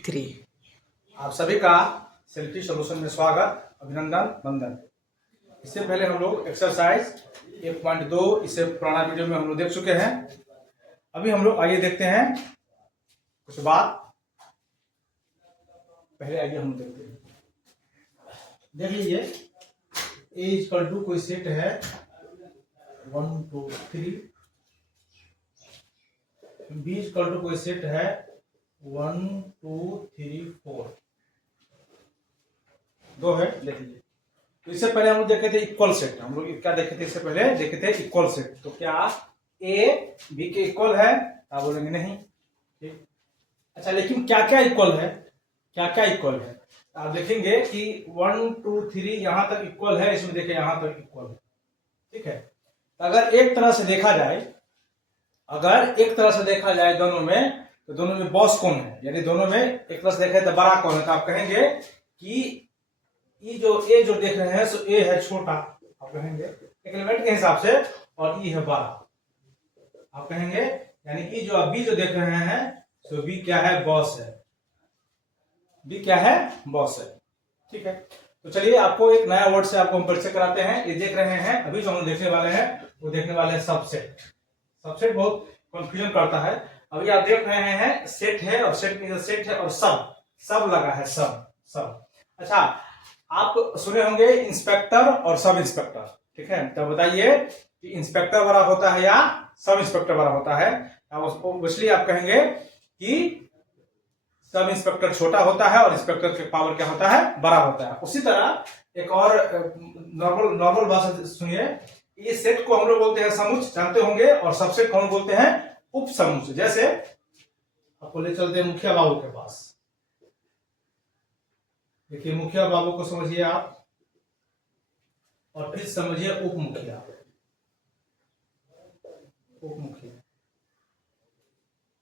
3। आप सभी का सेल्फी सॉल्यूशन में स्वागत, अभिनंदन, वंदन। इससे पहले हम लोग एक्सरसाइज 1.2 इससे पुराना वीडियो में हम लोग देख चुके हैं। अभी हम लोग आइए देखते हैं कुछ बात। पहले आइए हम देखते हैं, देख लीजिए a इक्वल टू कोई सेट है 1 2 3, b इक्वल टू कोई सेट है 1 2 3 4, दो है। देख लीजिए, तो इससे पहले हम लोग देखे थे इक्वल सेट। हम लोग क्या देखे थे? इससे पहले देखे थे इक्वल सेट। तो क्या a b के इक्वल है? आप बोलेंगे नहीं, ठीक। अच्छा, लेकिन क्या क्या इक्वल है? क्या क्या इक्वल है? आप देखेंगे कि 1 2 3 यहां तक इक्वल है, इसमें देखिए यहां तक इक्वल है, ठीक है। तो अगर एक तरह से देखा जाए, दोनों में, तो दोनों में बॉस कौन है? यानी दोनों में एक तरह से देखे तो बड़ा कौन है? तो आप कहेंगे कि ये जो देख रहे हैं सो ए है छोटा, आप कहेंगे एलिमेंट के हिसाब से, और ई है बड़ा, आप कहेंगे। यानी ई जो बी जो देख रहे हैं सो बी क्या है? बॉस है। बी क्या है? बॉस है, ठीक है। तो चलिए आपको एक नया वर्ड से आपको हम परिचय कराते हैं। ये देख रहे हैं अभी जो हम देखने वाले हैं, वो देखने वाले हैं सबसेट। सबसेट बहुत कंफ्यूजन करता है। अभी आप देख रहे हैं सेट है, और सेट में सेट है और सब लगा है, सब। अच्छा, आप सुने होंगे इंस्पेक्टर और सब इंस्पेक्टर, ठीक है। तो बताइए कि इंस्पेक्टर बड़ा होता है या सब इंस्पेक्टर बड़ा होता है? ऑब्वियसली आप कहेंगे कि सब इंस्पेक्टर छोटा होता है और इंस्पेक्टर के पावर क्या होता है? बड़ा होता है। उसी तरह एक और नॉर्मल भाषा सुनिए, ये सेट को हम लोग बोलते हैं समुच्चय, जानते होंगे, और सबसेट को हम बोलते हैं उप समुच्चय। जैसे आपको ले चलते हैं मुखिया बाबू के पास। देखिए मुखिया बाबू को समझिए आप, और फिर समझिए उप मुखिया।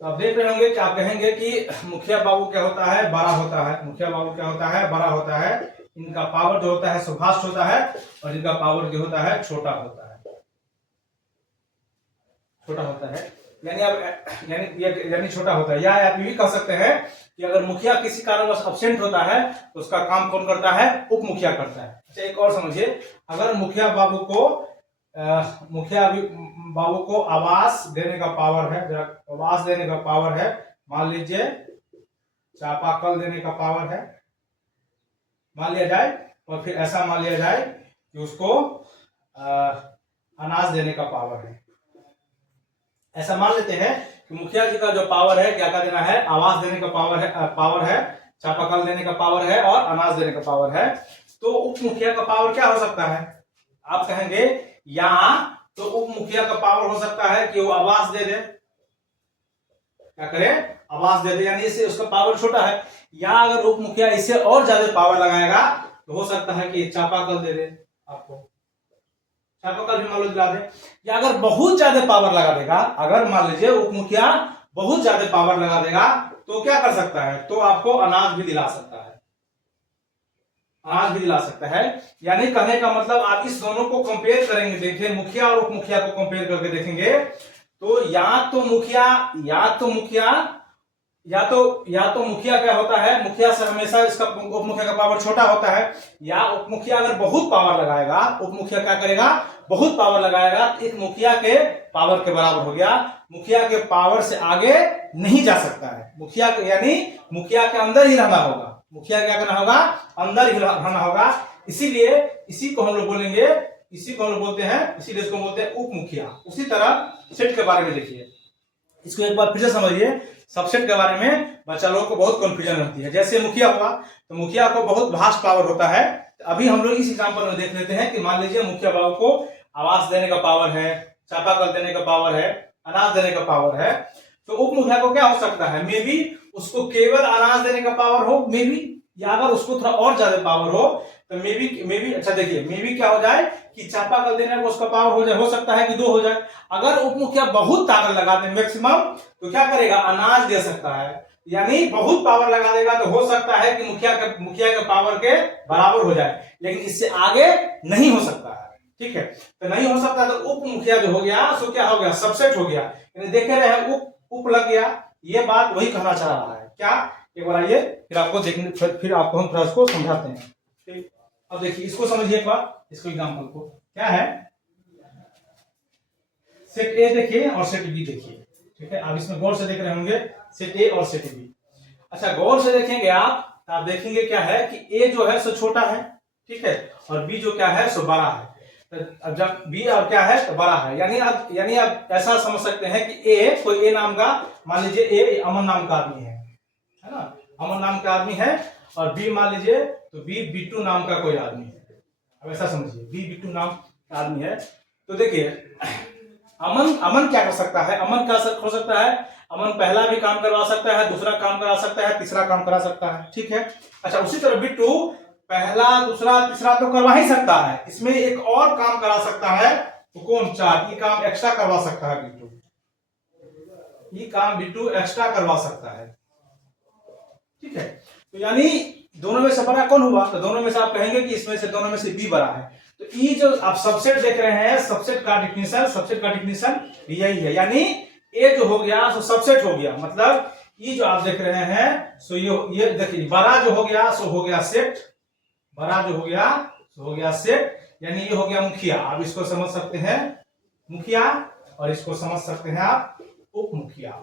तो आप देख रहे होंगे कि आप कहेंगे कि मुखिया बाबू क्या होता है? बड़ा होता है। मुखिया बाबू क्या होता है? बड़ा होता है। इनका पावर जो होता है सुभाष होता है, और इनका पावर जो होता है छोटा होता है, यानी छोटा होता है। या आप ये भी कह सकते हैं कि अगर मुखिया किसी कारणवश अब्सेंट होता है तो उसका काम कौन करता है? उप मुखिया करता है। अच्छा, एक और समझिए, अगर मुखिया बाबू को आवास देने का पावर है, आवास देने का पावर है, मान लीजिए चापाकल देने का पावर है, मान लिया जाए, और फिर ऐसा मान लिया जाए कि उसको अनाज देने का पावर है। ऐसा मान लेते हैं कि मुखिया जी का जो पावर है, क्या देना है? आवास देने का पावर है, चापाकल देने का पावर है, और अनाज देने का पावर है। तो उप मुखिया का पावर क्या हो सकता है? आप कहेंगे या तो उप मुखिया का पावर हो सकता है कि वो आवास दे दे, क्या करे? आवास दे दे, यानी इससे उसका पावर छोटा है। या अगर उप मुखिया इससे और ज्यादा पावर लगाएगा तो हो सकता है कि चापाकल दे दे आपको, चापाकल भी मान लो दिला दे। या अगर बहुत ज्यादा पावर लगा देगा, अगर मान लीजिए उप मुखिया बहुत ज्यादा पावर लगा देगा, तो क्या कर सकता है? तो आपको अनाज भी दिला सकता है। यानी कहने का मतलब, आप इस दोनों को कंपेयर करेंगे, देखिए मुखिया और उप मुखिया को कंपेयर करके देखेंगे, तो या तो मुखिया क्या होता है? मुखिया से हमेशा इसका उप मुखिया का पावर छोटा होता है। या उप मुखिया अगर बहुत पावर लगाएगा, उप मुखिया क्या करेगा? बहुत पावर लगाएगा, एक मुखिया के पावर के बराबर हो गया। मुखिया के पावर से आगे नहीं जा सकता है मुखिया, यानी मुखिया के अंदर ही रहना होगा। मुखिया क्या करना होगा? अंदर ही रहना होगा। इसीलिए इसी को हम लोग बोलते हैं, इसीलिए इसको बोलते हैं उप मुखिया। उसी तरह सेट के बारे में देखिए, इसको एक बार फिर से समझिए। सबसेट के बारे में बच्चा लोगों को बहुत कंफ्यूजन रहती है। जैसे मुखिया हुआ, तो मुखिया को बहुत भास्ट पावर होता है। अभी हम लोग इस एग्जांपल में देख लेते हैं कि मान लीजिए मुखिया बाबू को आवास देने का पावर है, चापाकल देने का पावर है, अनाज देने का पावर है। तो उप मुखिया को क्या हो सकता है? मे बी उसको केवल अनाज देने का पावर हो, मे बी, या अगर उसको थोड़ा और ज्यादा पावर हो तो मे बी अच्छा देखिए, मे बी क्या हो जाए कि चापाकल देने का उसका पावर हो सकता है कि 2 हो जाए। अगर उप मुखिया बहुत ताकत लगा दे मैक्सिमम, तो क्या करेगा? अनाज दे सकता है। यानी बहुत पावर लगा देगा तो हो सकता है कि मुखिया के पावर के बराबर हो जाए, लेकिन इससे आगे नहीं हो सकता है, ठीक है। तो नहीं हो सकता, तो उप मुखिया जो हो गया सो क्या हो गया? सबसेट हो गया। यानी देखे रहे उप लग गया। ये बात वही कहना चाह रहा है, क्या? एक बार आइए, फिर आपको देखने, फिर आपको हम थोड़ा उसको समझाते हैं। ठीक, अब देखिए इसको समझिए एक बार, इसको एग्जाम्पल को क्या है, सेट ए देखिए और सेट बी देखिए। ठीक है, आप इसमें गौर से देख रहे होंगे सेट ए और सेट बी। अच्छा, गौर से देखेंगे आप देखेंगे क्या है कि ए जो है सो छोटा है, ठीक है, और बी जो क्या है सो बड़ा है। तो अब जब बी और क्या है तो बड़ा है, यानी आप ऐसा समझ सकते हैं कि ए, कोई ए नाम का, मान लीजिए ए अमन नाम का आदमी है ना, अमन नाम का आदमी है, और बी मान लीजिए तो बी बिट्टू नाम का कोई आदमी है। अब ऐसा समझिए बी बिट्टू नाम का आदमी है, तो देखिए अमन क्या कर सकता है, अमन क्या हो सकता है, अमन पहला भी काम करवा सकता है, दूसरा काम करा सकता है, तीसरा काम करा सकता है। ठीक है, अच्छा उसी तरह बिट्टू पहला दूसरा तीसरा तो करवा ही सकता है, इसमें एक और काम करा सकता है, तो कौन, चार, ये काम एक्स्ट्रा करवा सकता है बिट्टू, ये काम बिट्टू एक्स्ट्रा करवा सकता है। ठीक है, तो यानी दोनों में से बड़ा कौन हुआ, तो दोनों में से आप कहेंगे कि इसमें से दोनों में से बी बड़ा है। तो ये जो आप सबसेट देख रहे हैं, सबसेट का डिफिनेशन यही है, यानी ए जो हो गया सो सबसेट हो गया, मतलब ये जो आप देख रहे हैं सो ये देखिए बड़ा जो हो गया सो हो गया सेट, बड़ा जो हो गया सो हो गया सेट, यानी ये हो गया मुखिया। आप इसको समझ सकते हैं मुखिया, और इसको समझ सकते हैं आप उप मुखिया।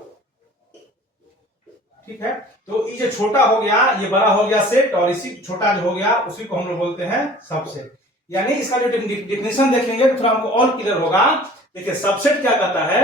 ठीक है, तो ये जो छोटा हो गया ये बड़ा हो गया सेट, और इसी छोटा जो हो गया उसी को हम लोग बोलते हैं सबसेट। यानी इसका जो डिफिनेशन देखेंगे तो थोड़ा हमको और क्लियर होगा। देखिए सबसेट क्या कहता है,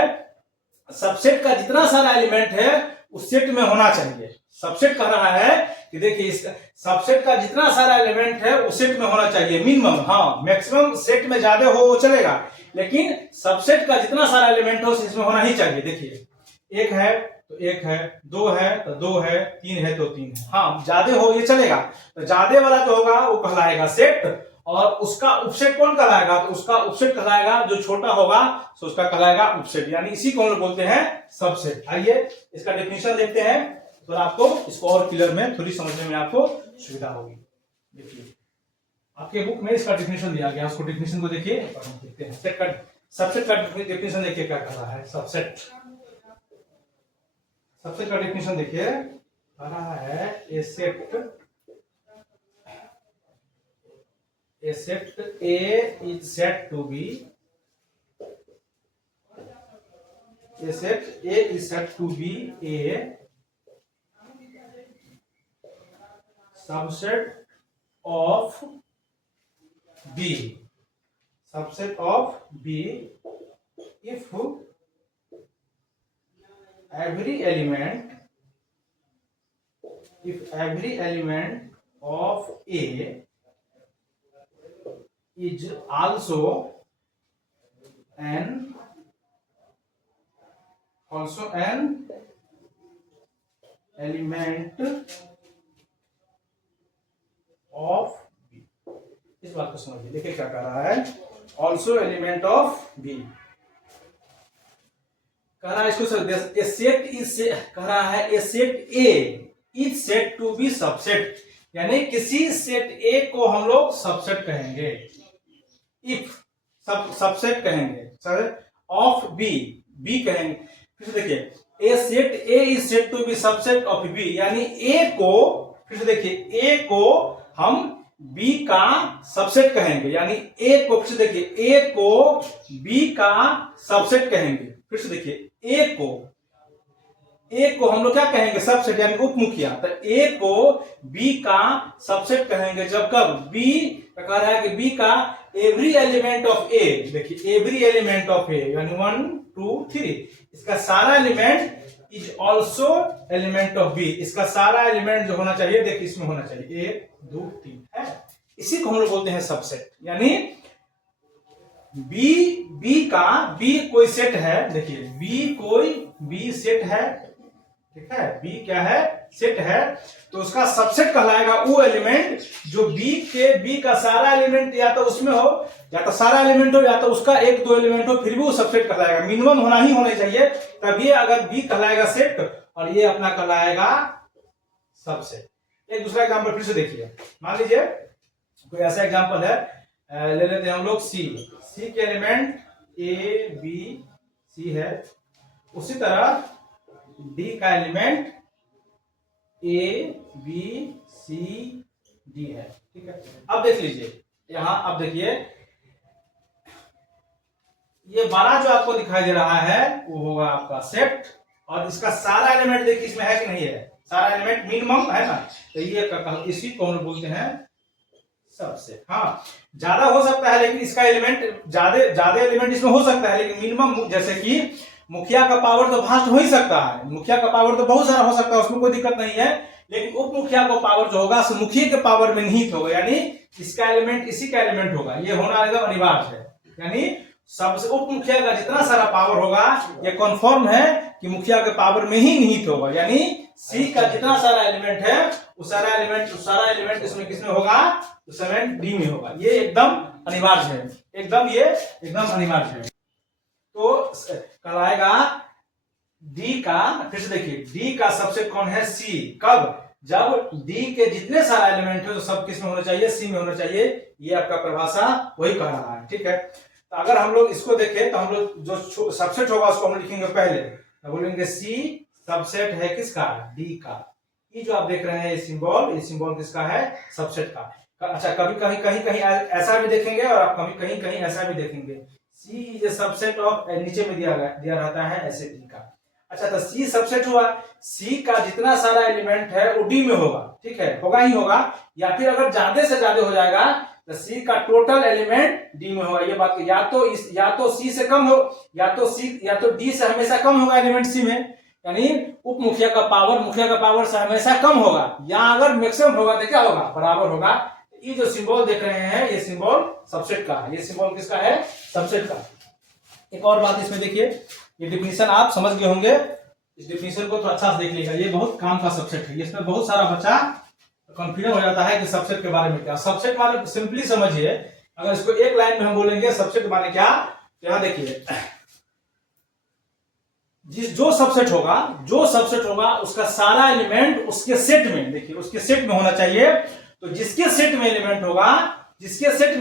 सबसेट का जितना सारा एलिमेंट है उस सेट में होना चाहिए। सबसेट कह रहा है कि देखिए इस सबसेट का जितना सारा एलिमेंट है उस सेट में होना चाहिए, मिनिमम, हाँ मैक्सिमम सेट में ज्यादा हो वो चलेगा, लेकिन सबसेट का जितना सारा एलिमेंट हो इसमें होना ही चाहिए। देखिए एक है तो एक है, दो है तो दो है, तीन है तो तीन है, हाँ ज्यादा हो ये चलेगा, तो ज्यादा वाला जो होगा वो कहलाएगा सेट, और उसका उपसेट कौन कहलाएगा, तो उसका उपसेट कहलाएगा जो छोटा होगा तो उसका कहलाएगा उपसेट, यानी इसी को हम लोग बोलते हैं सबसेट। आइए इसका डेफिनेशन देखते हैं, तो आपको इसको और क्लियर में थोड़ी समझने में आपको सुविधा होगी। देखिए आपके बुक में इसका डेफिनेशन दिया गया, उसको डेफिनेशन को देखिए, हम देखते हैं सेट का, सबसेट का डेफिनेशन देखिए क्या कह रहा है। सबसेट का डेफिनेशन देखिए, कह रहा है ए set A is said to be, a set A is said to be a subset of B, subset of B if every element of A is also an element of B। इस बात को समझिए, देखिए क्या कह रहा है, also element of B कह रहा है, इसको a set is कह रहा है a set A is said to be subset, यानी किसी सेट A को हम लोग सबसेट कहेंगे, इफ सबसेट कहेंगे, ऑफ बी कहेंगे। फिर देखिए a set A is said to be subset of B, यानी ए को, फिर देखिए ए को हम बी का सबसेट कहेंगे, यानी ए को, फिर देखिए ए को बी का सबसेट कहेंगे। फिर से देखिए ए को हम लोग क्या कहेंगे, सबसेट, यानी उप मुखिया। तो ए को बी का सबसेट कहेंगे जब कब बी कह रहा है कि बी का एवरी एलिमेंट ऑफ ए, देखिए एवरी एलिमेंट ऑफ ए यानी 1 2 3, इसका सारा element is also element of B, इसका सारा एलिमेंट जो होना चाहिए, देखिए इसमें होना चाहिए 1 2 3 है, इसी को हम लोग बोलते हैं सबसेट। यानी बी का, बी कोई सेट है, देखिए बी सेट है, ठीक है, बी क्या है, सेट है, तो उसका सबसेट कहलाएगा वो एलिमेंट जो बी का सारा एलिमेंट या तो उसमें हो, या तो सारा एलिमेंट हो, या तो उसका एक दो एलिमेंट हो, फिर भी वो सबसेट कहलाएगा, मिनिमम होने चाहिए, तब ये अगर बी कहलाएगा सेट और ये अपना कहलाएगा सबसेट। एक दूसरा एग्जांपल फिर से देखिए, मान लीजिए कोई ऐसा एग्जांपल है, ले लेते हैं हम लोग सी के एलिमेंट ए बी सी है, उसी तरह डी का element A B C D है, ठीक है। अब देख लीजिए यहां, अब देखिए ये बड़ा जो आपको दिखाई दे रहा है वो होगा आपका सेट, और इसका सारा एलिमेंट देखिए इसमें है कि नहीं है, सारा एलिमेंट मिनिमम है ना, तो ये इसी को हम बोलते हैं सबसेट। हाँ, ज्यादा हो सकता है लेकिन इसका एलिमेंट ज्यादा एलिमेंट इसमें हो सकता है, लेकिन मिनिमम, जैसे कि मुखिया का पावर तो भास्ट हो ही सकता है, मुखिया का पावर तो बहुत सारा हो सकता है, उसमें कोई दिक्कत नहीं है, लेकिन उप मुखिया का पावर जो होगा मुखिया के पावर में निहित होगा, यानी इसका एलिमेंट इसी का एलिमेंट होगा, ये होना एकदम अनिवार्य है। यानी सबसे उप मुखिया का जितना सारा पावर होगा ये कन्फर्म है कि मुखिया के पावर में ही निहित होगा, यानी सी का जितना सारा एलिमेंट है वो सारा एलिमेंट इसमें किसमें होगा, उस एलिमेंट डी में होगा, ये एकदम अनिवार्य है, एकदम अनिवार्य है। तो कहलाएगा डी का, फिर से देखिए डी का सबसेट कौन है, सी। कब, जब डी के जितने सारा एलिमेंट है तो सब किस में होना चाहिए, सी में होना चाहिए, ये आपका परिभाषा वही कह रहा है, ठीक है। तो अगर हम लोग इसको देखें तो हम लोग जो सबसेट होगा उसको हम लिखेंगे पहले, तो बोलेंगे सी सबसेट है किसका, डी का। ये जो आप देख रहे हैं ये सिंबल किसका है, सबसेट का। अच्छा, कभी कहीं ऐसा भी देखेंगे और आप कभी कहीं ऐसा भी देखेंगे, सी इज ए सबसेट ऑफ, नीचे में दिया रहता है ऐसे डी का। अच्छा, तो सी सबसेट हुआ, सी का जितना सारा एलिमेंट है वो डी में होगा, ठीक है, होगा ही होगा, या फिर अगर ज्यादा से ज्यादा हो जाएगा तो सी का टोटल एलिमेंट डी में होगा। ये बात, या तो सी से कम हो, या तो डी से हमेशा कम होगा एलिमेंट सी में, यानी उप मुखिया का पावर से हमेशा कम होगा, या अगर मैक्सिमम होगा तो क्या होगा, बराबर होगा। ये जो सिंबल देख रहे हैं ये सिंबल सबसेट का है, ये सिंबल किसका है, सबसेट का। एक और बात इसमें देखिए, ये डिफिनीशन आप समझ गए होंगे, इस डिफिनीशन को तो अच्छा से देख लीजिएगा, ये बहुत काम का सबसेट है, इसमें बहुत सारा बच्चा कॉन्फ्यूजन हो जाता है कि सबसेट के बारे में क्या। सबसेट माने सिंपली समझिए, अगर इसको एक लाइन में हम बोलेंगे सबसेट माने क्या, तो यहां देखिए जो सबसेट होगा उसका सारा एलिमेंट उसके सेट में, देखिए उसके सेट में होना चाहिए। तो जिसके सेट में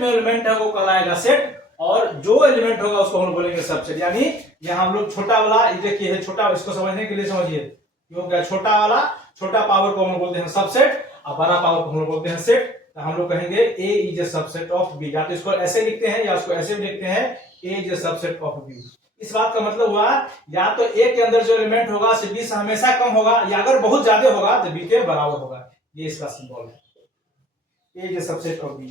एलिमेंट है वो कहलाएगा सेट, और जो एलिमेंट होगा उसको हम बोलेंगे सबसेट। यानी यहाँ हम लोग छोटा वाला, ये देखिए है छोटा, इसको समझने के लिए समझिए, क्यों क्या, छोटा पावर को हम बोलते हैं सबसेट और बड़ा पावर को हम बोलते हैं सेट। तो हम लोग कहेंगे A is a subset of B, या तो इसको ऐसे लिखते हैं या उसको ऐसे भी लिखते हैं, A is a subset of B. इस बात का मतलब हुआ या तो ए के अंदर जो एलिमेंट होगा बी से हमेशा कम होगा, या अगर बहुत ज्यादा होगा तो बी के बराबर होगा। ये इसका सिंबल है, A is a subset of B,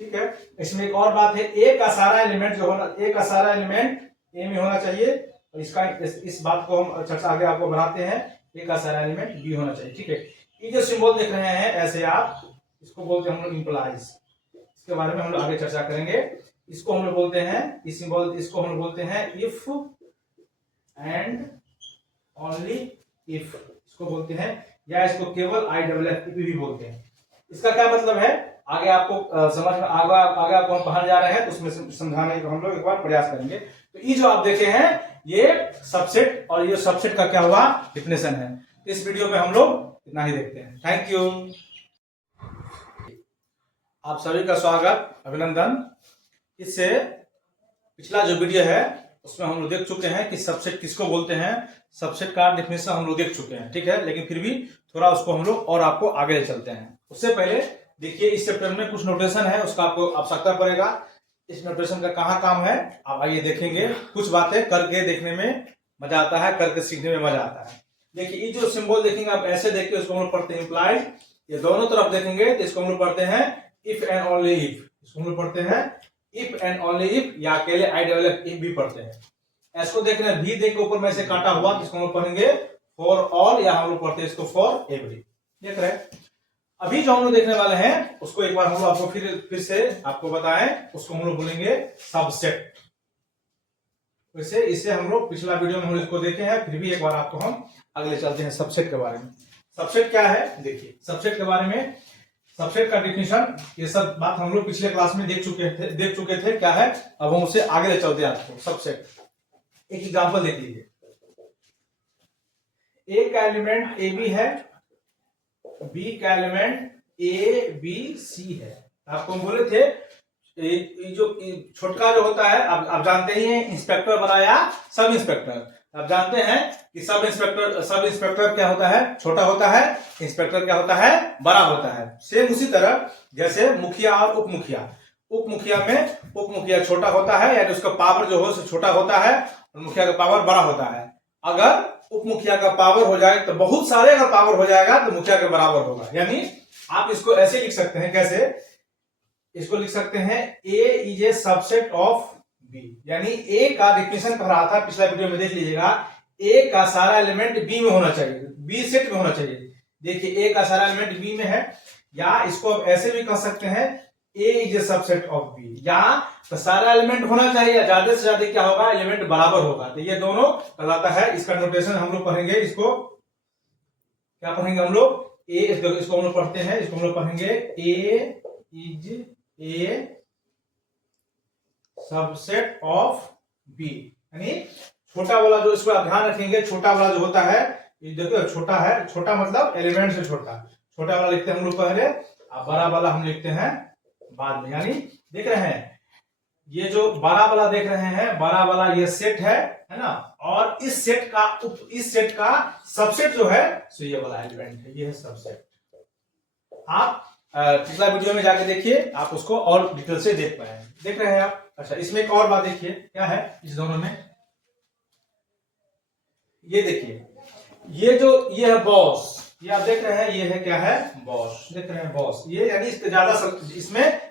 ठीक है। इसमें एक और बात है, ए का सारा एलिमेंट जो होना, ए का सारा एलिमेंट ए में होना चाहिए, और इसका इस बात को हम चर्चा आगे आपको बढ़ाते हैं, ए का सारा एलिमेंट बी होना चाहिए, ठीक है। ये जो सिंबल देख रहे हैं ऐसे, आप इसको बोलते हैं हम लोग इंप्लाइज, इसके बारे में हम लोग आगे चर्चा करेंगे। इसको हम लोग बोलते हैं, इस सिंबल इसको हम लोग बोलते हैं इफ एंड ओनली इफ, इसको बोलते हैं, या इसको केवल IFF भी बोलते हैं। इसका क्या मतलब है आगे आपको समझ में आगे आपको हम पढ़ाने जा रहे हैं, तो उसमें समझाने का हम लोग एक बार प्रयास करेंगे। तो ये जो आप देखे हैं ये सबसेट, और ये सबसेट का क्या हुआ डिफिनेशन है। इस वीडियो में हम लोग इतना ही देखते हैं। थैंक यू, आप सभी का स्वागत, अभिनंदन। इससे पिछला जो वीडियो है उसमें हम लोग देख चुके हैं कि सबसेट किसको बोलते हैं, सबसेट का डेफिनेशन हम लोग देख चुके हैं, ठीक है। लेकिन फिर भी थोड़ा उसको हम लोग और आपको आगे ले चलते हैं। उससे पहले देखिए इस चैप्टर में कुछ नोटेशन है, उसका आपको आवश्यकता पड़ेगा। इस नोटेशन का कहाँ काम है आप आइए देखेंगे। कुछ बातें करके देखने में मजा आता है, करके सीखने में मजा आता है। देखिए ये जो सिंबल देखेंगे आप ऐसे देखिए, उसको हम लोग पढ़ते हैं इंप्लाइज। ये दोनों तरफ देखेंगे तो इसको हम लोग पढ़ते हैं इफ एंड ओनली इफ, इसको हम लोग पढ़ते हैं इफ एंड ओनली इफ, या अकेले IFF इफ भी पढ़ते हैं। इसको देख रहे हैं भी देख के ऊपर में से काटा हुआ, इसको हम लोग पढ़ेंगे फॉर ऑल, या हम लोग पढ़ते हैं इसको फॉर एवरी। देख रहे हैं अभी जो हम लोग देखने वाले हैं उसको एक बार हम लोग आपको फिर से आपको बताएं, उसको हम लोग बोलेंगे सबसेट। वैसे इसे हम लोग पिछला वीडियो में हम लोग इसको देखे हैं, फिर भी एक बार आपको हम अगले चलते हैं सबसेट के बारे में। सबसेट क्या है देखिए, सबसेट के बारे में, सबसेट का डिफिनीशन, ये सब बात हम लोग पिछले क्लास में देख चुके थे क्या है। अब हम उसे आगे ले चलते हैं आपको। सबसेट एक एग्जांपल देख लीजिए, ए का एलिमेंट ए बी है, बी का एलिमेंट ए बी सी है। आपको हम बोले थे जो छोटका जो होता है, आप जानते ही हैं इंस्पेक्टर बनाया सब इंस्पेक्टर, आप जानते हैं कि सब इंस्पेक्टर क्या होता है, छोटा होता है, इंस्पेक्टर क्या होता है, बड़ा होता है। सेम उसी तरह जैसे मुखिया और उप मुखिया में उप मुखिया छोटा होता है, यानी उसका पावर जो हो छोटा होता है और मुखिया का पावर बड़ा होता है। अगर उप मुखिया का पावर हो जाए तो बहुत सारे अगर पावर हो जाएगा तो मुखिया के बराबर होगा। यानी आप इसको ऐसे लिख सकते हैं, कैसे इसको लिख सकते हैं, A is a subset of B. यानी ए का डिफिनेशन पढ़ रहा था पिछला वीडियो में, देख लीजिएगा। ए का सारा एलिमेंट बी में होना चाहिए, बी सेट में होना चाहिए। देखिए ए का सारा एलिमेंट बी में है, या इसको आप ऐसे भी कह सकते हैं, A is a subset of B. या तो सारा एलिमेंट होना चाहिए, या ज्यादा से ज्यादा क्या होगा, एलिमेंट बराबर होगा। तो ये दोनों कहलाता है। इसका नोटेशन हम लोग पढ़ेंगे, इसको क्या पढ़ेंगे हम लोग, ए, इसको हम लोग पढ़ते हैं, इसको हम लोग पढ़ेंगे A is a subset of B. यानी छोटा वाला जो, इसको आप ध्यान रखेंगे, छोटा वाला जो होता है, ये देखो छोटा है, छोटा मतलब एलिमेंट से छोटा, छोटा वाला लिखते हैं हम लोग पहले, और बड़ा वाला हम लिखते हैं बाद में। यानी देख रहे हैं, ये जो बड़ा वाला देख रहे हैं, बड़ा वाला ये सेट है ना, और इस सेट का सबसेट जो है सो ये वाला एलिमेंट है, ये है सबसेट। आप पिछला वीडियो में जाके देखिए, आप उसको और डिटेल से देख पाए, देख रहे हैं आप। अच्छा, इसमें एक और बात देखिए, क्या है इस दोनों में, ये देखिए, ये है बॉस, ये आप देख रहे हैं, ये है क्या है, बॉस, देख रहे हैं बॉस। ये यानी इसमें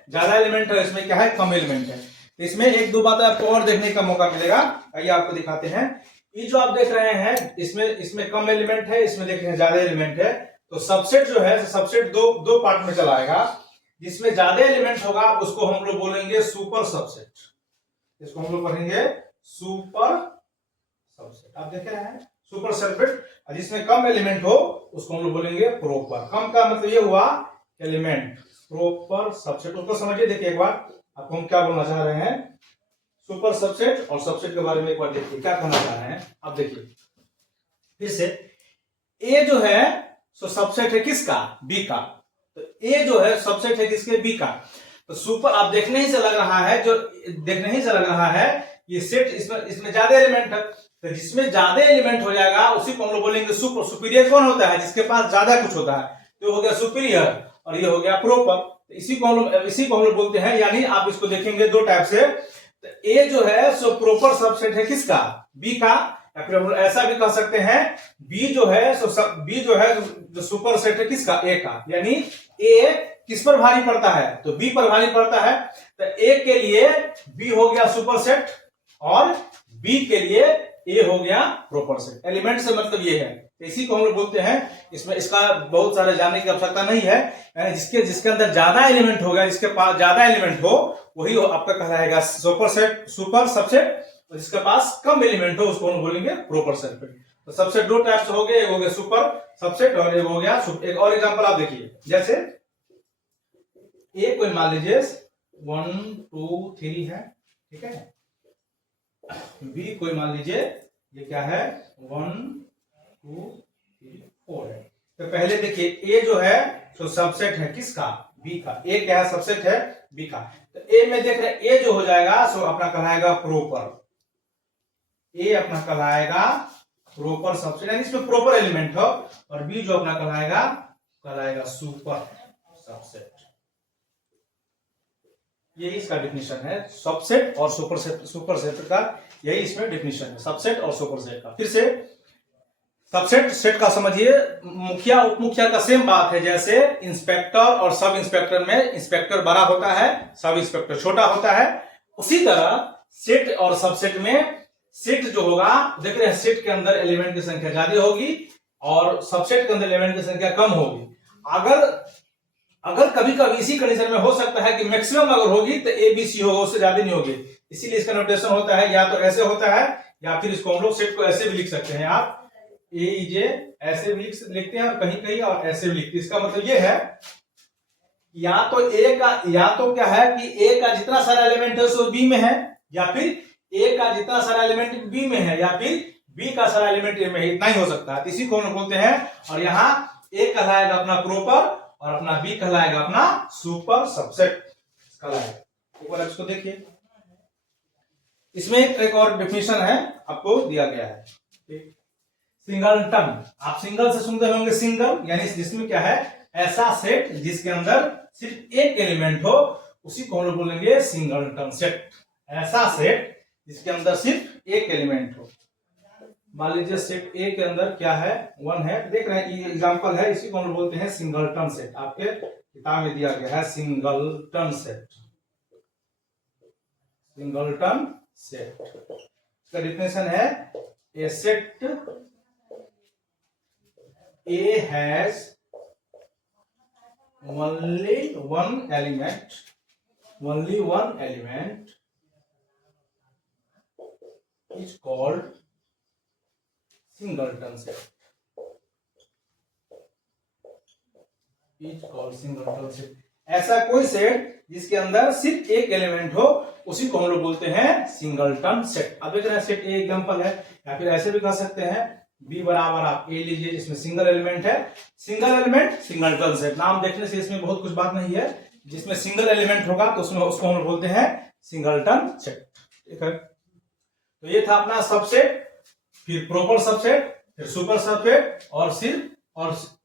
ज्यादा एलिमेंट है, इसमें क्या है, कम एलिमेंट है। तो इसमें एक दो बात आपको और देखने का मौका मिलेगा, आइए आपको दिखाते हैं। ये जो आप देख रहे हैं, इसमें कम एलिमेंट है, इसमें देख रहे हैं ज्यादा एलिमेंट है। तो सबसेट जो है, सबसेट दो पार्ट में चला आएगा। जिसमें ज्यादा एलिमेंट होगा उसको हम लोग बोलेंगे सुपर सबसेट, इसको हम लोग पढ़ेंगे सुपर सबसेट। आप देख रहे हैं सुपर सबसेट। और जिसमें कम एलिमेंट हो उसको हम लोग बोलेंगे प्रोपर। कम का मतलब ये हुआ एलिमेंट, प्रोपर सबसेट। उसको समझिए, देखिए एक बार आपको हम क्या बोलना चाह रहे हैं, सुपर सबसेट और सबसेट के बारे में एक बार देखिए क्या कहना चाह रहे हैं। अब देखिए फिर से, ए जो है सो सबसेट है किसका, बी का। तो ए जो है सबसेट है किसके, बी का। तो सुपर आप देखने ही से लग रहा है, जो देखने ही से लग रहा है ये सेट, इसमें ज्यादा एलिमेंट है। तो जिसमें ज्यादा एलिमेंट हो जाएगा उसी को हम लोग बोलेंगे सुपर। सुपीरियर कौन होता है, जिसके पास ज्यादा कुछ होता है, तो हो गया सुपीरियर, और ये हो गया प्रोपर। तो इसी को हम लोग बोलते हैं। यानी आप इसको देखेंगे दो टाइप से। तो ए जो है सो प्रोपर सबसेट है किसका, बी का। या फिर हम ऐसा भी कह सकते हैं, बी जो है जो सुपर सेट है किसका, ए का। यानी ए किस पर भारी पड़ता है, तो बी पर भारी पड़ता है। तो ए के लिए बी हो गया सुपर सेट, और बी के लिए ए हो गया प्रोपर सेट। एलिमेंट से मतलब ये है। तो इसी को हम लोग बोलते हैं। इसमें इसका बहुत सारे जानने की आवश्यकता नहीं है। यानी जिसके अंदर ज्यादा एलिमेंट होगा, जिसके पास ज्यादा एलिमेंट हो, वही आपका कहलाएगा सुपर सबसेट। और जिसके पास कम एलिमेंट हो उसको हम बोलेंगे प्रोपर सबसेट। तो सबसेट दो टाइप से हो गए, एक हो गया सुपर सबसेट और एक हो गया। एक और एग्जांपल आप देखिए, जैसे ए कोई मान लीजिए 1 2 3 है, ठीक है। बी कोई मान लीजिए ये क्या है, 1 2 3 4 है। तो पहले देखिए, ए जो है तो सबसेट है किसका, बी का। ए क्या है, सबसेट है बी का। तो ए में देख रहे हैं, ए जो हो जाएगा सो अपना कहलाएगा प्रोपर। ए अपना कहलाएगा प्रोपर सबसेट, यानी इसमें प्रॉपर एलिमेंट हो। और बी जो अपना कहलाएगा सुपर सबसेट। यही इसका डिफिनेशन है, सबसेट और सुपर सेट का। यही इसमें डिफिनेशन है, सबसेट और सुपर सेट का। फिर से सबसेट सेट का समझिए, मुखिया उप मुखिया का सेम बात है। जैसे इंस्पेक्टर और सब इंस्पेक्टर में इंस्पेक्टर बड़ा होता है, सब इंस्पेक्टर छोटा होता है। उसी तरह सेट और सबसेट में, सेट जो होगा, देख रहे हैं सेट के अंदर एलिमेंट की संख्या ज्यादा होगी और सबसेट के अंदर एलिमेंट की संख्या कम होगी। अगर कभी कभी इसी कंडीशन में हो सकता है कि मैक्सिमम अगर होगी तो ए बी सी होगा, उससे ज्यादा नहीं होगी। इसीलिए इसका नोटेशन होता है, या तो ऐसे होता है, या फिर इसको हम लोग सेट को ऐसे भी लिख सकते हैं। आप ए इज ए ऐसे भी लिखते हैं और कहीं कहीं और ऐसे भी लिखते हैं। इसका मतलब ये है, या तो क्या है कि ए का जितना सारा एलिमेंट है उसको बी में है, या फिर ए का जितना सारा एलिमेंट बी में है, या फिर बी का सारा एलिमेंट ए में है। इतना ही हो सकता है। इसी को हम बोलते हैं। और यहाँ ए कहलाएगा अपना प्रोपर और अपना बी कहलाएगा अपना सुपर सबसेट कहलाएगा। एक बार इसको देखिए, इसमें एक और डेफिनेशन है आपको दिया गया है। सिंगलटन, आप सिंगल से सुनते होंगे सिंगल, यानी जिसमें क्या है, ऐसा सेट जिसके अंदर सिर्फ एक एलिमेंट हो, उसी को हम लोग बोलेंगे सिंगलटन सेट। ऐसा सेट जिसके अंदर सिर्फ एक एलिमेंट हो। मान लीजिए सेट ए के अंदर क्या है, 1 है, देख रहे हैं ये एग्जांपल है, इसी को हम लोग बोलते हैं सिंगलटन सेट। आपके किताब में दिया गया है सिंगलटन सेट, सिंगलटन सेट। इसका डिफिनेशन है, a set A has only one element is called singleton set, ऐसा कोई सेट जिसके अंदर सिर्फ एक एलिमेंट हो, उसी को हम लोग बोलते हैं सिंगलटन सेट। अब देख रहे हैं सेट ए एग्जांपल है, या फिर ऐसे भी कह सकते हैं बी बराबर आप ए लीजिए, इसमें सिंगल एलिमेंट है, सिंगल एलिमेंट सिंगलटन सेट। नाम देखने से इसमें बहुत कुछ बात नहीं है, जिसमें सिंगल एलिमेंट होगा तो उसमें उसको हम बोलते हैं सिंगलटन सेट। ठीक है, तो ये था अपना सबसेट, फिर प्रॉपर सबसेट, फिर सुपर सबसेट, और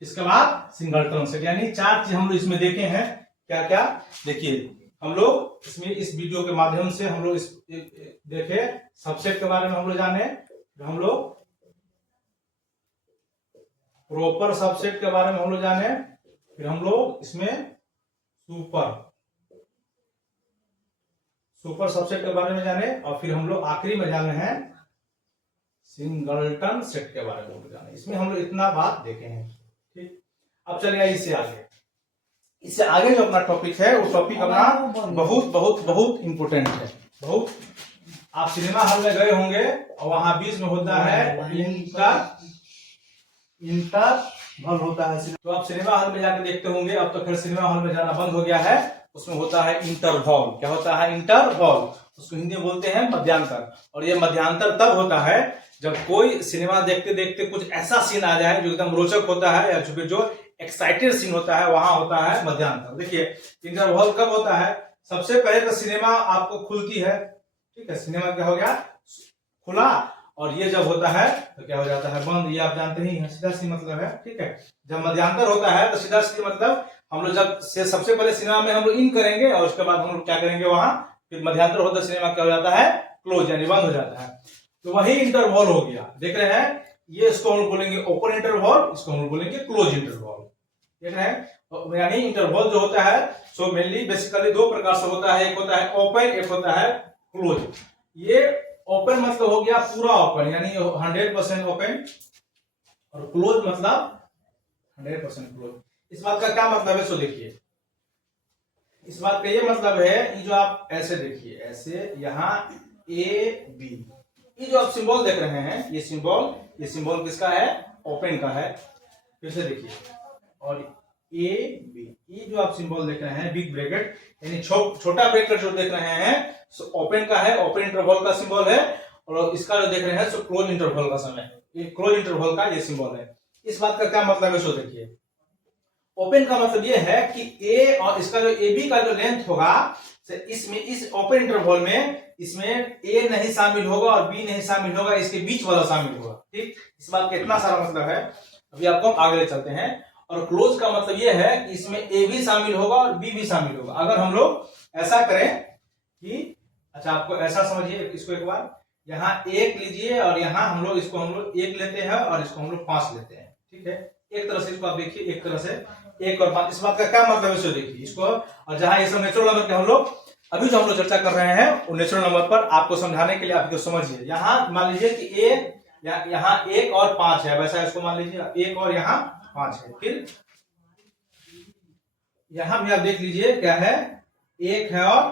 इसके बाद सिंगलटन सेट। यानी 4 चीज हम लोग इसमें देखे हैं। क्या क्या देखिए, हम लोग इसमें इस वीडियो के माध्यम से हम लोग देखे सबसेट के बारे में हम लोग जाने, हम लोग प्रॉपर सबसेट के बारे में हम लोग जाने, फिर हम लोग इसमें सुपर सबसेट के बारे में जाने, और फिर हम लोग आखिरी में जाने हैं सिंगलटन सेट के बारे में हम लोग जाने। इसमें हम लोग इतना बात देखे हैं। ठीक, अब चलिए इससे आगे जो अपना टॉपिक है, वो टॉपिक अपना बहुत बहुत बहुत इंपोर्टेंट है। बहुत, आप सिनेमा हॉल में गए होंगे और वहां बीच में होता है इंटरवल होता है, तो आप सिनेमा हॉल में जाकर देखते होंगे। अब तो फिर सिनेमा हॉल में जाना बंद हो गया है, उसमें होता है इंटरवल। क्या होता है? इंटरवल, उसको हिंदी में बोलते हैं मध्यांतर। और ये मध्यांतर तब होता है जब कोई सिनेमा देखते देखते कुछ ऐसा सीन आ जाए जो एकदम रोचक होता है, या जो एक्साइटेड सीन होता है, वहां होता है मध्यांतर। देखिए इंटरवल कब होता है? सबसे पहले तो सिनेमा आपको खुलती है, ठीक है, सिनेमा क्या हो गया, खुला, और ये जब होता है तो क्या हो जाता है, बंद। ये आप जानते ही हैं, सीधा सी मतलब है। ठीक है, जब मध्यांतर होता है तो सीधा सी मतलब हम लोग जब से सबसे पहले सिनेमा में हम लोग इन करेंगे, और उसके बाद हम लोग क्या करेंगे, वहां फिर मध्यांतर होता है, सिनेमा क्या हो जाता है, क्लोज, यानी बंद हो जाता है। तो वही इंटरवल हो गया। देख रहे हैं, ये इसको हम लोग बोलेंगे ओपन इंटरवल, इसको हम लोग बोलेंगे क्लोज इंटरवल। देख रहे हैं, यानी इंटरवल जो होता है सो मेनली बेसिकली 2 प्रकार से होता है, एक होता है ओपन, एक होता है क्लोज। ये ओपन मतलब हो गया पूरा ओपन, यानी 100% ओपन, और क्लोज मतलब 100% क्लोज। इस बात का क्या मतलब है, सो देखिए, इस बात का ये मतलब है, ये जो आप ऐसे देखिए, ऐसे यहाँ ए बी, ये जो आप सिंबल देख रहे हैं, ये सिंबल किसका है, ओपन का है। फिर से देखिए, और ए बी, ये जो आप सिंबल देख रहे हैं बिग ब्रैकेट, यानी छोटा ब्रैकेट जो देख रहे हैं सो ओपन का है, ओपन इंटरवल का सिंबल है। और इसका जो देख रहे हैं सो क्लोज इंटरवल का समय, ये क्लोज इंटरवल का ये सिंबल है। इस बात का क्या मतलब है, सो देखिए, ओपन का मतलब ये है कि ए और इसका जो ए बी का जो लेंथ होगा, इसमें इस ओपन इंटरवल में इसमें ए नहीं शामिल होगा और बी नहीं शामिल होगा, इसके बीच वाला शामिल होगा। ठीक, इस बात का इतना सारा मतलब है। अभी आपको आगे ले चलते हैं। और क्लोज का मतलब ये है कि इसमें ए भी शामिल होगा और बी भी शामिल होगा। अगर हम लोग ऐसा करें कि, अच्छा आपको ऐसा समझिए, इसको एक बार यहाँ 1 लीजिए, और यहाँ हम लोग 1 लेते हैं, और इसको हम लोग 5 लेते हैं। ठीक है, एक तरह से इसको आप देखिए, एक तरह से 1 और 5, इस बात का क्या मतलब है, इसको देखिए इसको। और जहां ये सब नेचुरल नंबर के हम लोग अभी जो हम लोग चर्चा कर रहे हैं, वो नेचुरल नंबर पर आपको समझाने के लिए आपको समझिए। यहाँ मान लीजिए कि यहाँ 1 और 5 है, वैसा इसको मान लीजिए 1 और यहाँ 5 है। फिर यहां भी आप देख लीजिए क्या है, 1 है और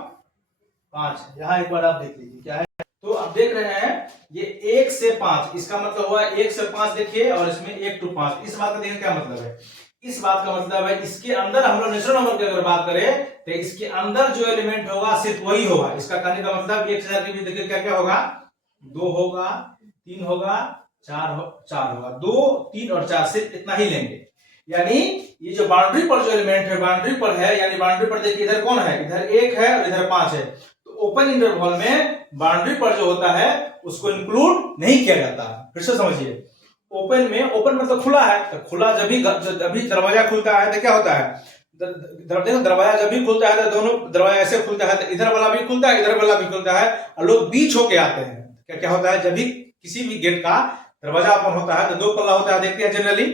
5 है। यहाँ एक बार आप देख लीजिए क्या है, तो आप देख रहे हैं ये 1 से 5, इसका मतलब हुआ 1 से 5 देखिए, और इसमें 1 to 5। इस बात का देखिए क्या मतलब है, इस बात का मतलब है इसके अंदर हम लोग नेचुरल नंबर की अगर बात करें तो इसके अंदर जो एलिमेंट होगा सिर्फ वही होगा। इसका कहने का मतलब 1000 के भी देखिए क्या क्या होगा, 2 होगा, 3 होगा, 4 होगा, 2, 3 और 4, सिर्फ इतना ही लेंगे। यानी ये जो बाउंड्री पर जो एलिमेंट है, बाउंड्री पर है, यानी बाउंड्री पर देखिए इधर कौन है, इधर 1 है और इधर 5 है, तो ओपन इंटरवल में बाउंड्री पर जो होता है उसको इंक्लूड नहीं किया जाता। फिर से समझिए, ओपन में, ओपन मतलब खुला है, तो खुला जब भी दरवाजा खुलता है तो क्या होता है, दरवाजा जब भी खुलता है तो दोनों दरवाजा ऐसे खुलता है, तो इधर वाला भी खुलता है, इधर वाला भी खुलता है, और लोग बीच होके आते हैं। क्या क्या होता है, जब भी किसी भी गेट का दरवाजा ओपन होता है तो दो पल्ला होता है, देखते हैं जनरली,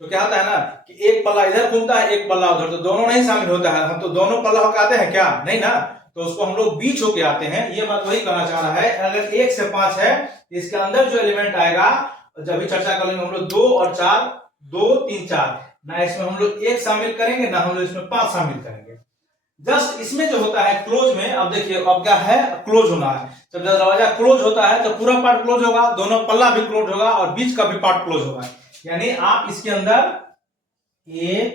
तो क्या होता है ना कि एक पल्ला इधर खुलता है, एक पल्ला उधर, तो दोनों नहीं शामिल होता है। हम तो दोनों पल्ला होकर आते हैं क्या, नहीं ना, तो उसको हम लोग बीच होके आते हैं। ये बात वही कहना चाह रहा है। अगर 1 से 5 है, इसके अंदर जो एलिमेंट आएगा, जब भी चर्चा करेंगे हम लोग 2 और 4, 2, 3, 4, ना इसमें हम लोग 1 शामिल करेंगे, ना हम लोग इसमें 5 शामिल करेंगे। जस्ट इसमें जो होता है क्लोज में, अब देखिए अब क्या है, क्लोज होना है। जब दरवाजा क्लोज होता है तो पूरा पार्ट क्लोज होगा, दोनों पल्ला भी क्लोज होगा और बीच का भी पार्ट क्लोज होगा। यानी आप इसके अंदर 1,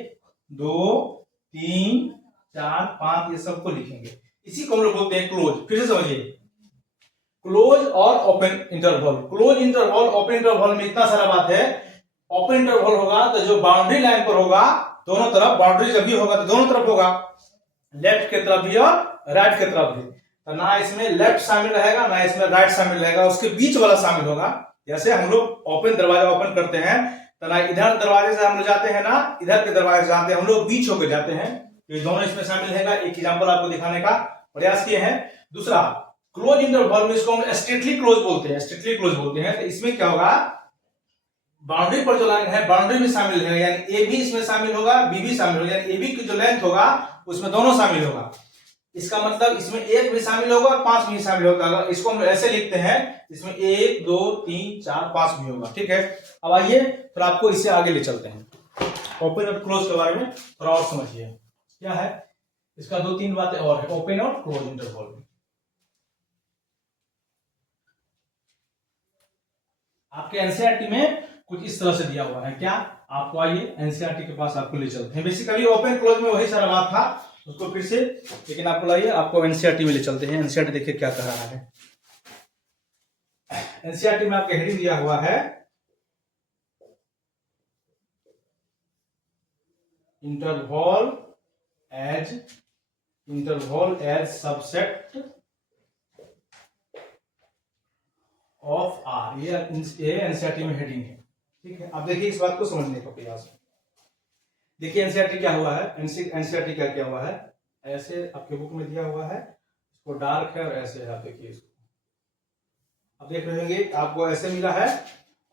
2, 3, 4, 5 ये सबको लिखेंगे, इसी को हम लोग बोलते हैं क्लोज। फिर से समझिए, क्लोज और open interval. Close interval, open interval में इतना सारा बात है। ओपन इंटरवल होगा तो जो बाउंड्री लाइन पर होगा, दोनों तरफ बाउंड्री जब भी होगा तो दोनों तरफ होगा, लेफ्ट के तरफ भी और राइट के तरफ भी। तो ना इसमें लेफ्ट शामिल रहेगा, ना इसमें राइट शामिल रहेगा, उसके बीच वाला शामिल होगा। जैसे हम लोग ओपन दरवाजा ओपन करते हैं तो ना इधर दरवाजे से हम लोग जाते हैं, ना इधर के दरवाजे से जाते हैं, हम लोग बीच होकर जाते हैं। तो ये दोनों इसमें शामिल है। एक एग्जांपल आपको दिखाने का प्रयास किए हैं। दूसरा, क्लोज इंटरवल में इसको हम स्ट्रिक्टली क्लोज बोलते हैं, स्ट्रिक्टली क्लोज बोलते हैं। तो इसमें क्या होगा, बाउंड्री पर जो लाइन है बाउंड्री भी शामिल है, यानी ए भी इसमें शामिल होगा, बी भी शामिल होगा, यानी ए बी की जो लेंथ होगा उसमें दोनों शामिल होगा। इसका मतलब इसमें 1 भी शामिल होगा और 5 भी शामिल होगा। अगर इसको हम ऐसे लिखते हैं, इसमें 1, 2, 3, 4, 5 भी होगा। ठीक है, अब आइए फिर आपको इससे आगे ले चलते हैं। ओपन और क्लोज के बारे में थोड़ा और समझिए क्या है। इसका 2-3 बातें और है ओपन और क्लोज इंटरवल में। आपके एनसीईआरटी में कुछ इस तरह से दिया हुआ है। क्या, आपको आइए एनसीईआरटी के पास आपको ले चलते हैं। बेसिकली ओपन क्लोज में वही सारा बात था, उसको फिर से, लेकिन आपको लाइए आपको एनसीईआरटी में ले चलते हैं। एनसीईआरटी देखिए क्या कह रहा है। एनसीईआरटी में आपके हेडिंग दिया हुआ है interval as subset of R. ये एनसीईआरटी में हेडिंग है। ठीक है, अब देखिए इस बात को समझने का प्रयास। देखिए एनसीईआरटी क्या हुआ है, एनसीईआरटी क्या किया हुआ है, ऐसे आपके बुक में दिया हुआ है, इसको डार्क है और ऐसे है। आप देखिए इसको, आप देख रहे होंगे आपको ऐसे मिला है,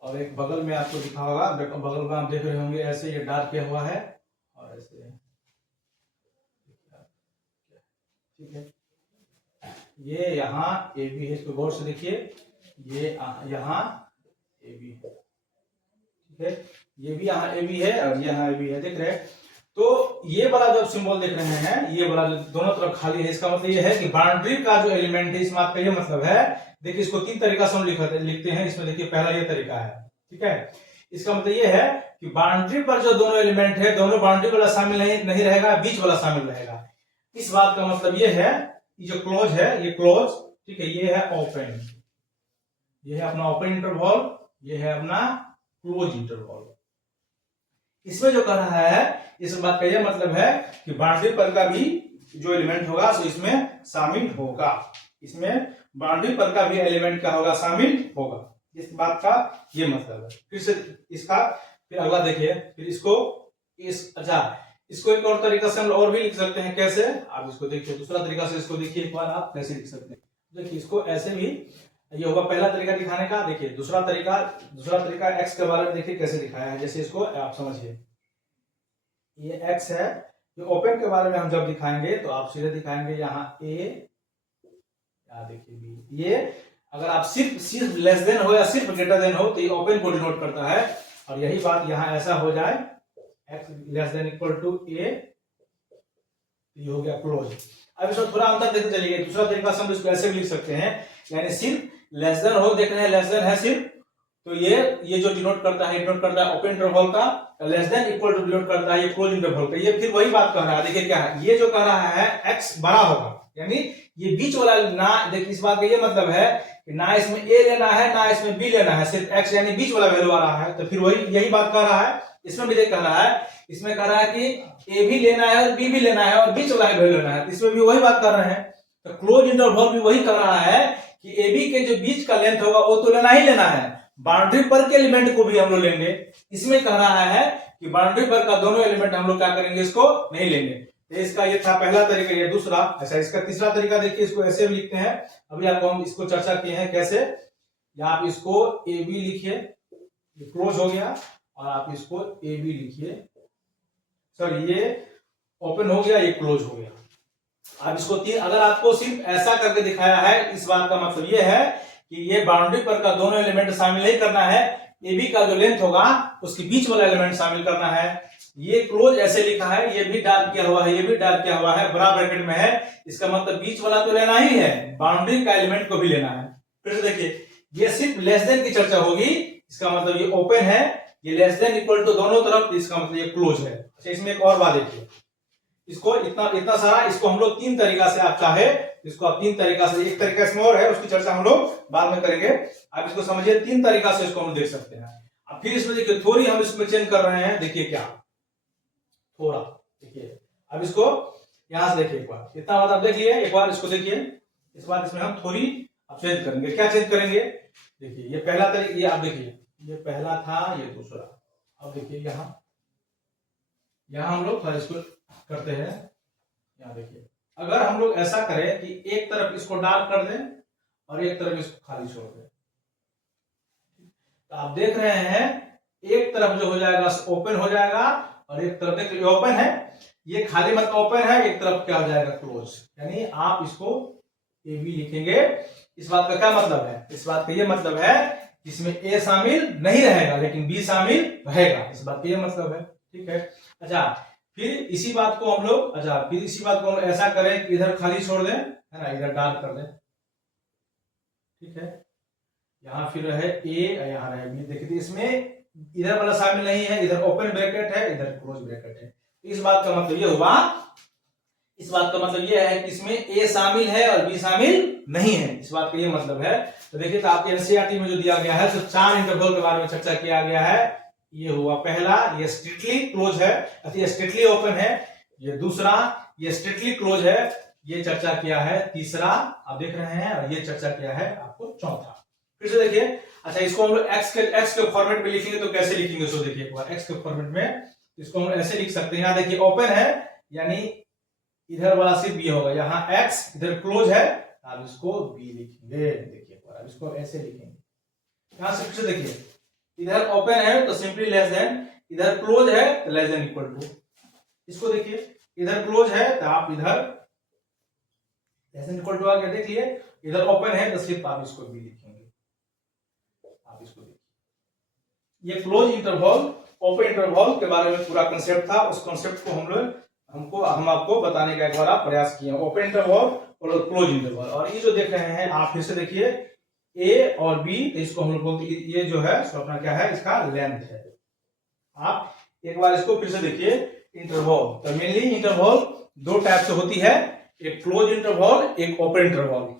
और एक बगल में आपको दिखा होगा, बगल में आप देख रहे होंगे ऐसे ये डार्क किया हुआ है और ऐसे। ठीक है, ये यहाँ ए बी है, इसको गौर से देखिए, ये यहाँ ए बी है। ठीक है, ये भी यहाँ ए बी है और यहाँ ए बी है, देख रहे हैं। तो ये वाला जो सिंबल देख रहे हैं, ये वाला जो दोनों तरफ खाली है, इसका मतलब ये है कि बाउंड्री का जो एलिमेंट है, इस बात का ये मतलब है। देखिए इसको 3 तरीका से हम लिखते हैं। इसमें देखिए पहला ये तरीका है। ठीक है, इसका मतलब ये है कि बाउंड्री पर जो दोनों एलिमेंट है, दोनों बाउंड्री वाला शामिल नहीं रहेगा, बीच वाला शामिल रहेगा। इस बात का मतलब ये है, ये जो क्लोज है ये क्लोज, ठीक है, ये है ओपन, ये है अपना ओपन इंटरवल, ये है अपना क्लोज इंटरवल। इसमें जो कह रहा है, इस बात का यह मतलब है कि बाउंड्री पर का भी जो एलिमेंट होगा सो इसमें शामिल होगा, इसमें बाउंड्री पर का भी एलिमेंट का होगा, शामिल होगा। इस बात का ये मतलब है। फिर से इसका फिर अगला देखिए, फिर इसको इसको एक और तरीका से हम और भी लिख सकते हैं। कैसे, आप इसको देखिए, दूसरा तरीका से इसको देखिए एक बार, आप कैसे लिख सकते हैं। देखिए इसको ऐसे भी, ये होगा पहला तरीका दिखाने का। देखिए दूसरा तरीका एक्स के बारे में देखिए कैसे दिखाया है। जैसे इसको आप समझिए, ये एक्स है, ये ओपन के बारे में हम जब दिखाएंगे तो आप सीधे दिखाएंगे यहाँ ए, यहाँ देखिए बी। ये अगर आप सिर्फ लेस देन हो या सिर्फ ग्रेटर देन हो तो ये ओपन को डिनोट करता है, और यही बात यहाँ ऐसा हो जाए x less than equal to a, ये हो गया क्लोज। अब इसमें थोड़ा अंतर देखते चलिए। दूसरा तरीका से हम इसको ऐसे भी लिख सकते हैं, यानी सिर्फ लेस देन हो, देख रहे हैं लेस देन है सिर्फ, तो ये जो डिनोट करता है ओपन इंटरवल का, less than equal to denote करता है ये क्लोज इंटरवल का। ये फिर वही बात कह रहा है। देखिए क्या है, ये जो कह रहा है एक्स बड़ा होगा, यानी ये बीच वाला ना, देखिए इस बात का ये मतलब है कि ना इसमें ए लेना है ना इसमें बी लेना है, सिर्फ एक्स यानी बीच वाला वैल्यू आ रहा है। तो फिर वही यही बात कह रहा है, इसमें भी देख कह रहा है, इसमें कह रहा है कि ए भी लेना है और बी भी लेना है और बीच वाला वैल्यू लेना है, इसमें भी वही बात कर रहे हैं। तो क्लोज इंटरवल भी वही कर रहा है कि AB के जो बीच का लेंथ होगा वो तो लेना ही लेना है, बाउंड्री पर के एलिमेंट को भी हम लोग लेंगे। इसमें कह रहा है कि बाउंड्री पर का दोनों एलिमेंट हम लोग क्या करेंगे, इसको नहीं लेंगे। तो इसका ये था पहला तरीका, ये दूसरा। अच्छा, इसका तीसरा तरीका देखिए, इसको ऐसे भी लिखते हैं, अभी आपको हम इसको चर्चा किए हैं कैसे। या आप इसको AB लिखिए, ये क्लोज हो गया, और आप इसको AB लिखिए, सॉरी ये ओपन हो गया, ये क्लोज हो गया। अब इसको अगर आपको सिर्फ ऐसा करके दिखाया है, इस बात का मतलब ये है कि ये बाउंड्री पर का दोनों एलिमेंट शामिल नहीं करना है, AB का जो लेंथ होगा उसके बीच वाला एलिमेंट शामिल करना है। ये क्लोज ऐसे लिखा है, ये भी डार्क किया हुआ है, ये भी डार्क किया हुआ है, बड़ा ब्रैकेट में है, इसका मतलब बीच वाला तो लेना ही है, बाउंड्री का एलिमेंट को भी लेना है। फिर से देखिए, ये सिर्फ लेस देन की चर्चा होगी, इसका मतलब ये ओपन है, ये लेस देन इक्वल टू दोनों तरफ, इसका मतलब ये क्लोज है। अच्छा, इसमें एक और बात देखिए, इसको इतना सारा, इसको हम लोग तीन तरीका से, आप चाहे इसको आप तीन तरीका से, एक तरीका इसमें और है, उसकी चर्चा हम लोग बाद में करेंगे। आप इसको समझिए, तीन तरीका से इसको हम देख सकते हैं। अब फिर इसमें देखिए थोड़ी हम इसमें चेंज कर रहे हैं, देखिए क्या, थोड़ा देखिए, अब इसको यहां से देखिए एक बार, इतना बात आप देखिए, एक बार इसको देखिए, इस बार इसमें हम थोड़ी अब चेंज करेंगे। क्या चेंज करेंगे, देखिए ये पहला तरीका, ये आप देखिए, ये पहला था, ये दूसरा। अब देखिए यहां हम लोग थोड़ा इसको करते हैं, यहां देखिए, अगर हम लोग ऐसा करें कि एक तरफ इसको डार्क कर दें और एक तरफ इसको खाली छोड़ दें, तो आप देख रहे हैं एक तरफ जो हो जाएगा ओपन हो जाएगा, और एक तरफ देखिए ओपन है, ये खाली मतलब ओपन है, एक तरफ क्या हो जाएगा, क्लोज। यानी आप इसको AB लिखेंगे। इस बात का क्या मतलब है, इस बात का ये मतलब है इसमें A शामिल नहीं रहेगा लेकिन B शामिल रहेगा, इस बात का ये मतलब है। ठीक है। अच्छा, फिर इसी बात को हम लोग ऐसा करें कि इधर खाली छोड़ दें, है ना, इधर डार्क कर दें। ठीक है, यहां फिर रहे A और यहां रहे B। देखिए इसमें इधर वाला शामिल नहीं है, इधर ओपन ब्रैकेट है, इधर क्लोज ब्रैकेट है। इस बात का मतलब ये हुआ, इस बात का मतलब ये है कि इसमें A शामिल है और B शामिल नहीं है, इस बात का ये मतलब है। तो देखिए, तो आपके एनसीईआरटी में जो दिया गया है, तो 4 इंटरवल के बारे में चर्चा किया गया है। ये हुआ पहला, ये स्ट्रिक्टली क्लोज है, ये स्ट्रिक्टली ओपन है। ये दूसरा, ये स्ट्रिक्टली क्लोज है, ये चर्चा किया है। तीसरा आप देख रहे हैं, और ये चर्चा किया है आपको चौथा। फिर से देखिए, अच्छा इसको हम लोग एक्स के फॉर्मेट में लिखेंगे तो कैसे लिखेंगे, इसको देखिए एक बार, एक्स के फॉर्मेट में इसको हम ऐसे लिख सकते हैं। यहाँ देखिए ओपन है, यानी इधर वाला सिर्फ B होगा, यहाँ X, इधर क्लोज है, आप इसको B लिखेंगे। देखिए एक बार इसको ऐसे लिखेंगे। यहां से फिर से देखिए, इधर ओपन है तो सिंपली लेस देन, इधर क्लोज है तो लेस देन इक्वल टू। इसको देखिए, इधर क्लोज है तो आप इधर लेस देन इक्वल टू आ गया। देखिए इधर ओपन है तो सिर्फ आप इसको B लिखेंगे। आप इसको देखिए, ये क्लोज इंटरवल, ओपन इंटरवल के बारे में पूरा कंसेप्ट था। उस कंसेप्ट को हम आपको बताने का एक बार प्रयास किए, ओपन इंटरवल और क्लोज इंटरवल। और ये जो देख रहे हैं आप, फिर से देखिए A और B, इसको हम लोग बोलते हैं, ये जो है सो अपना क्या है, इसका लेंथ है। आप एक बार इसको फिर से देखिए, इंटरवल, तो मेनली इंटरवल दो टाइप से होती है, एक क्लोज इंटरवल, एक ओपन इंटरवल।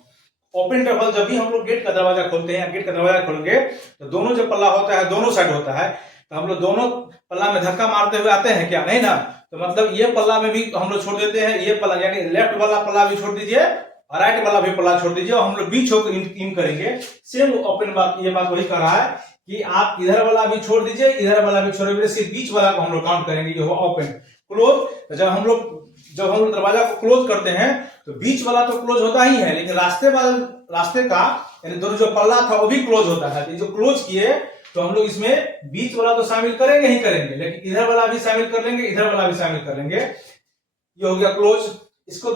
ओपन इंटरवल जब भी हम लोग गेट का दरवाजा खोलते हैं या गेट का दरवाजा खोलेंगे तो दोनों जो पल्ला होता है दोनों साइड होता है, तो हम लोग दोनों पल्ला में धक्का मारते हुए आते हैं क्या, नहीं ना। तो मतलब ये पल्ला में भी हम लोग छोड़ देते हैं, ये पल्ला यानी लेफ्ट वाला पल्ला भी छोड़ दीजिए और राइट वाला भी पल्ला छोड़ दीजिए, और हम लोग बीच होकर इन करेंगे। सेम ओपन बात, ये बात वही कर रहा है कि आप इधर वाला भी छोड़ दीजिए, इधर वाला भी छोड़ दीजिए, सिर्फ बीच वाला को हम लोग काउंट करेंगे, ये हुआ ओपन। क्लोज, जब हम लोग दरवाजा को क्लोज करते हैं तो बीच वाला तो क्लोज होता ही है, लेकिन रास्ते का यानी दोनों जो पल्ला था वो भी क्लोज होता है। जो क्लोज किए तो हम लोग इसमें बीच वाला तो शामिल करेंगे ही करेंगे, लेकिन इधर वाला भी शामिल कर लेंगे, इधर वाला भी शामिल कर लेंगे। ये हो गया क्लोज। इसको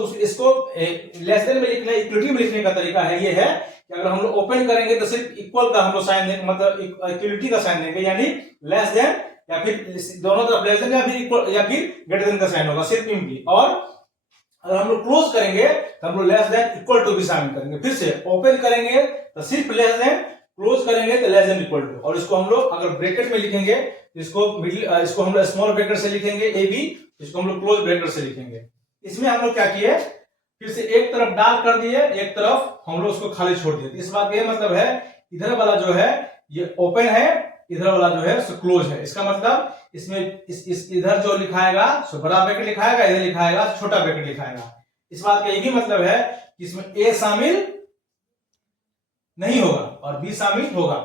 लेस देन में लिखना, इक्वलिटी में लिखने का तरीका है ये है कि अगर हम लोग ओपन करेंगे तो सिर्फ इक्वल का हम लोग साइन देंगे, मतलब इक्वलिटी का साइन देंगे, यानी लेस देन या फिर दोनों तरफ लेस देन या फिर इक्वल या फिर ग्रेटर देन का साइन होगा, सिर्फ इनकी। और अगर हम लोग क्लोज करेंगे तो हम लोग लेस देन इक्वल टू भी शामिल करेंगे। फिर से ओपन करेंगे तो सिर्फ लेस देन, क्लोज करेंगे तो लेस देन इक्वल टू। और इसको हम लोग अगर ब्रैकेट में लिखेंगे तो इसको हम लोग स्मॉल ब्रैकेट से लिखेंगे AB, इसको हम लोग क्लोज ब्रैकेट से लिखेंगे। इसमें हम लोग क्या किए, फिर से एक तरफ डार्क कर दिए, एक तरफ हम लोग उसको खाली छोड़ दिए। इस बात का ये मतलब है इधर वाला जो है ये ओपन है, इधर वाला जो है सो क्लोज है। इसका मतलब इसमें इधर जो लिखाएगा सो बड़ा ब्रैकेट लिखाएगा, इधर लिखाएगा छोटा ब्रैकेट लिखाएगा। इस बात का ये भी मतलब है कि इसमें ए शामिल नहीं होगा और बी शामिल होगा।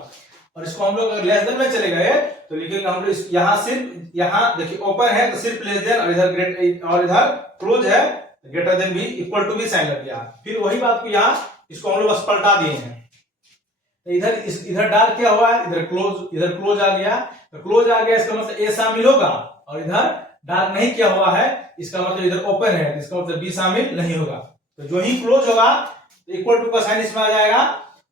और इसको हम लोग अगर लेस देन में चले गए तो लिखेंगे हम लोग यहाँ सिर्फ, यहाँ देखिए ओपन है तो सिर्फ लेस देन, और इधर ग्रेट और इधर क्लोज है ग्रेटर देन भी, इक्वल टू भी साइन लग गया। फिर वही बात को यहाँ इसको हम लोग बस पलटा दिए हैं। तो इधर डार्क क्या हुआ है, इधर क्लोज आ गया, तो क्लोज आ गया इसका मतलब ए शामिल होगा, और इधर डार्क नहीं किया हुआ है इसका मतलब इधर ओपन है, इसका मतलब बी शामिल नहीं होगा। तो जो ही क्लोज होगा तो इक्वल टू का साइन इसमें आ जाएगा,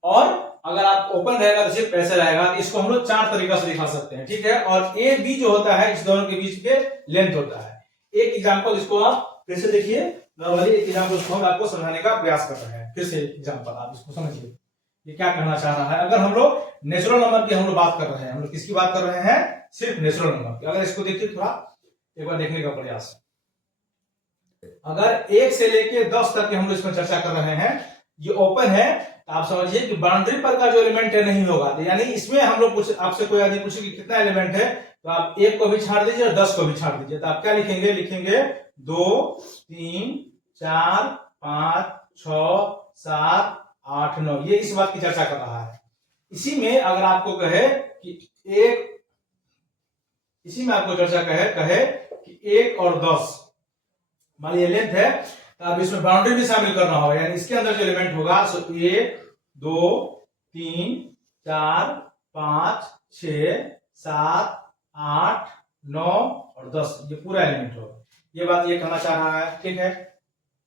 और अगर आप ओपन रहेगा तो सिर्फ ऐसे रहेगा। इसको हम लोग 4 तरीका से दिखा सकते हैं, ठीक है। और ए बी जो होता है इस दोनों के बीच के लेंथ होता है। एक एग्जांपल इसको आप फिर से देखिए, नॉर्मली एक एग्जांपल इसको हम आपको समझाने का प्रयास कर रहे हैं। फिर से एग्जांपल आप इसको समझिए ये क्या कहना चाह रहा है। अगर हम लोग नेचुरल नंबर की हम लोग बात कर रहे हैं, हम लोग किसकी बात कर रहे हैं, सिर्फ नेचुरल नंबर की। अगर इसको देखिए थोड़ा एक बार देखने का प्रयास, अगर 1 से लेके 10 तक के हम लोग इसमें चर्चा कर रहे हैं, ये ओपन है तो आप समझिए कि बाउंड्री पर का जो एलिमेंट है नहीं होगा। तो यानी इसमें हम लोग कुछ आपसे कोई आदमी पूछे कि कितना एलिमेंट है, तो आप 1 को भी छाड़ दीजिए और 10 को भी छाड़ दीजिए, तो आप क्या लिखेंगे, लिखेंगे 2 3 4 5 6 7 8 9। ये इस बात की चर्चा कर रहा है। इसी में अगर आपको कहे कि इसी में आपको चर्चा कहे कि 1 और 10 मान लीजिए लेंथ है, तो अब इसमें बाउंड्री भी शामिल करना होगा, यानी इसके अंदर जो एलिमेंट होगा सो 1 2 3 4 5 6 7 8 9 और 10, ये पूरा एलिमेंट होगा। ये बात ये कहना चाह रहा है, ठीक है।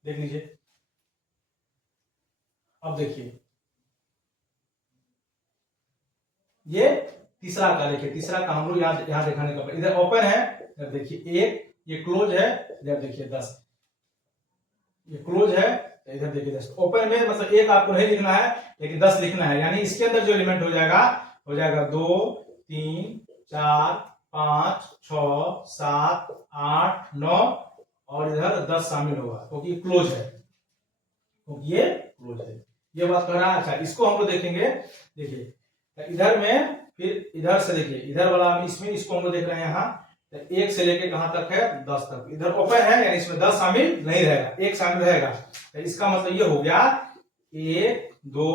देख लीजिए, अब देखिए ये तीसरा का, देखिए तीसरा का हम लोग यहाँ दिखाने का, इधर ओपन है, इधर देखिए 1, ये क्लोज है, इधर देखिए 10, ये क्लोज है, तो इधर देखिए 10। ओपन में मतलब 1 आपको नहीं लिखना है लेकिन 10 लिखना है, यानी इसके अंदर जो एलिमेंट हो जाएगा 2 3 4 5 6 7 8 9 और इधर 10 शामिल होगा क्योंकि क्लोज है, क्योंकि ये क्लोज है। ये बात कह रहा है। अच्छा, इसको हम लोग देखेंगे, देखिए इधर में, फिर इधर से देखिए इधर वाला इसमें इसको हम लोग देख रहे हैं यहाँ, तो 1 से लेके कहां तक है, 10 तक। इधर ओपन है यानी इसमें 10 शामिल नहीं रहेगा, 1 शामिल रहेगा। तो इसका मतलब ये हो गया 1 2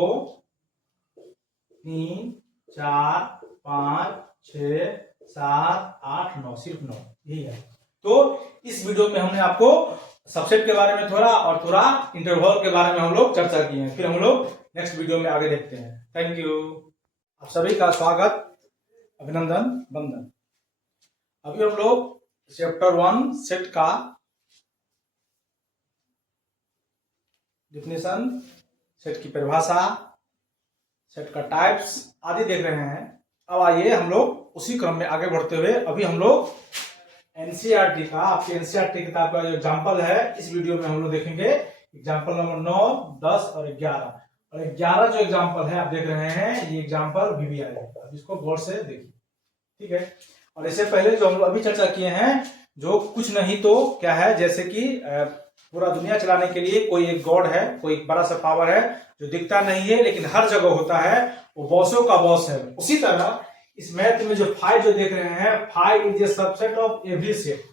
3 4 5 6 7 8 9, सिर्फ 9, यही है। तो इस वीडियो में हमने आपको सबसेट के बारे में थोड़ा और थोड़ा इंटरवल के बारे में हम लोग चर्चा की है। फिर हम लोग नेक्स्ट वीडियो में आगे देखते हैं। थैंक यू, आप सभी का स्वागत, अभिनंदन, वंदन। अभी हम लोग चैप्टर 1 सेट का डिफिनेशन, सेट की परिभाषा, सेट का टाइप्स आदि देख रहे हैं। अब आइए हम लोग उसी क्रम में आगे बढ़ते हुए अभी हम लोग एनसीईआरटी का, आपके एनसीईआरटी किताब का जो एग्जाम्पल है इस वीडियो में हम लोग देखेंगे। एग्जाम्पल नंबर 9 10 और 11, और 11 जो एग्जाम्पल है आप देख रहे हैं, ये एग्जाम्पल वीवीआई है। अब इसको गौर से देखिए, ठीक है। और इससे पहले जो हम लोग अभी चर्चा किए हैं, जो कुछ नहीं तो क्या है, जैसे कि पूरा दुनिया चलाने के लिए कोई एक गॉड है, कोई एक बड़ा सा पावर है जो दिखता नहीं है लेकिन हर जगह होता है, वो बॉसों का बॉस है। उसी तरह इस मैथ में जो फाई जो देख रहे हैं, phi is a subset of every set.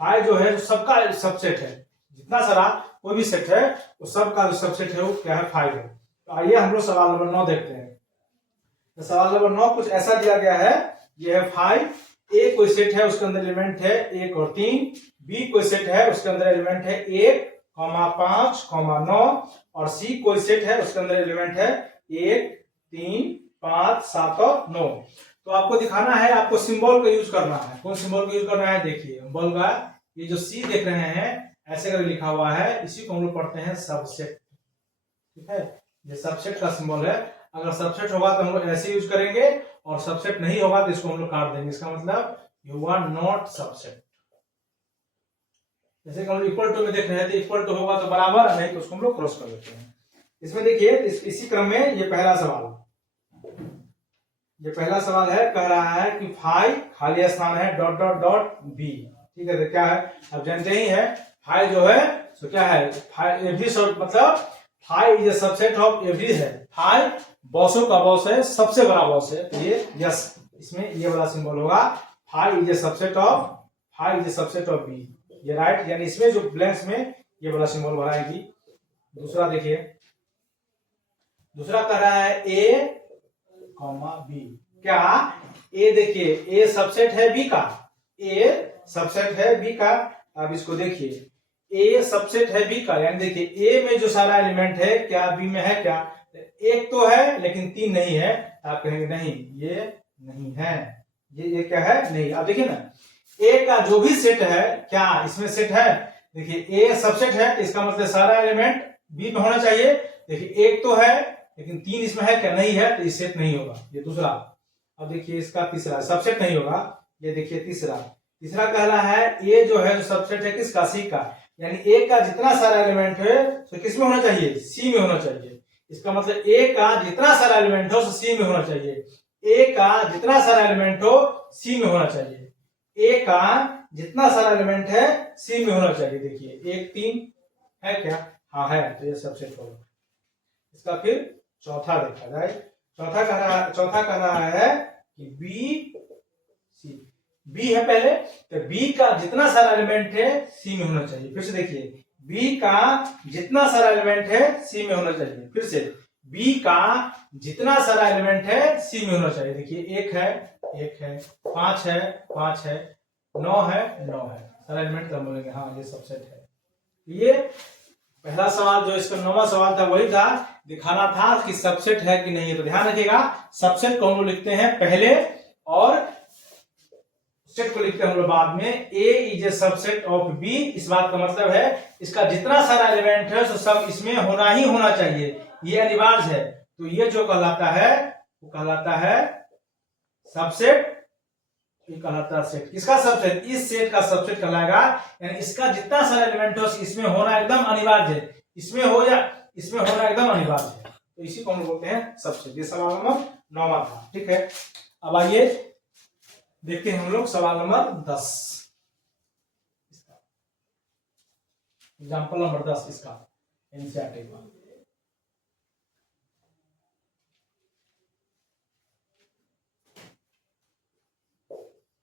Phi जो है सबका सबसेट है, जितना सारा कोई भी सेट है वो सबका जो सबसेट है वो क्या है, फाई है। तो आइए हम लोग सवाल नंबर 9 देखते हैं। तो सवाल नंबर 9 कुछ ऐसा दिया गया है, यह है फाई। ए कोई सेट है, उसके अंदर एलिमेंट है 1 और 3। बी कोई सेट है, उसके अंदर एलिमेंट है 1, 5, 9, और सी कोई सेट है, उसके अंदर एलिमेंट है 1, 3, 5, 7 और 9। तो आपको दिखाना है, आपको सिंबल का यूज करना है। कौन सिंबल का यूज करना है, देखिए सिंबल का ये जो सी देख रहे हैं ऐसे करके लिखा हुआ है, इसी को हम लोग पढ़ते हैं सबसेट, ठीक है। ये सबसेट का सिंबल है। अगर सबसेट होगा तो हम लोग ऐसे यूज करेंगे, और सबसेट नहीं होगा तो इसको हम लोग काट देंगे। इसका मतलब यू आर नॉट सबसेट। जैसे कि हम लोग इक्वल टू में देख रहे थे, इक्वल टू होगा तो बराबर, नहीं तो उसको हम लोग क्रॉस कर देते हैं। इसमें देखिए इसी क्रम में ये पहला सवाल, ये पहला सवाल है, कह रहा है कि फाई खाली स्थान है डॉट डॉट डॉट बी, ठीक है। तो क्या है, अब जानते ही है फाई जो है तो क्या है, फाई एवरी मतलब phi is a subset of every है। फाई बॉसों का बॉस है, सबसे बड़ा बॉस है, तो ये यस, इसमें ये वाला सिंबल होगा। Phi is a subset of, phi is a subset of B, ये राइट, यानी इसमें जो ब्लैंक्स में ये वाला सिंबल बनाएगी। दूसरा देखिए, दूसरा कह रहा है ए कॉमा बी। क्या ए, देखिए ए सबसेट है बी का, ए सबसेट है बी का। अब इसको देखिए, ए सबसेट है बी का, यानी देखिए ए में जो सारा एलिमेंट है क्या बी में है क्या? एक तो है लेकिन 3 नहीं है। आप कहेंगे नहीं ये नहीं है, ये क्या है? नहीं। अब देखिए ना, ए का जो भी सेट है क्या इसमें सेट है? देखिए ए सबसेट है, इसका मतलब सारा एलिमेंट बी में होना चाहिए। देखिए एक तो है लेकिन 3 इसमें है क्या? नहीं है, तो ये सेट नहीं होगा। ये दूसरा। अब देखिए इसका तीसरा, सबसेट नहीं होगा। ये देखिए तीसरा कह रहा है ए जो है जो सबसेट है किसका? सी का, यानी ए का जितना सारा एलिमेंट है तो किस में होना चाहिए? सी में होना चाहिए। इसका मतलब ए का जितना सारा एलिमेंट हो सी में होना चाहिए। ए का जितना सारा एलिमेंट हो सी में होना चाहिए। ए का जितना सारा एलिमेंट है सी में होना चाहिए। देखिए 1 3 है क्या? हाँ है, तो ये सबसेट होगा। इसका फिर चौथा देखा जाए। चौथा कह रहा है कि बी सी, बी है पहले, तो बी का जितना सारा एलिमेंट है सी में होना चाहिए। फिर से देखिए, बी का जितना सारा एलिमेंट है सी में होना चाहिए। फिर से बी का जितना सारा एलिमेंट है सी में होना चाहिए। देखिए 1 है 5 है 5 है 9 है 9 है, सारा एलिमेंट हम बोलेंगे हाँ ये सबसेट है। ये पहला सवाल जो इसका 9वां सवाल था वही था, दिखाना था कि सबसेट है कि नहीं है। तो ध्यान रखिएगा, सबसेट को हम लोग लिखते हैं पहले और सेट को लिखते हैं हम लोग बाद में। A is a subset of B, इस बात का मतलब है इसका जितना सारा एलिमेंट है तो सब इसमें होना ही होना चाहिए, ये अनिवार्य है। तो ये जो कहलाता है वो कहलाता है सबसेट। ये कहलाता है सेट। किसका सबसेट? इस सेट का सबसेट कहलाएगा, यानी इसका जितना सारा एलिमेंट हो इसमें होना एकदम अनिवार्य है। इसमें हो या इसमें होना एकदम अनिवार्य है, तो इसी को हम बोलते हैं सबसेट। ये सवाल नंबर 9वां था। ठीक है, अब आइए देखते हैं हम लोग सवाल नंबर 10, एग्जाम्पल नंबर 10 इसका एनसीईआरटी का।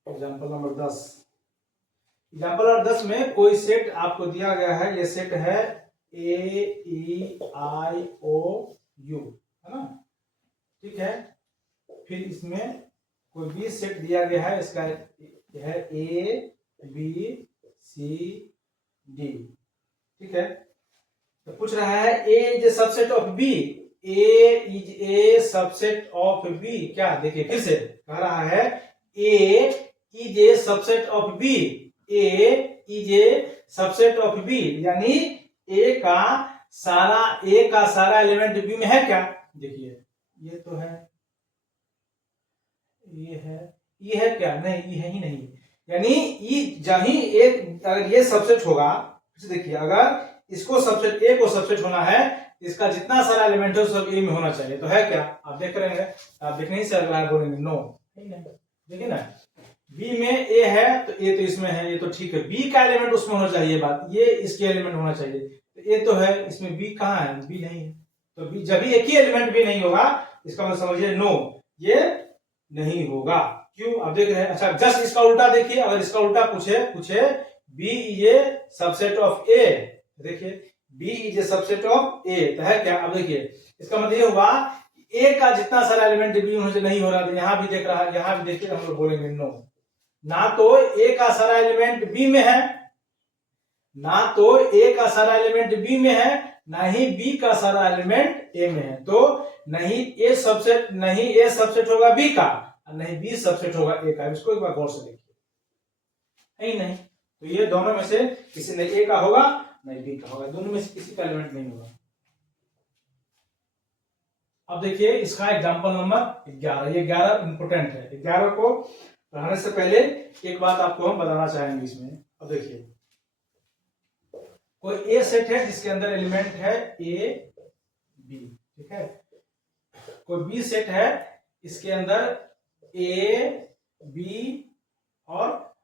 एग्जाम्पल नंबर 10, एग्जाम्पल नंबर 10 में कोई सेट आपको दिया गया है। ये सेट है AEIOU, है ना? ठीक है, फिर इसमें कोई भी सेट दिया गया है, इसका है ABCD। ठीक है, तो पूछ रहा है A is a subset of B, A is a subset of B। क्या? देखिए फिर से कह रहा है A is a subset of B, A is a subset of B, यानी A का सारा एलिमेंट B में है क्या? देखिए ये तो है, ये है क्या? नहीं, ये है ही नहीं। यानी ये जहीं एक, अगर ये सबसेट होगा, देखिए अगर इसको सबसेट ए को सबसेट होना है, इसका जितना सारा एलिमेंट है सब ए में होना चाहिए। तो है क्या? आप देख रहे हैं, आप देखने ही से अगला बोलेंगे नो। देखिए ना, बी में ए है तो ए तो इसमें है, ये तो ठीक है। बी का एलिमेंट उसमें होना चाहिए, बात ये इसके एलिमेंट होना चाहिए। तो ए तो है, इसमें बी कहाँ है? बी नहीं है। तो बी, जब भी एक ही एलिमेंट भी नहीं होगा इसका मतलब समझिए नो, ये नहीं होगा। क्यों? अब देख रहे हैं। अच्छा, जस्ट इसका उल्टा देखिए, अगर इसका उल्टा पूछे B is a subset of A, देखिए B is a subset of A, तो है क्या? अब देखिए इसका मतलब ये हुआ ए का जितना सारा एलिमेंट बी में नहीं हो रहा है। यहां भी देख रहा है, यहां भी देखिए, हम लोग बोलेंगे नो। ना तो ए का सारा एलिमेंट बी में है, ना तो ए का सारा एलिमेंट बी में है, ना ही बी का सारा एलिमेंट ए में है। तो नहीं ए सबसेट होगा बी का, नहीं बी सबसेट होगा ए का। इसको एक बार गौर से देखिए, है ही नहीं। तो ये दोनों में से किसी ने ए का होगा, नहीं बी का होगा, दोनों में से किसी का एलिमेंट नहीं होगा। अब देखिए इसका एग्जांपल नंबर 11, ये 11 इंपोर्टेंट है। 11 को पढ़ाने से पहले एक बात आपको हम बताना चाहेंगे इसमें। अब देखिए कोई ए सेट है जिसके अंदर एलिमेंट है ए बी, ठीक है। कोई बी सेट है, इसके अंदर ए बी और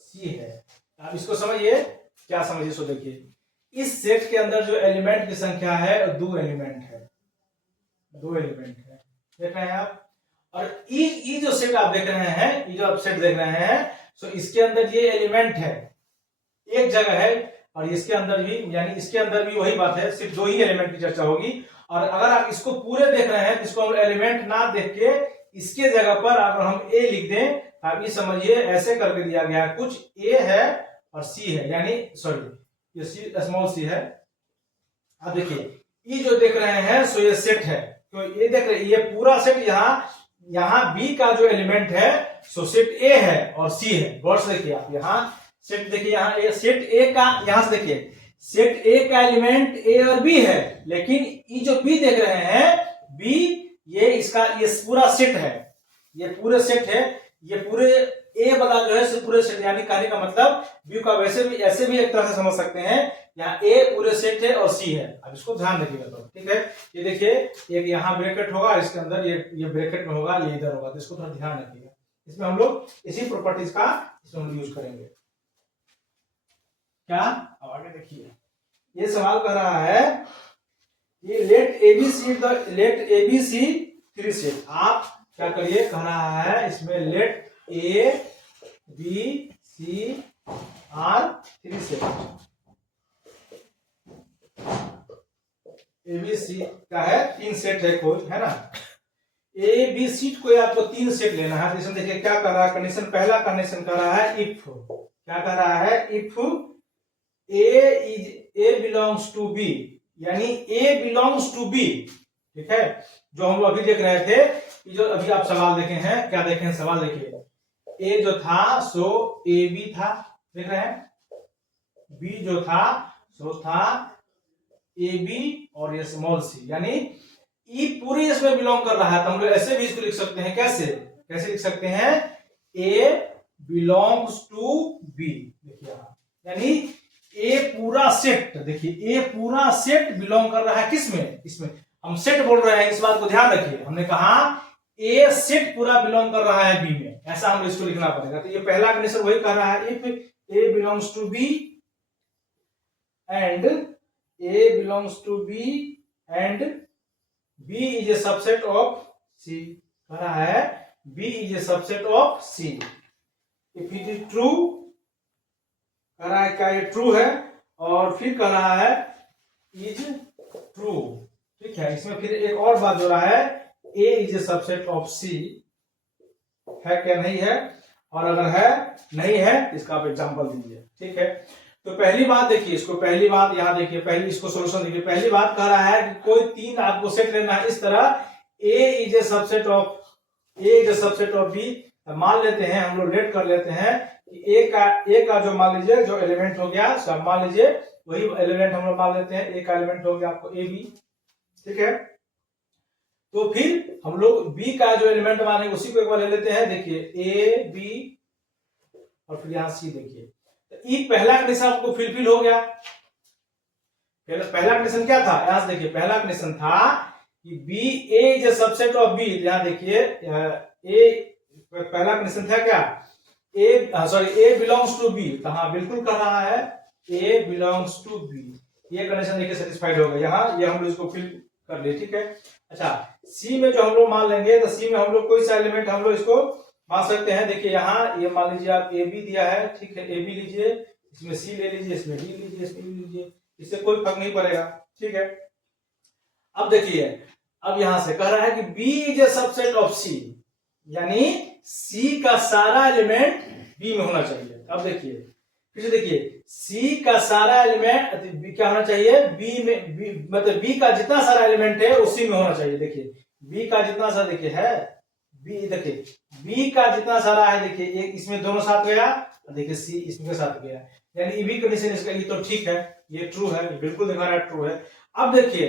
सी है। आप इसको समझिए, क्या समझिए सो देखिए, इस सेट के अंदर जो एलिमेंट की संख्या है 2 एलिमेंट है, 2 एलिमेंट है, देख रहे हैं आप। और ई जो सेट आप देख रहे हैं, ये जो आप सेट देख रहे हैं, सो इसके अंदर ये एलिमेंट है, एक जगह है। और इसके अंदर भी, यानी इसके अंदर भी वही बात है, सिर्फ 2 ही एलिमेंट की चर्चा होगी। और अगर आप इसको पूरे देख रहे हैं तो इसको हम एलिमेंट ना देख के इसके जगह पर अगर हम ए लिख दें, आप ये समझिए ऐसे करके दिया गया है, कुछ ए है और सी है, यानी सॉरी ये सी स्मॉल सी है। अब देखिए ये जो देख रहे हैं सो ये सेट है, तो ये देख रहे हैं ये पूरा सेट, यहाँ बी का जो एलिमेंट है सो सेट ए है और सी है। गौर से देखिए आप, यहाँ सेट देखिए, यहाँ ए सेट ए का, यहाँ से देखिए सेट ए का एलिमेंट ए और बी है, लेकिन ये जो बी देख रहे हैं बी, ये इसका ये पूरा सेट है, ये पूरे सेट है, ये पूरे ए वाला जो है पूरे सेट, यानी कहने का मतलब बी का वैसे भी ऐसे भी एक तरह से समझ सकते हैं, यहाँ ए पूरे सेट है और सी है। अब इसको ध्यान रखिएगा तो ठीक है। ये देखिए एक यहाँ ब्रैकेट होगा, इसके अंदर ये ब्रैकेट में होगा, ये इधर होगा, तो इसको थोड़ा ध्यान रखिएगा। इसमें हम लोग इसी प्रॉपर्टीज का इसमें हम यूज करेंगे। क्या अब आगे देखिए, ये सवाल कर रहा है ये लेट एबीसी 3 सेट। आप क्या करिए, कह रहा है इसमें let A B C are 3 set, A B C का है 3 सेट है कोई, है ना। ए बी सी को आपको 3 सेट लेना है। इसमें देखिए क्या कर रहा है कंडीशन, पहला कंडीशन कर रहा है इफ, क्या कर रहा है if A belongs to B, यानी ए बिलोंग्स टू बी, ठीक है। जो हम लोग अभी देख रहे थे, जो अभी आप सवाल देखे हैं, क्या देखे हैं सवाल देखिए, ए जो था सो ए बी था, देख रहे हैं, बी जो था सो था ए बी और ये स्मॉल सी, यानी ई पूरी इसमें बिलोंग कर रहा है। तो हम लोग ऐसे भी इसको लिख सकते हैं, कैसे लिख सकते हैं, ए बिलोंग्स टू बी, देखिए यानी ए पूरा सेट, देखिए ए पूरा सेट बिलोंग कर रहा है किसमें, इसमें हम सेट बोल रहे हैं, इस बात को ध्यान रखिए। हमने कहा ए सेट पूरा बिलोंग कर रहा है बी में, ऐसा हम इसको लिखना पड़ेगा। तो ये पहला कंडीशन वही कर रहा है, if A belongs to B and A belongs to B and B is a subset of C, कह रहा है B is a subset of C. If it is true, कह रहा है क्या ये ट्रू है, और फिर कह रहा है इज ट्रू, ठीक है। इसमें फिर एक और बात जो रहा है, A is a subset of सी, है क्या नहीं है, और अगर है नहीं है इसका आप एग्जांपल दीजिए, ठीक है। तो पहली बात देखिए, इसको पहली बात यहाँ देखिए, पहली इसको सोल्यूशन देखिए। पहली बात कह रहा है कि कोई 3 आपको सेट लेना है इस तरह, A is a subset of B. मान लेते हैं हम लोग, लेट कर लेते हैं कि ए का जो मान लीजिए जो एलिमेंट हो गया, सब मान लीजिए वही एलिमेंट हम लोग मान लेते हैं, ए का एलिमेंट हो गया आपको ए बी, ठीक है। तो फिर हम लोग बी का जो एलिमेंट मानेंगे उसी को एक बार ले लेते हैं, देखिए ए बी और फिर यहां सी, देखिए तो ई पहला कंडीशन आपको फिलफिल हो गया। पहला कंडीशन क्या था, यहां से देखिए पहला कंडीशन था कि B A is a subset of B, यहां देखिए ए पहला कंडीशन था क्या, ए बिलोंग्स टू बी, तो हाँ बिल्कुल कर रहा है ए बिलोंग्स टू बी, ये कंडीशन देखिए सेटिस्फाइड हो गया। यहाँ ये हम लोग इसको फिल कर लिए, ठीक है। अच्छा सी में जो हम लोग मान लेंगे, तो सी में हम लोग कोई सा एलिमेंट हम लोग इसको मान सकते हैं। देखिए यहाँ ये मान लीजिए आप ए बी दिया है, ठीक है, ए बी लीजिए, इसमें सी ले लीजिए, इसमें डी लीजिए, इसमें डी लीजिए, इससे कोई फर्क नहीं पड़ेगा, ठीक है। अब देखिए, अब यहां से कह रहा है कि B is a subset of C, यानी सी का सारा एलिमेंट बी में होना चाहिए। अब देखिए फिर से देखिए, सी का सारा एलिमेंट क्या होना चाहिए, बी में, मतलब बी का जितना सारा एलिमेंट है उसी में होना चाहिए। देखिए बी का जितना सारा देखिए है, बी देखिए बी का जितना सारा है, देखिए एक इसमें दोनों साथ गया, देखिए सी इसमें साथ गया, यानी ये भी कंडीशन इसका ये तो ठीक है, ये ट्रू है, बिल्कुल दिखा रहा है ट्रू है। अब देखिए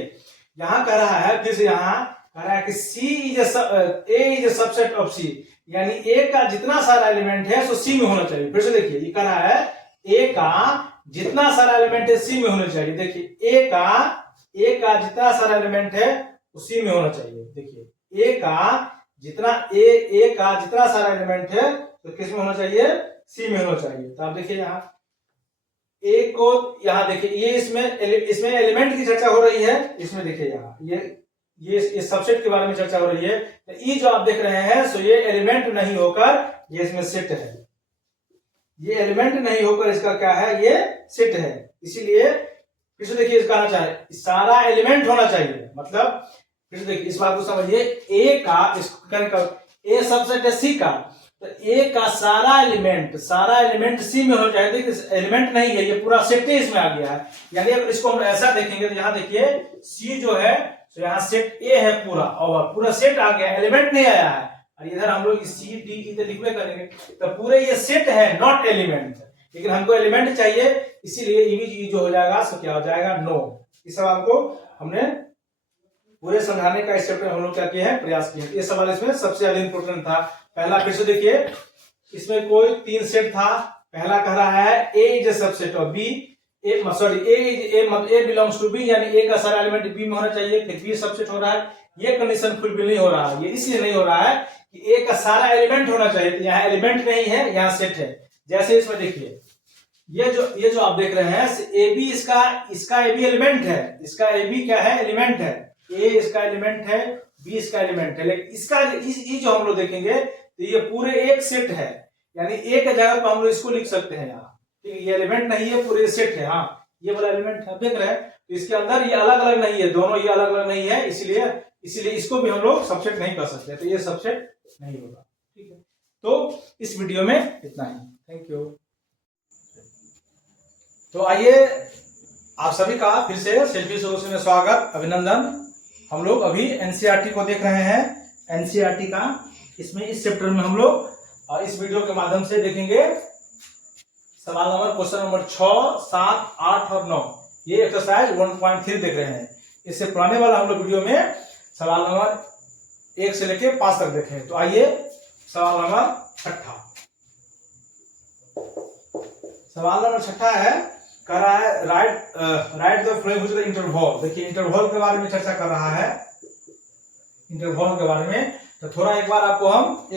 यहां कह रहा है, फिर से यहां कह रहा है कि C is A is a subset of C, यानी ए का जितना सारा एलिमेंट है सो सी में होना चाहिए। फिर से देखिए ये कह रहा है ए का जितना सारा एलिमेंट है सी में होना चाहिए। देखिए ए का जितना सारा एलिमेंट है उसी में होना चाहिए। देखिए ए का जितना सारा एलिमेंट है तो किस में होना चाहिए, सी में होना चाहिए। तो आप देखिए यहाँ ए को, यहाँ देखिए ये इसमें एलिमेंट की चर्चा हो रही है, इसमें देखिए यहाँ ये सबसेट के बारे में चर्चा हो रही है। तो ये जो आप देख रहे हैं सो ये एलिमेंट नहीं होकर ये इसमें सेट है, ये एलिमेंट नहीं होकर इसका क्या है, ये सेट है। इसीलिए फिर से देखिए कहना चाहे सारा एलिमेंट होना चाहिए, मतलब फिर से देखिए इस बात को समझिए, ए का ए सबसेट है सी का, तो ए का सारा एलिमेंट सी में हो जाए। देखिए एलिमेंट नहीं है, ये पूरा सेट ही इसमें आ गया है। यानी अगर इसको हम ऐसा देखेंगे तो यहाँ देखिए सी जो है तो यहाँ सेट ए है पूरा, और पूरा सेट आ गया, एलिमेंट नहीं आया है। और इधर हम लोग सी डी इधर लिखवे करेंगे तो पूरे ये सेट है, नॉट एलिमेंट, लेकिन हमको एलिमेंट चाहिए, इसीलिए ये जो हो जाएगा सो क्या हो जाएगा, नो। इस सवाल को हमने पूरे समझाने का इस चैप्टर में हम लोग क्या किया है, प्रयास किया। ये सवाल इसमें सबसे ज्यादा इंपोर्टेंट था। पहला फिर से देखिए, इसमें कोई 3 सेट था। पहला कह रहा है A is a subset of B, A belongs to B, यानी ए का सारा एलिमेंट बी में होना चाहिए, फिर बी सबसेट हो रहा है। ये कंडीशन फुलफिल नहीं हो रहा है, ये इसलिए नहीं हो रहा है कि ए का सारा एलिमेंट होना चाहिए, तो यहाँ एलिमेंट नहीं है, यहाँ सेट है। जैसे इसमें देखिए ये जो आप देख रहे हैं ए बी, इसका ए बी एलिमेंट है, इसका ए बी क्या है, एलिमेंट है। ए इसका एलिमेंट है, बी इसका एलिमेंट है, लेकिन इसका ये जो हम लोग देखेंगे तो ये पूरे एक सेट है, यानी ए के जगह पर हम लोग इसको लिख सकते हैं यहाँ, ठीक है। ये एलिमेंट नहीं है, पूरे सेट है। हाँ ये वाला एलिमेंट है, देख रहे हैं, तो इसके अंदर ये अलग अलग नहीं है, दोनों ये अलग अलग नहीं है, इसीलिए इसको भी हम लोग सबसेट नहीं कर सकते, तो ये सबसेट नहीं होगा, ठीक है। तो इस वीडियो में इतना ही, थैंक यू। तो आइए आप सभी का फिर से सेल्फी सोल्यूशन में स्वागत, अभिनंदन। हम लोग अभी एनसीईआरटी को देख रहे हैं, एनसीईआरटी का इसमें इस चैप्टर में हम लोग इस वीडियो के माध्यम से देखेंगे सवाल नंबर क्वेश्चन नंबर 6, 7, 8 और 9। ये एक्सरसाइज 1.3 देख रहे हैं। इससे पुराने वाला हम लोग वीडियो में सवाल नंबर 1 से लेके 5 तक देखे। तो आइए सवाल नंबर 6, सवाल नंबर 6 है, कह रहा है राइट द फॉलोइंग इंटरवल। देखिए इंटरवल के बारे में चर्चा कर रहा है, इंटरवल के बारे में। तो थोड़ा एक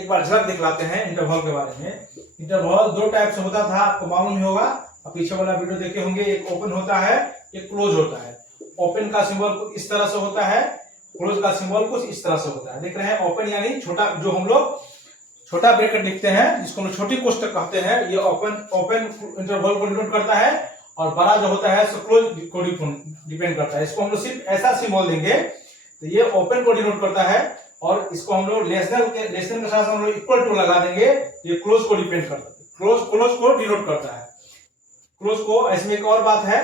बार झलक दिखलाते हैं इंटरवल के बारे में। इंटरवल 2 टाइप से होता था, आपको मालूम ही होगा, आप पीछे वाला वीडियो देखे होंगे। एक ओपन होता है, एक क्लोज होता है। ओपन का सिंबल कुछ इस तरह से होता है, क्लोज का सिंबल कुछ इस तरह से होता है। देख रहे हैं, ओपन यानी छोटा, जो हम लोग छोटा ब्रैकेट लिखते हैं, जिसको हम छोटी कोष्टक कहते हैं, ये ओपन इंटरवल को डिनोट करता है, और बड़ा जो होता है सो क्लोज को डिपेंड करता है। इसको हम लोग सिर्फ ऐसा सिंबल देंगे तो ये ओपन को डिनोट करता है, और इसको हम लोग लेस देन के साथ हम लोग इक्वल टू लगा देंगे, ये क्लोज को डिपेंड करता है, क्लोज को डिनोट करता है, क्लोज को। इसमें एक और बात है,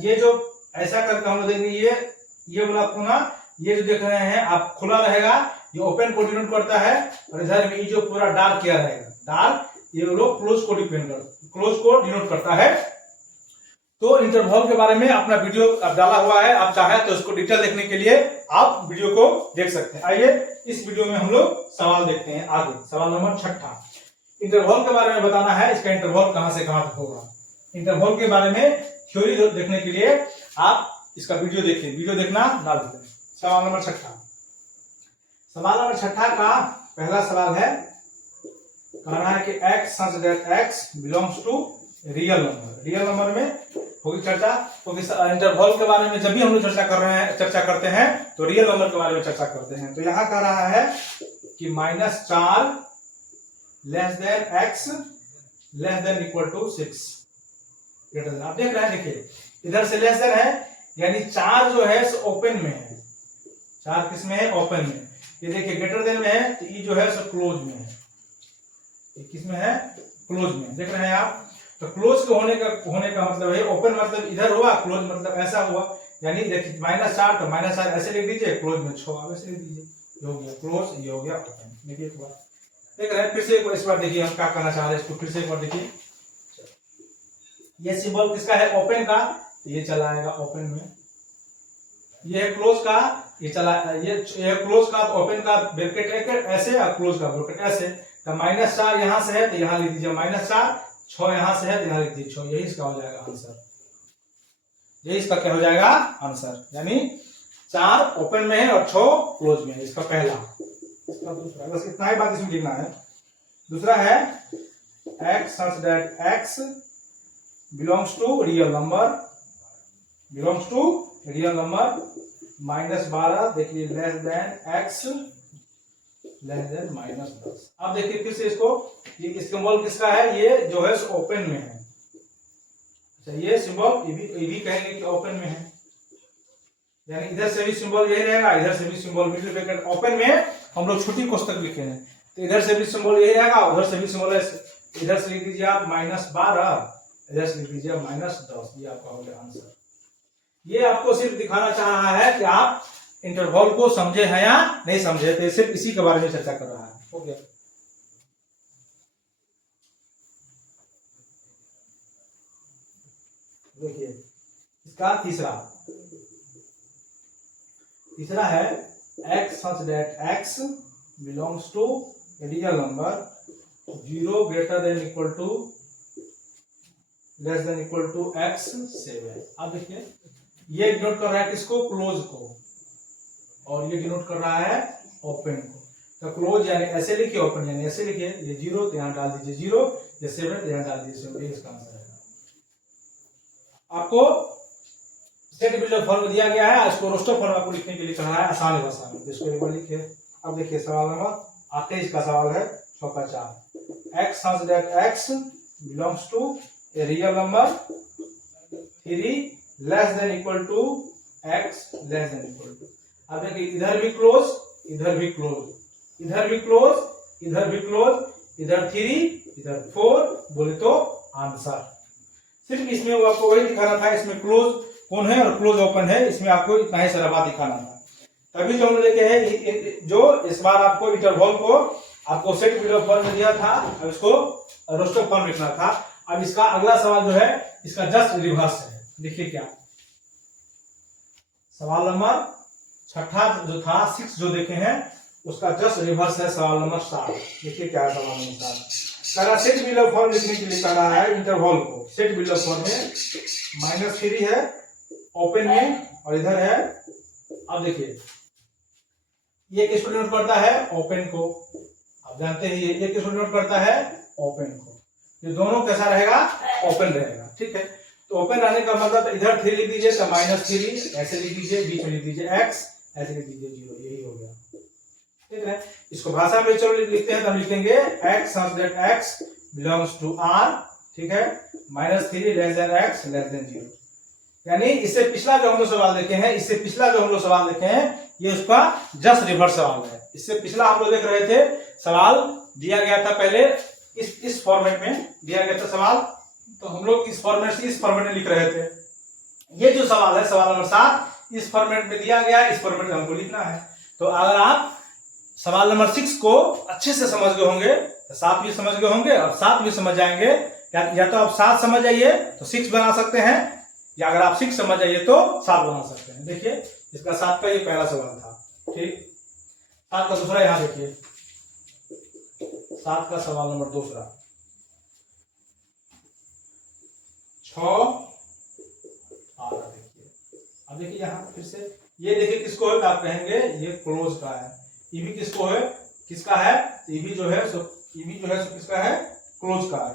ये जो ऐसा करके हम लोग देंगे, ये वाला कोना, ये जो देख रहे हैं आप खुला रहेगा, ये ओपन को डिनोट करता है, और इधर में ये जो पूरा डार्क किया रहेगा, डार्क, ये लोग क्लोज को डिनोट करता है। तो इंटरवल के बारे में अपना वीडियो डाला हुआ है, आप चाहे तो उसको डिटेल देखने के लिए आप वीडियो को देख सकते हैं। आइए इस वीडियो में हम लोग सवाल देखते हैं आगे। सवाल नंबर 6, इंटरवल के बारे में बताना है, इसका इंटरवल कहां से कहां तक होगा। इंटरवल के बारे में थ्योरी देखने के लिए आप इसका वीडियो देखिए, वीडियो देखना ना भूलें। सवाल नंबर 6, सवाल नंबर 6 का पहला सवाल है, कह रहा है कि x such that x belongs to real number. Real number में होगी चर्चा, क्योंकि इंटरवल के बारे में जब भी हम लोग चर्चा करते हैं तो रियल नंबर के बारे में चर्चा करते हैं। तो यहां कह रहा है कि -4 less than x less than equal to 6। आप देख रहे हैं, देखिए इधर से लेस देन है, यानी 4 जो है ओपन में है, 4 किस में है, ओपन में। ये देखिए ग्रेटर देन में है, तो ये जो है सो क्लोज में है, किस में है, क्लोज में। देख रहे हैं आप, तो क्लोज के होने का मतलब है, ओपन मतलब इधर हुआ, क्लोज मतलब ऐसा हुआ। यानी देखिए -4 तो -4 ऐसे लिख दीजिए, क्लोज में 6 ऐसे लिख दीजिए, ये हो गया क्लोज, ये हो गया ओपन। देखिए एक बार देख रहे हैं, फिर से एक बार इस बार देखिए हम क्या करना चाह रहे हैं, इसको फिर से एक बार देखिए। ये सिंबल किसका है, ओपन का, तो ये चला आएगा ओपन में। ये है क्लोज का, ये चला, ये क्लोज का, तो ओपन का ब्रैकेट ऐसे और क्लोज का ब्रैकेट ऐसे। तो -4 यहां से है तो यहां लिख दीजिए -4, 6 यहां से है तो यहां लिख दीजिए 6। यही इसका हो जाएगा आंसर, यही इसका क्या हो जाएगा आंसर। यानी 4 ओपन में है और 6 क्लोज में है, इसका पहला। इसका दूसरा, बस इतना ही बात इसमें लिखना है। दूसरा है x such that x belongs to real number, -12 देखिए less than x less then -10। अब देखिए फिर से इसको, ये सिंबल किसका है, ये जो है ओपन में है, अच्छा ये सिंबल ये भी कहेंगे कि ओपन में है, यानी इधर से भी सिंबल यही रहेगा, इधर से भी सिंबल मिडिल ब्रैकेट ओपन में हम लोग छोटी कोष्टक लिखे हैं, तो इधर से भी सिंबल यही रहेगा, उधर से भी सिंबल है, इधर से लिख दीजिए आप -12, इधर से लिख दीजिए -10, ये आपका हो गया आंसर। ये आपको सिर्फ दिखाना चाह रहा है कि आप इंटरवल को समझे हैं या नहीं समझे, तो सिर्फ इसी के बारे में चर्चा कर रहा है। ओके, देखिए इसका तीसरा है x such that x belongs to a real number 0 greater than equal to less than equal to x7। अब देखिए ये डिनोट कर रहा है किसको, क्लोज को, और ये डिनोट कर रहा है ओपन को। तो क्लोज यानी ऐसे लिखिए, ओपन यानी ऐसे लिखिए, ये 0 तो यहाँ डाल दीजिए 0, ये 7 तो यहाँ डाल दीजिए 7, इसका आंसर है। आपको सेट बिल्डर फॉर्म दिया गया है, इसको रोस्टर फॉर्म आपको लिखने के लिए कहा है आसान भाषा में, इसको एक बार लिखिए। अब देखिए सवाल नंबर 28 का सवाल है 6 का 4, x such that x belongs to a real number 3 less than equal to x less than equal to। अब देखिए इधर भी क्लोज, इधर भी क्लोज, इधर भी क्लोज, इधर भी क्लोज, इधर 3 इधर 4, बोले तो आंसर। सिर्फ इसमें वो आपको वही दिखाना था, इसमें क्लोज कौन है और क्लोज ओपन है, इसमें आपको इतना ही सारा बात दिखाना था। तभी जो हम लेके हैं, जो इस बार आपको इंटरवल को आपको सेट बिल्डर फॉर्म में दिया था, अब इसको रोस्टर फॉर्म लिखना था। अब इसका अगला सवाल जो है इसका जस्ट रिवर्स है। देखिए क्या सवाल नंबर 6 जो था 6 जो देखे हैं उसका जस्ट रिवर्स है सवाल नंबर 7। देखिए क्या है सवाल नंबर 7, सेट बिल्डर फॉर्म लिखने के लिए कह रहा है इंटरवल को सेट बिल्डर फॉर्म में, -3 है ओपन में और इधर है। अब देखिए ये किसको डिनोट करता है, ओपन को। आप जानते हैं ये किसको डिनोट करता है, ओपन को। ये दोनों कैसा रहेगा, ओपन रहेगा, ठीक है। तो ओपन रहने का मतलब इधर 3 लिख दीजिए तो -3 ऐसे लिख दीजिए, बीच में लिख दीजिए x, ऐसे लिख दीजिए 0, यही हो गया, ठीक है। इसको भाषा में चलो लिखते हैं तो हम लिखेंगे x such that x belongs to r, ठीक है, -3 less than x less than 0। यानी इससे पिछला जो हम लोग सवाल देखे हैं, इससे पिछला जो हम लोग सवाल देखे हैं ये उसका जस्ट रिवर्स सवाल है। इससे पिछला हम लोग देख रहे थे सवाल दिया गया था पहले इस फॉर्मेट में दिया गया था सवाल, तो हम लोग इस फॉर्मेट से इस फॉर्मेट में लिख रहे थे। ये जो सवाल है सवाल नंबर 7 इस फॉर्मेट में दिया गया, इस फॉर्मेट में हमको लिखना है। तो अगर आप सवाल नंबर 6 को अच्छे से समझ गए होंगे तो 7 भी समझ गए होंगे और 7 भी समझ जाएंगे। या तो आप 7 समझ जाइए तो 6 बना सकते हैं, या अगर आप 6 समझ जाइए तो 7 बना सकते हैं। देखिए इसका 7 का ये पहला सवाल था, ठीक। 7 का दूसरा यहां देखिए, 7 का सवाल नंबर दूसरा 6 देखिए। अब देखिए यहाँ फिर से ये देखिए किसको है, आप कहेंगे ये क्लोज का है, ये भी किसको है, किसका है, ये भी जो है सो किसका है, क्लोज का है,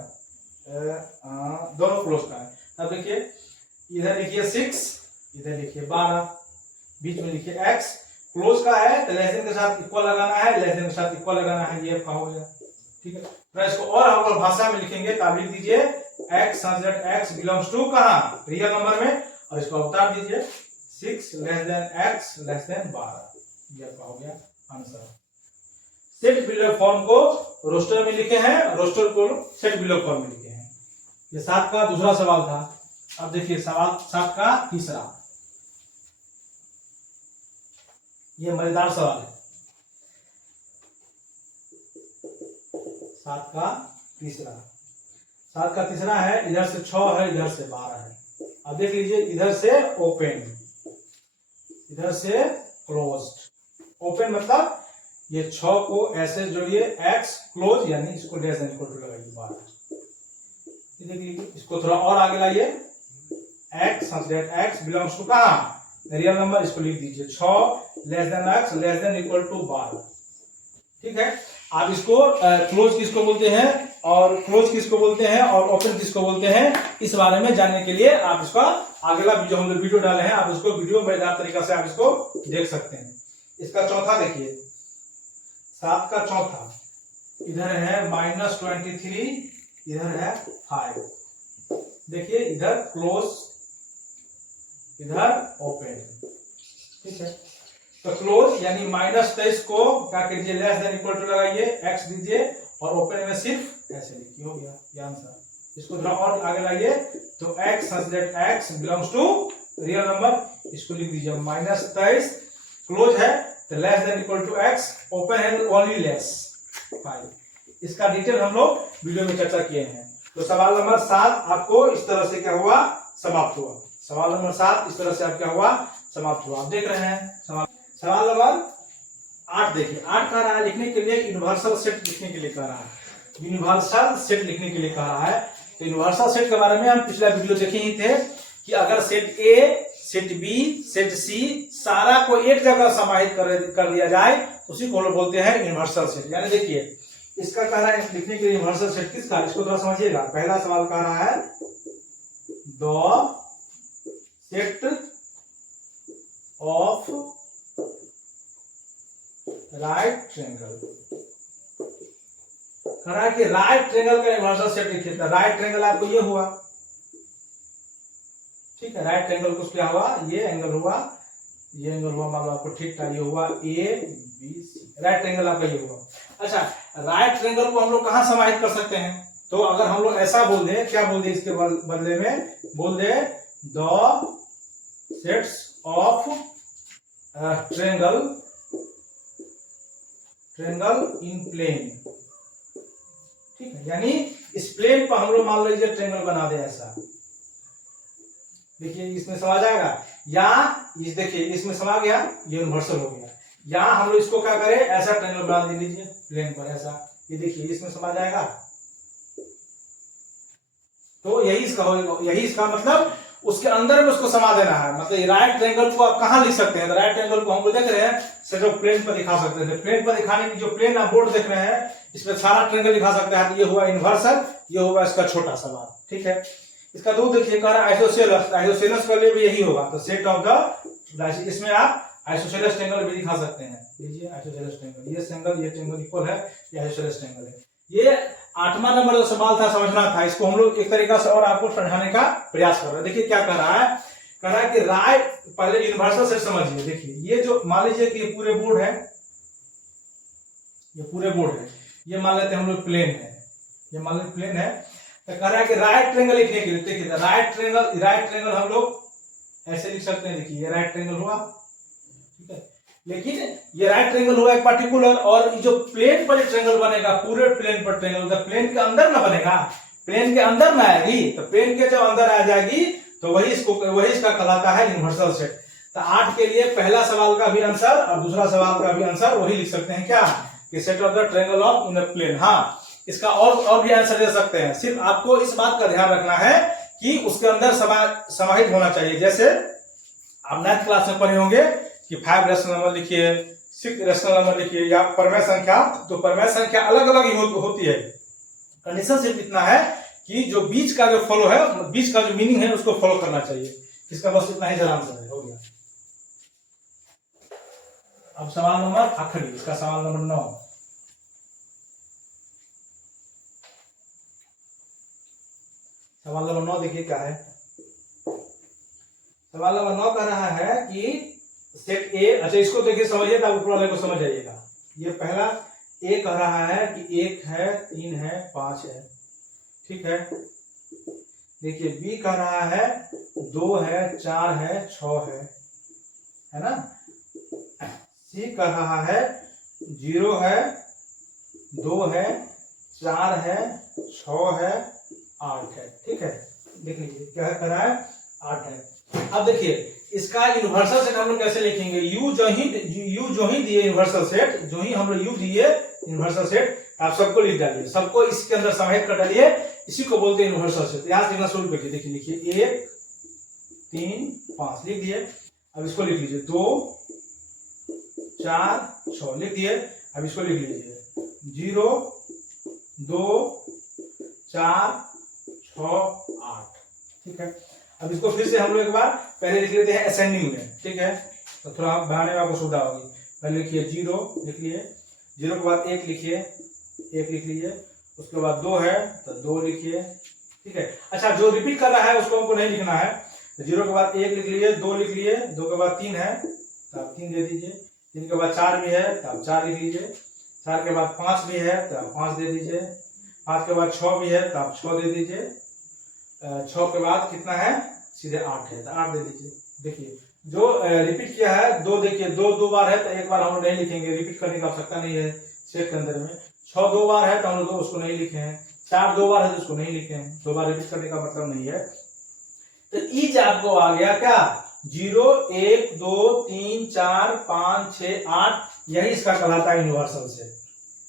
दोनों क्लोज का है। अब देखिए इधर लिखिए 6, इधर लिखिए 12, बीच में लिखिए x, क्लोज का है तो लेस देन के साथ इक्वल लगाना है, लेस देन के साथ इक्वल लगाना है, ये आपका हो गया, ठीक है। तो इसको और हम लोग भाषा में लिखेंगे तो आप लिख दीजिए x such that x belongs to कहाँ, रियल नंबर में, और इसको अवतार दीजिए 6 less than x less then 12, ये आपका हो गया आंसर। सेट बिल्डर फॉर्म को रोस्टर में लिखे हैं, रोस्टर को सेट बिल्डर फॉर्म में लिखे हैं। ये 7 का दूसरा सवाल था। अब देखिए सवाल 7 का तीसरा, ये मजेदार सवाल है। 7 का तीसरा है, इधर से 6 है, इधर से 12 है। अब देख लीजिए इधर से ओपन, इधर से क्लोज्ड। ओपन मतलब ये 6 को ऐसे जोड़िए, x क्लोज यानी इसको लेस देन इक्वल टू लगाइए 12। देख लीजिए इसको थोड़ा और आगे लाइए, x such that x belongs to कहाँ, रियल नंबर, इसको लिख दीजिए 6 less than x less than equal to 12, ठीक है। आप इसको क्लोज किसको बोलते हैं और क्लोज किसको बोलते हैं और ओपन किसको बोलते हैं, इस बारे में जानने के लिए आप इसका अगला जो हम लोग वीडियो डाले हैं आप उसको वीडियो मजेदार तरीका से आप इसको देख सकते हैं। इसका चौथा देखिए, 7 का चौथा, इधर है -23, इधर है 5, देखिए इधर क्लोज, इधर ओपन, ठीक है। तो क्लोज यानी -23 को क्या कीजिए, लेस देन इक्वल टू लगाइए, x दीजिए और ओपन में सिर्फ ऐसे लिखिए, हो गया ये आंसर। इसको थोड़ा और आगे लाइए तो x such that x belongs to real number, इसको लिख दीजिए -23 क्लोज है तो less than equal to x, open है तो ओनली लेस 5। इसका डिटेल हम लोग वीडियो में चर्चा किए हैं। तो सवाल नंबर 7 आपको इस तरह से क्या हुआ, समाप्त हुआ। सवाल नंबर 7 इस तरह से आप क्या हुआ, समाप्त हुआ। आप देख रहे हैं सवाल नंबर 8 देखिए। 8 कह रहा है लिखने के लिए यूनिवर्सल सेट लिखने के लिए कह रहा है, यूनिवर्सल सेट लिखने के लिए कह रहा है। तो यूनिवर्सल सेट के बारे में हम पिछला वीडियो देखे ही थे कि अगर set A, set B, set C सारा को एक जगह समाहित कर दिया जाए तो उसी को हम लोग बोलते हैं यूनिवर्सल सेट। यानी देखिए इसका कह रहा है लिखने के लिए यूनिवर्सल सेट किसका, इसको थोड़ा समझिएगा। पहला सवाल कह रहा है the set of right triangle, कह रहा है कि राइट ट्रायंगल का यूनिवर्सल सेट लिखिए। तो राइट ट्रायंगल आपको ये हुआ, ठीक है। राइट ट्रायंगल को क्या हुआ, ये एंगल हुआ, ये एंगल हुआ, मान लो आपको ठीक था, ये हुआ A B C, right triangle आपका ये हुआ। अच्छा, राइट ट्रायंगल को हम लोग कहां समाहित कर सकते हैं, तो अगर हम लोग ऐसा बोल दे, क्या बोल दे इसके बदले में, बोल दे the sets of triangle in plane, ठीक है। यानी इस प्लेन पर हम लोग मान लीजिए ट्रायंगल बना दे ऐसा, देखिए इसमें समा जाएगा, या इस देखिए इसमें समा गया, ये यूनिवर्सल हो गया। या हम लोग इसको क्या करें, ऐसा ट्रायंगल बना दे लीजिए प्लेन पर ऐसा, ये देखिए इसमें समा जाएगा। तो यही इसका मतलब उसके अंदर में उसको समा देना है। मतलब राइट ट्रायंगल को आप कहां लिख सकते हैं, तो राइट ट्रायंगल को हम लोग देख रहे हैं सिर्फ प्लेन पर दिखा सकते हैं। प्लेन पर दिखाने की जो प्लेन आप बोर्ड देख रहे हैं इसमें सारा ट्रायंगल दिखा सकते हैं। तो ये हुआ यूनिवर्सल, ये हुआ इसका छोटा सवाल, ठीक है। इसका दो देखिए कह रहा है आइसोसेलेस, आइसोसेलेस के लिए भी यही होगा। तो सेट ऑफ द, इसमें आप आइसोसेलेस ट्रायंगल भी दिखा सकते हैं। लीजिए आइसोसेलेस ट्रायंगल, ये ट्रायंगल इक्वल है, ये आइसोसेलेस ट्रायंगल है। ये 8वां नंबर जो सवाल था, समझना था, इसको हम लोग एक तरीका से और आपको समझाने का प्रयास कर रहे हैं। देखिए क्या कर रहा है, कह रहा है कि राइट, पहले यूनिवर्सल सेट समझिए। देखिए ये जो मान लीजिए कि ये पूरे बोर्ड है, ये पूरे बोर्ड है, ये मान लेते हैं हम लोग प्लेन है, ये मान लेते प्लेन है। तो कह रहा है कि राइट ट्रायंगल लिखने के लिए, देखिए राइट ट्रायंगल हम लोग ऐसे लिख सकते हैं। देखिए ये राइट ट्रायंगल हुआ, ठीक है। लेकिन ये राइट ट्रायंगल हुआ एक पर्टिकुलर, और जो प्लेन पर ट्रायंगल बनेगा, पूरे प्लेन पर ट्रायंगल, तो प्लेन के अंदर ना बनेगा, प्लेन के अंदर ना आएगी। तो प्लेन के जब अंदर आ जाएगी तो वही इसका कहलाता है यूनिवर्सल सेट। तो 8 के लिए पहला सवाल का भी आंसर और दूसरा सवाल का भी आंसर वही लिख सकते हैं, क्या कि set of the triangle of in plane. हाँ, इसका और भी आंसर दे सकते हैं। सिर्फ आपको इस बात का ध्यान रखना है कि उसके अंदर समाहित होना चाहिए। जैसे आप 9th क्लास में पढ़े होंगे कि 5 रेशनल नंबर लिखिए, 6 रेशनल नंबर लिखिए, या परमेय संख्या, तो परमेय संख्या अलग अलग ही होती है। कंडीशन सिर्फ इतना है कि जो बीच का जो फॉलो है, बीच का जो मीनिंग है उसको फॉलो करना चाहिए। इसका बस इतना ही आंसर है, हो गया। अब सवाल नंबर आखिरी, इसका सवाल नंबर 9। सवाल नंबर 9 देखिए क्या है। सवाल नंबर 9 कह रहा है कि सेट ए, अच्छा इसको देखिए समझिए, तब ऊपर वाले को समझ जाइएगा। ये पहला ए कह रहा है कि 1 है, 3 है, 5 है, ठीक है। देखिए बी कह रहा है 2 है, 4 है, 6 है ना। सी कह रहा है 0 है, 2 है, 4 है, 6 है, 8 है, ठीक है। देख लीजिए क्या कर रहा है, 8 है। अब देखिए इसका यूनिवर्सल सेट हम लोग कैसे लिखेंगे, यू जो ही दिए यूनिवर्सल सेट, जो ही हम लोग यू दिए यूनिवर्सल सेट, आप सबको लिख डालिए, सबको इसके अंदर समाहित कर डालिए, इसी को बोलते हैं यूनिवर्सल सेट। यहां से लिखना शुरू करिए। देखिए लिखिए 1 3 5 लिख दिए। अब इसको लिख लीजिए 2 4 6 लिख दिए। अब इसको लिख लीजिए 0 2 4 6 8, ठीक है। अब इसको फिर से हम लोग एक बार पहले लिख लेते हैं असेंडिंग में, ठीक है, तो थोड़ा बनाने में आपको सुविधा होगी। पहले लिखिए 0 लिख लिए, 0 के बाद 1 लिखिए, 1 लिख लीजिए। उसके बाद 2 है तो 2 लिखिए, ठीक है। अच्छा, जो रिपीट कर रहा है उसको हमको नहीं लिखना है। 0 के बाद 1 लिख लिए, 2 लिख लिए, 2 के बाद 3 है तो आप 3 दे दीजिए, 3 के बाद 4 भी है तो आप 4 लिख लीजिए, 4 के बाद 5 भी है तो आप 5 दे दीजिए, 5 के बाद 6 भी है तो आप 6 दे दीजिए, 6 के बाद कितना है, सीधे 8 है तो 8 दे दीजिए। देखिए जो रिपीट किया है 2, देखिए 2 बार है तो एक बार हम लोग नहीं लिखेंगे, रिपीट करने की आवश्यकता नहीं है सेट के अंदर में। 6 2 बार है तो हम लोग उसको नहीं लिखे हैं, 4 2 बार है तो उसको नहीं लिखे हैं, 2 बार रिपीट करने का मतलब नहीं है। तो ईच आपको आ गया क्या, 0 1 2 3 4 5 6 8, यही इसका कहलाता है यूनिवर्सल सेट।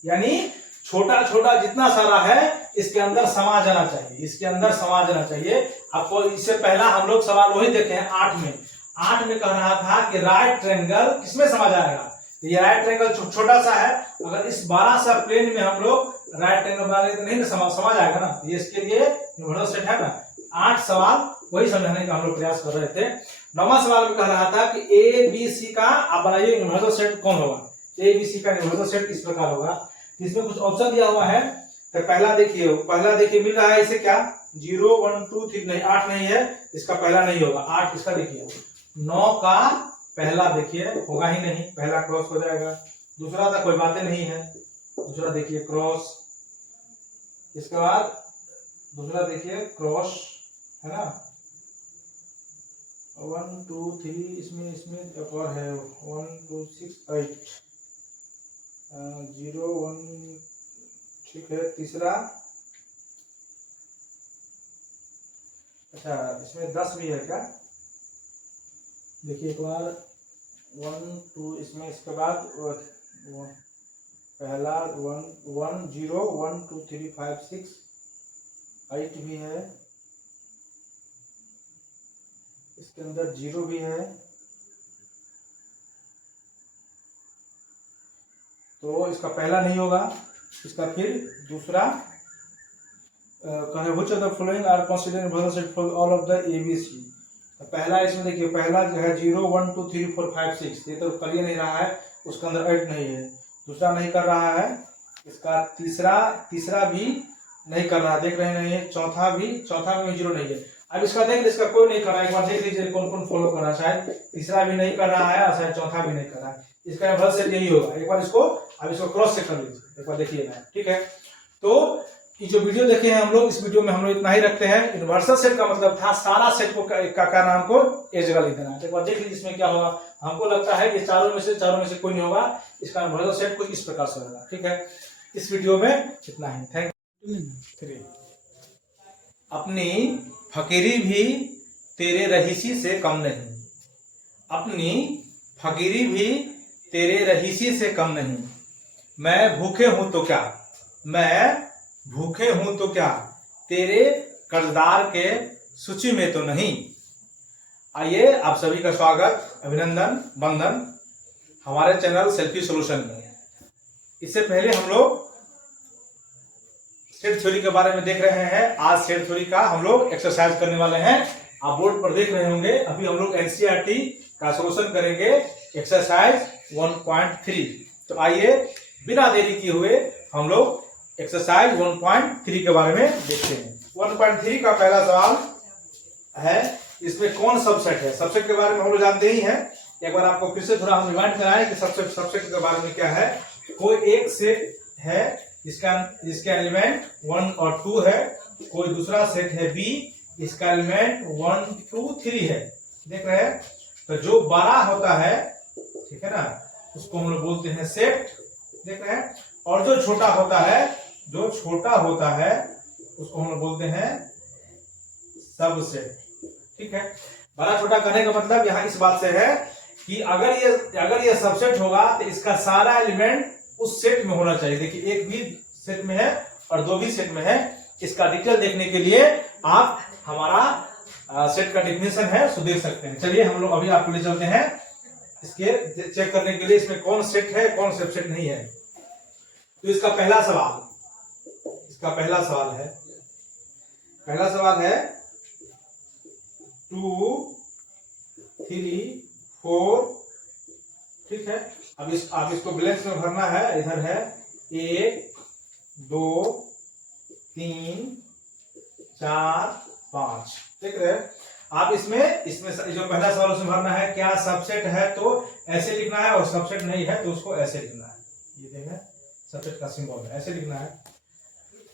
यानी छोटा छोटा जितना सारा है इसके अंदर समा जाना चाहिए, इसके अंदर समा जाना चाहिए। आपको इससे पहला हम लोग सवाल वही देखे हैं 8 में। 8 में कह रहा था कि राइट ट्रायंगल किसमें समा जाएगा, ये राइट ट्रायंगल छोटा सा है, अगर इस बड़ा सा प्लेन में हम लोग राइट ट्रायंगल बनाएंगे तो नहीं समा जाएगा ना, ये इसके लिए यूनिवर्सल सेट है ना। 8 सवाल वही समझाने का हम लोग प्रयास कर रहे थे। 9वां सवाल में कह रहा था कि ए बी सी का आप बनाइए यूनिवर्सल सेट कौन होगा, ए बी सी का यूनिवर्सल सेट किस प्रकार होगा। इसमें कुछ ऑप्शन दिया हुआ है, तो पहला देखिए मिल रहा है इसे क्या, 0 1 2 3 नहीं, 8 नहीं है, इसका पहला नहीं होगा, 8 इसका देखिए। 9 का पहला देखिए होगा ही नहीं, पहला क्रॉस हो जाएगा। दूसरा तो कोई बातें नहीं है, दूसरा देखिए क्रॉस, इसके बाद दूसरा देखिए क्रॉस है ना, 1 2 3, इसमें एक और है 1 2 6 8, 0 1, ठीक है। तीसरा, अच्छा इसमें 10 भी है क्या, देखिए एक बार 1 2, इसमें इसके बाद पहला 1 1 0 1 2 3 5 6 8 भी है, इसके अंदर 0 भी है, तो इसका पहला नहीं होगा। इसका फिर दूसरा which of the following are considered universal set for all of the ABC। पहला इसमें देखिए, पहला जो है 0 1 2 3 4 5 6, ये तो कर ही नहीं रहा है, उसके अंदर 8 नहीं है। दूसरा नहीं कर रहा है, इसका तीसरा भी नहीं कर रहा, देख रहे हैं, चौथा में 0 नहीं है। अब इसका देख, इसका कोई नहीं कर रहा है, एक बार देख लीजिए कौन कौन फॉलो कर रहा है। शायद तीसरा भी नहीं कर रहा है और शायद चौथा भी नहीं कर रहा है, इसका यूनिवर्सल सेट यही होगा। एक बार इसको क्रॉस चेक कर लीजिए, एक बार देखिएगा, ठीक है। तो ये जो वीडियो देखे हैं हम लोग, इस वीडियो में हम लोग इतना ही रखते हैं। यूनिवर्सल सेट का मतलब था सारा सेट को का नाम को एक जगह लिख देना। एक बार देख लीजिए इसमें क्या होगा। हमको लगता है कि चारों में से कोई नहीं होगा, इसका यूनिवर्सल सेट कुछ इस प्रकार से होगा, ठीक है। इस वीडियो में इतना ही, थैंक यू। अपनी फकीरी भी तेरे रहीसी से कम नहीं, अपनी फकीरी भी तेरे रहीसी से कम नहीं, मैं भूखे हूं तो क्या, मैं भूखे हूं तो क्या, तेरे कर्जदार के सूची में तो नहीं। आइए आप सभी का स्वागत, अभिनंदन, वंदन हमारे चैनल सेल्फी सॉल्यूशन में। इससे पहले हम लोग सेट थ्योरी के बारे में देख रहे हैं। आज सेट थ्योरी का हम लोग एक्सरसाइज करने वाले हैं। आप बोर्ड पर देख रहे होंगे, अभी हम लोग एनसीईआरटी का सॉल्यूशन करेंगे, एक्सरसाइज 1.3। तो आइए बिना देरी किए हुए हम लोग एक्सरसाइज 1.3 के बारे में देखते हैं। 1.3 का पहला सवाल है, इसमें कौन सबसेट है। सबसेट के बारे में हम लोग जानते ही हैं, एक बार आपको फिर से थोड़ा हम रिमाइंड कराएं कि सबसेट के बारे में क्या है। कोई एक सेट है जिसका एलिमेंट 1 और 2 है, कोई दूसरा सेट है बी, इसका एलिमेंट 1 2 3 है, देख रहे हैं। तो जो बड़ा होता है, ठीक है ना, उसको हम लोग बोलते हैं सेट, देख रहे हैं। और जो छोटा होता है उसको हम लोग बोलते हैं सबसेट, ठीक है। बड़ा छोटा करने का मतलब यहाँ इस बात से है कि अगर ये सबसेट होगा तो इसका सारा एलिमेंट उस सेट में होना चाहिए। देखिए एक भी सेट में है और 2 भी सेट में है। इसका डिटेल देखने के लिए आप हमारा सेट का डेफिनेशन है सो देख सकते हैं। चलिए हम लोग अभी आपको ले चलते हैं इसके चेक करने के लिए, इसमें कौन सेट है कौन सबसेट नहीं है। तो इसका पहला सवाल है 2 3 4, ठीक है। अब इसको ब्लैंक्स में भरना है। इधर है 1 2 3 4 5। देख रहे हैं आप। इसमें जो पहला सवाल उसमें भरना है, क्या सबसेट है तो ऐसे लिखना है, और सबसेट नहीं है तो उसको ऐसे लिखना है। ये देखें सबसेट का सिंबल है, ऐसे लिखना है।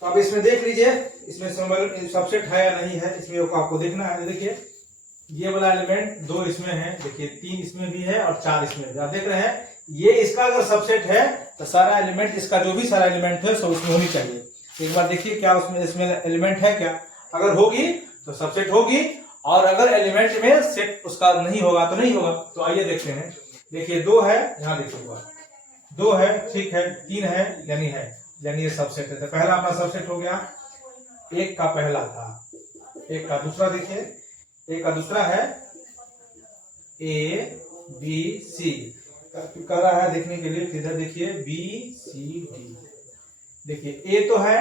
तो अब इसमें देख लीजिए, इसमें सिंबल सबसेट है या नहीं है, इसमें आपको देखना है। देखिए ये वाला एलिमेंट 2 इसमें है, देखिए 3 इसमें भी है और 4 इसमें भी। आप देख रहे हैं ये इसका अगर सबसेट है तो सारा एलिमेंट, इसका जो भी सारा एलिमेंट है सब उसमें होनी चाहिए। एक बार देखिए क्या उसमें इसमें एलिमेंट है क्या, अगर होगी तो सबसेट होगी, और अगर एलिमेंट में सेट उसका नहीं होगा तो नहीं होगा। तो आइए देखते हैं। देखिए 2 है, यहाँ देखिए 2 है, ठीक है, 3 है, यानी ये सबसेट है। तो पहला अपना सबसेट हो गया, 1 का पहला था, 1 का दूसरा देखिए, 1 का दूसरा है A B C, कह रहा है देखने के लिए। इधर देखिए B C D, देखिए A तो है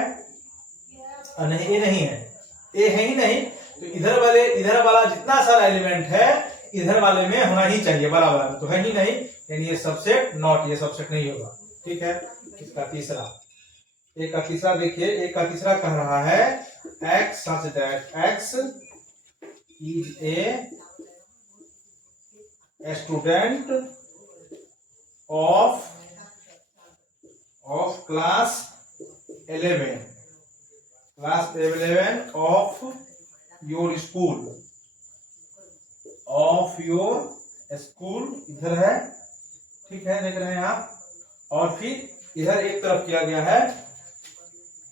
नहीं, A नहीं है, A है ही नहीं, तो इधर वाला जितना सारा एलिमेंट है इधर वाले में होना ही चाहिए, बराबर में तो है ही नहीं, यानी ये सबसेट नॉट, ये सबसेट नहीं होगा। ठीक है, इसका तीसरा, एक का तीसरा देखिए, एक का तीसरा कह रहा है x such that x is a student of class 11 of your school, इधर है, ठीक है, देख रहे हैं आप। और फिर इधर एक तरफ किया गया है,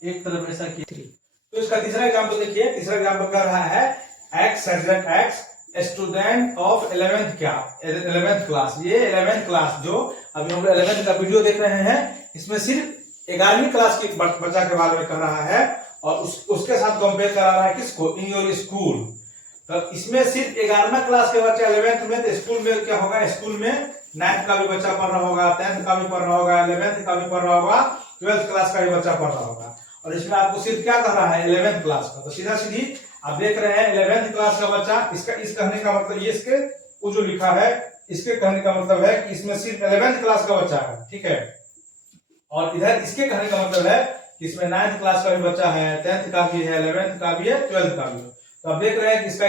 एक तरफ ऐसा किया। तो इसका तीसरा एग्जाम्पल देखिए, तीसरा एग्जाम्पल कर रहा है x student of 11th class. ये 11th क्लास जो अभी हम 11th का वीडियो देख रहे हैं, इसमें सिर्फ 11वीं क्लास के बच्चा के बारे में कर रहा है, और उसके साथ कंपेयर करा रहा है किसको, इन योर स्कूल। तो इसमें सिर्फ 11वीं क्लास के बच्चे 11th में, तो स्कूल में क्या होगा, स्कूल में 9th का भी बच्चा पढ़ रहा होगा, 10th का भी पढ़ रहा होगा, 11th का भी पढ़ रहा होगा, 12th क्लास का भी बच्चा पढ़ रहा होगा। और इसमें आपको सिर्फ क्या कर रहा है, 11th क्लास का। तो सीधा सीधी आप देख रहे हैं 11th क्लास का बच्चा, इसका इस कहने का मतलब, ये इसके वो जो लिखा है इसके कहने का मतलब है कि इसमें सिर्फ 11th क्लास का बच्चा है, ठीक है। और इधर इसके कहने का मतलब है कि इसमें 9th क्लास का भी बच्चा है, 10th का भी है, 11th का भी है, 12th का भी है। तो आप देख रहे हैं कि इसका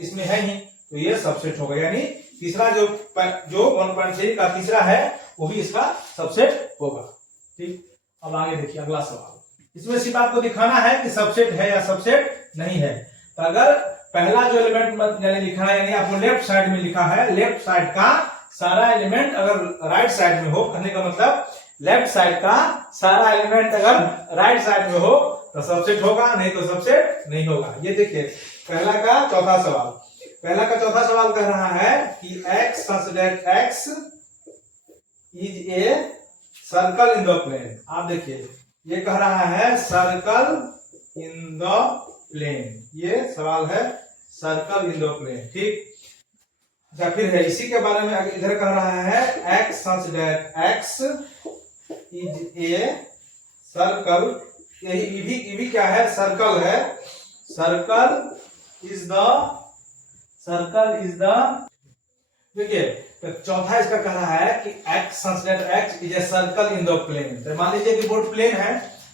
इसमें है ही, तो ये सबसेट होगा। यानी तीसरा जो 1.3 का तीसरा है वो भी इसका सबसेट होगा। ठीक, अब आगे देखिए अगला सवाल। इसमें सिर्फ आपको दिखाना है कि सबसेट है या सबसेट नहीं है। तो अगर पहला जो एलिमेंट यानी लिखा है, यानी आपको लेफ्ट साइड में लिखा है, लेफ्ट साइड का सारा एलिमेंट अगर राइट साइड में हो, कहने का मतलब लेफ्ट साइड का सारा एलिमेंट अगर राइट साइड में हो तो सबसेट होगा, नहीं तो सबसेट नहीं होगा। ये देखिए पहला का चौथा सवाल कह रहा है कि x such that x is a circle in the plane. आप देखिए ये कह रहा है सर्कल इन द प्लेन, ये सवाल है सर्कल इन द प्लेन, ठीक। अच्छा, फिर है इसी के बारे में इधर कह रहा है x such that x is a circle, ये भी क्या है, सर्कल है, सर्कल इज द देखिए। तो चौथा इसका कह रहा है कि x such that x is a circle in the plane. तो मान लीजिए कि बोर्ड प्लेन है,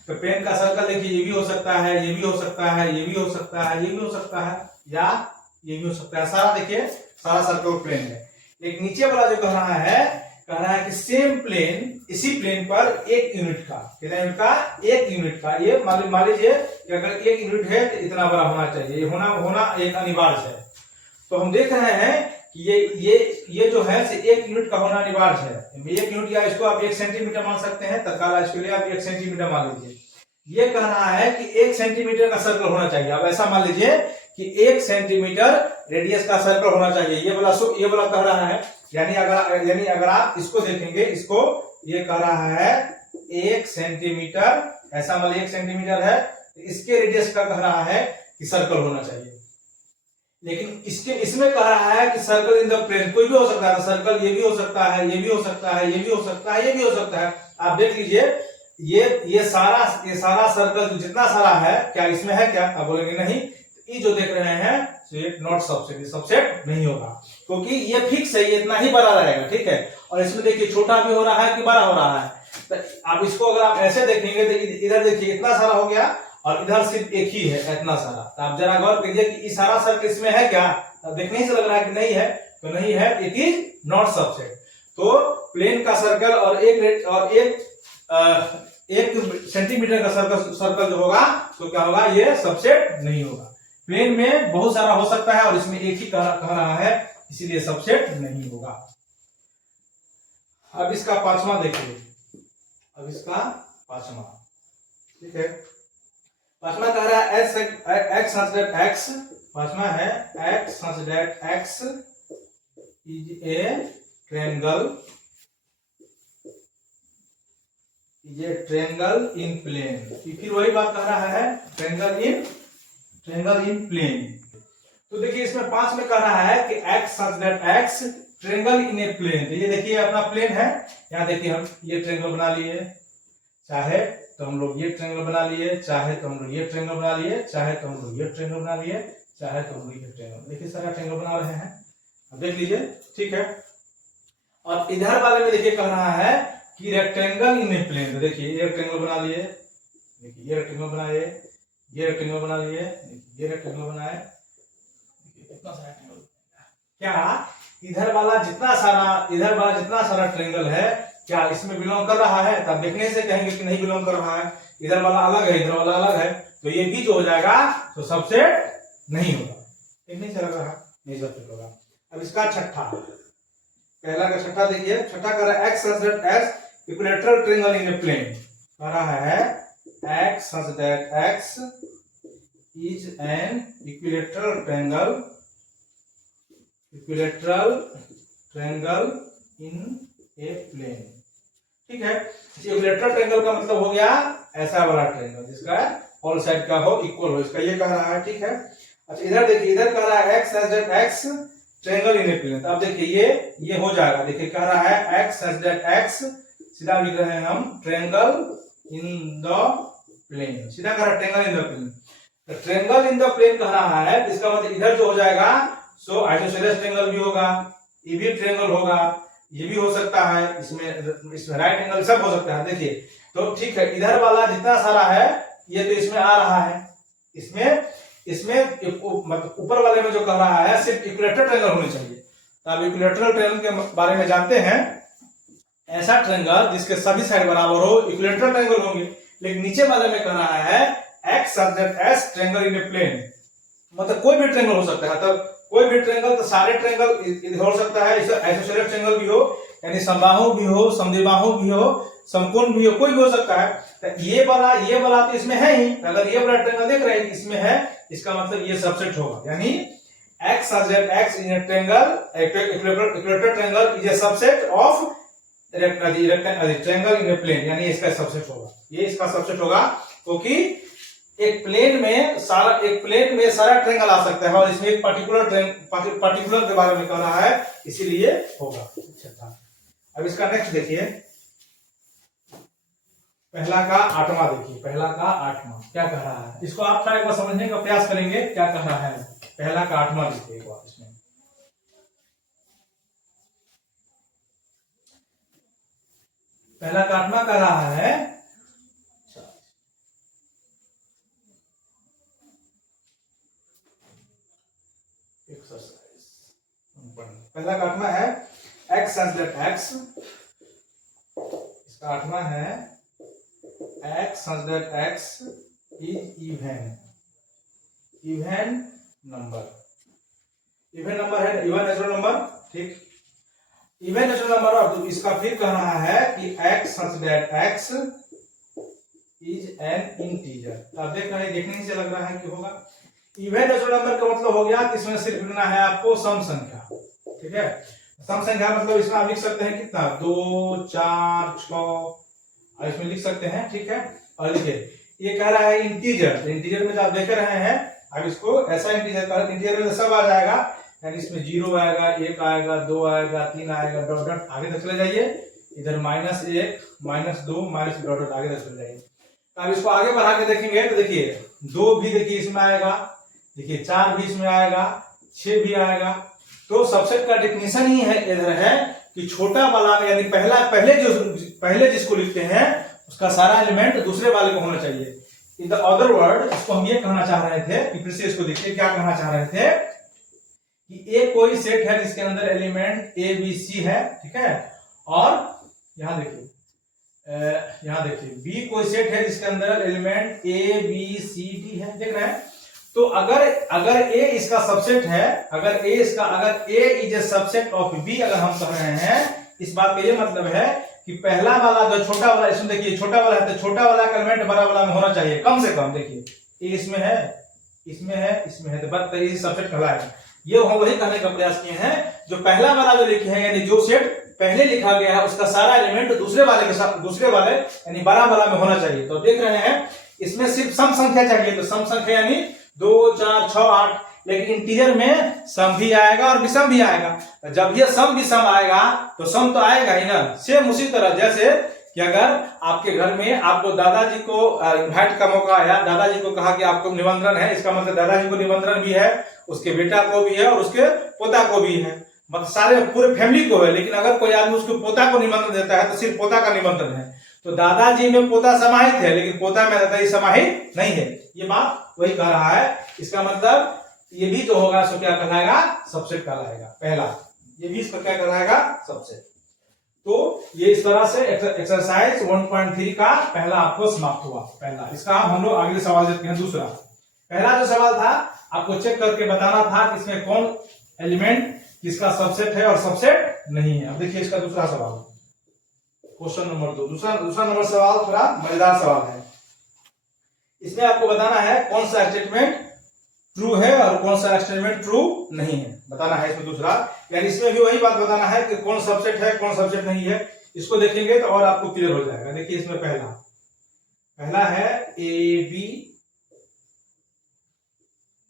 तो प्लेन का सर्कल देखिए ये भी हो सकता है, ये भी हो सकता है, ये भी हो सकता है, ये भी हो सकता है, या ये भी हो सकता है। सारा देखिए सारा सर्कल प्लेन है। एक नीचे वाला जो कह रहा है कि सेम प्लेन, इसी प्लेन पर एक यूनिट का, कितना यूनिट का, एक यूनिट का, ये मान लीजिए कि अगर एक यूनिट है तो इतना बड़ा होना चाहिए, ये होना एक अनिवार्य है। तो हम देख रहे हैं कि ये जो है से एक यूनिट का होना अनिवार्य है। एक यूनिट, या इसको आप 1 सेंटीमीटर मान सकते हैं, तत्काल इसके लिए आप 1 सेंटीमीटर मान लीजिए। ये कह रहा है कि 1 सेंटीमीटर का सर्कल होना चाहिए। अब ऐसा मान लीजिए कि 1 सेंटीमीटर रेडियस का सर्कल होना चाहिए, ये वाला कह रहा है। यानी अगर आप इसको देखेंगे, इसको ये कह रहा है 1 सेंटीमीटर, ऐसा मान 1 सेंटीमीटर है, इसके रेडियस का कह रहा है कि सर्कल होना चाहिए। लेकिन इसमें कह रहा है कि सर्कल इन द प्लेन, कोई भी हो सकता है, सर्कल ये भी हो सकता है, ये भी हो सकता है, ये भी हो सकता है, ये भी हो सकता है। आप देख लीजिए ये सारा सर्कल जितना सारा है, क्या इसमें है क्या, आप बोलेंगे नहीं। ये जो देख रहे हैं ये नॉट सबसेट, सबसेट नहीं होगा, क्योंकि ये फिक्स है, ये इतना ही बड़ा रहेगा, ठीक है। और इसमें देखिए छोटा भी हो रहा है कि बड़ा हो रहा है। तो आप इसको अगर आप ऐसे देखेंगे तो इधर देखिए इतना सारा हो गया, और इधर सिर्फ एक ही है, इतना सारा। तो आप जरा गौर कीजिए कि ये सारा सर्कल इसमें है क्या, अब देखने से लग रहा है कि नहीं है, तो नहीं है, इट इज नॉट सबसेट। तो प्लेन का सर्कल और एक सेंटीमीटर का सर्कल जो होगा तो क्या होगा, ये सबसेट नहीं होगा। प्लेन में बहुत सारा हो सकता है और इसमें एक ही कह रहा है, इसीलिए सबसेट नहीं होगा। अब इसका पांचवा देखिए, अब इसका पांचवा, ठीक है, पांचवा कह रहा है x such that x, पांचवा है x such that x is a triangle in plane। फिर वही बात कह रहा है, ट्रायंगल इन प्लेन। तो देखिए इसमें 5 में कह रहा है कि x such that x triangle in a plane. तो ये देखिए अपना प्लेन है, यहाँ देखिए हम ये ट्रायंगल बना लिए, चाहे तो हम लोग ये ट्रायंगल बना लिए, चाहे तो हम लोग ये ट्रायंगल बना लिए, चाहे तो हम लोग ये ट्रायंगल बना लिए, चाहे तो हम लोग ये ट्रायंगल, देखिए सारा ट्रायंगल बना रहे हैं, अब देख लीजिए, ठीक है। और इधर वाले में देखिए कह रहा है कि रेक्टेंगल इन ए प्लेन। तो देखिए ये रेक्टेंगल बना लिए, देखिए ये रेक्टेंगल बनाए, ये रेक्टेंगल बना लिए, देखिए ये रेक्टेंगल बनाए, कितना सारा ट्रायंगल। क्या इधर वाला जितना सारा ट्रायंगल है क्या इसमें बिलोंग कर रहा है? तब देखने से कहेंगे कि नहीं बिलोंग कर रहा है, इधर वाला अलग है, इधर वाला अलग है, तो ये भी जो हो जाएगा तो सबसेट नहीं होगा। ठीक नहीं चल रहा, नहीं सबसेट होगा। अब इसका छठा, पहला का छठा देखिए, छठा कर रहा है x such that x equilateral triangle in a plane. कह रहा है x such that x is an equilateral triangle in a plane। ठीक है, इक्विलैटरल ट्रायंगल का मतलब हो गया ऐसा वाला ट्रायंगल जिसका ऑल साइड का हो इक्वल हो, इसका ये कह रहा है। ठीक है, अच्छा इधर देखिए, इधर कह रहा है x such that x triangle in a plane. तो अब देखिए ये हो जाएगा, देखिए कह रहा है x such that x, सीधा लिख रहे हैं हम ट्रायंगल इन द प्लेन, सीधा कह रहा है ट्रायंगल इन द प्लेन। तो ट्रायंगल इन द प्लेन कह रहा है, इसका मतलब इधर जो हो जाएगा सो आइसोसेलेस ट्रायंगल भी होगा, ये भी ट्रायंगल होगा, ये भी हो सकता है, इसमें राइट एंगल सब हो सकता है। देखिए तो ठीक है, इधर वाला जितना सारा है ये तो इसमें आ रहा है, इसमें मतलब ऊपर वाले में जो कह रहा है सिर्फ इक्विलैटरल ट्रायंगल होने चाहिए। तो आप इक्विलैटरल ट्रायंगल के बारे में जानते हैं, ऐसा ट्रायंगल जिसके सभी साइड बराबर हो, इक्विलैटरल ट्रायंगल होंगे। लेकिन नीचे वाले में कह रहा है x such that x triangle in a plane, मतलब कोई भी ट्रायंगल हो सकता है। तब कोई भी ट्रायंगल, तो सारे ट्रायंगल इधर हो सकता है, आइसोसेलेस ट्रायंगल भी हो, यानी समबाहु भी हो, समद्विबाहु भी हो, समकोण भी हो, कोई भी हो सकता है। तो ये वाला तो इसमें है ही, अगर ये वाला ट्रायंगल देख रहे हैं इसमें है, इसका मतलब ये सबसेट होगा, यानी x such that x in a triangle, equilateral triangle is a subset of triangle in a plane, यानी इसका सबसेट होगा, ये इसका सबसेट होगा, क्योंकि एक प्लेन में सारा ट्रायंगल आ सकता है और इसमें एक पर्टिकुलर के बारे में कह रहा है, इसीलिए होगा। अच्छा, अब इसका नेक्स्ट देखिए, पहला का आठवां देखिए, पहला का आठवां क्या कह रहा है, इसको आप एक बार समझने का प्रयास करेंगे क्या कह रहा है। पहला का आठवां देखिए एक बार, इसमें पहला का आठवां कह रहा है, पहला का आठवां है x such that x, इसका आठवां है x such that x is even number है, इवन नेचुरल नंबर। ठीक, इवन नेचुरल नंबर। और इसका फिर कह रहा है कि x such that x is an integer। आप देख रहे हैं, देखने से लग रहा है कि होगा। इवन नेचुरल नंबर का मतलब हो गया कि इसमें सिर्फ लिखना है आपको सम संख्या। ठीक है, सम संख्या मतलब इसमें आप लिख सकते हैं कितना, 2 4 6, और इसमें लिख सकते हैं। ठीक है, और देखिए ये कह रहा है इंटीजर, तो इंटीजर में जो आप देख रहे हैं, अब इसको ऐसा इंटीजर में सब आ जाएगा, यानी इसमें 0 आएगा, 1 आएगा, 2 आएगा, 3 आएगा, डॉट डॉट आगे तक चले जाइए, इधर -1 -2 डॉट डॉट आगे तक चले जाइए। अब इसको आगे बढ़ा के देखेंगे तो देखिए 2 भी देखिए इसमें आएगा, देखिए 4 भी इसमें आएगा, 6 भी आएगा। तो सबसेट का डेफिनेशन ही है इधर है कि छोटा वाला यानी पहले जिसको लिखते हैं उसका सारा एलिमेंट दूसरे वाले को होना चाहिए। इन द अदर वर्ड इसको हम ये कहना चाह रहे थे कि फिर से इसको देखिए क्या कहना चाह रहे थे कि ए कोई सेट है जिसके अंदर एलिमेंट ए बी सी है, ठीक है, और यहां देखिए बी कोई सेट है जिसके अंदर element A B C D है, देख रहे हैं। तो अगर ए इसका सबसेट है, अगर A is a subset of B अगर हम कह रहे हैं, इस बात का ये मतलब है कि पहला वाला जो छोटा वाला, इसमें देखिए छोटा वाला है तो छोटा वाला का एलिमेंट बड़ा वाला में होना चाहिए कम से कम। देखिए ए इसमें है, तो बात करिए सबसेट कहलाएगा। ये हम वही कहने का प्रयास किए हैं, जो पहला वाला जो लिखे हैं यानी जो सेट पहले लिखा गया है उसका सारा एलिमेंट दूसरे वाले यानी बड़ा वाला में होना चाहिए। तो देख रहे हैं इसमें सिर्फ सम संख्या चाहिए, तो सम संख्या यानी 2 4 6 8, लेकिन इंटीजर में सम भी आएगा और विषम भी आएगा। जब ये सम विषम आएगा तो सम तो आएगा ही ना। सेम उसी तरह जैसे कि अगर आपके घर में आपको दादाजी को इनवाइट का मौका आया, दादाजी को कहा कि आपको निमंत्रण है, इसका मतलब दादाजी को निमंत्रण भी है, उसके बेटा को भी है और उसके पोता को भी है, मतलब सारे पूरे फैमिली को है। लेकिन अगर कोई आदमी उसके पोता को निमंत्रण देता है तो सिर्फ पोता का निमंत्रण है। तो दादाजी में पोता समाहित है लेकिन पोता में दादाजी समाहित नहीं है। ये बात वही कह रहा है। इसका मतलब ये भी जो होगा सो क्या कहलाएगा, सबसेट कहलाएगा। पहला ये भी इसको क्या कहलाएगा, सबसेट। तो ये इस तरह से एक्सरसाइज 1.3 का पहला आपको समाप्त हुआ। पहला इसका हम लोग अगले सवाल देखते हैं। दूसरा, पहला जो सवाल था आपको चेक करके बताना था कि इसमें कौन एलिमेंट किसका सबसेट है और सबसेट नहीं है। अब देखिए इसका दूसरा सवाल, क्वेश्चन नंबर 2, दूसरा नंबर सवाल थोड़ा मजेदार सवाल है। इसमें आपको बताना है कौन सा स्टेटमेंट ट्रू है और कौन सा स्टेटमेंट ट्रू नहीं है, बताना है इसमें दूसरा। यानी इसमें भी वही बात बताना है कि कौन सबसेट है कौन सबसेट नहीं है। इसको देखेंगे तो और आपको क्लियर हो जाएगा। देखिए इसमें पहला है ए बी,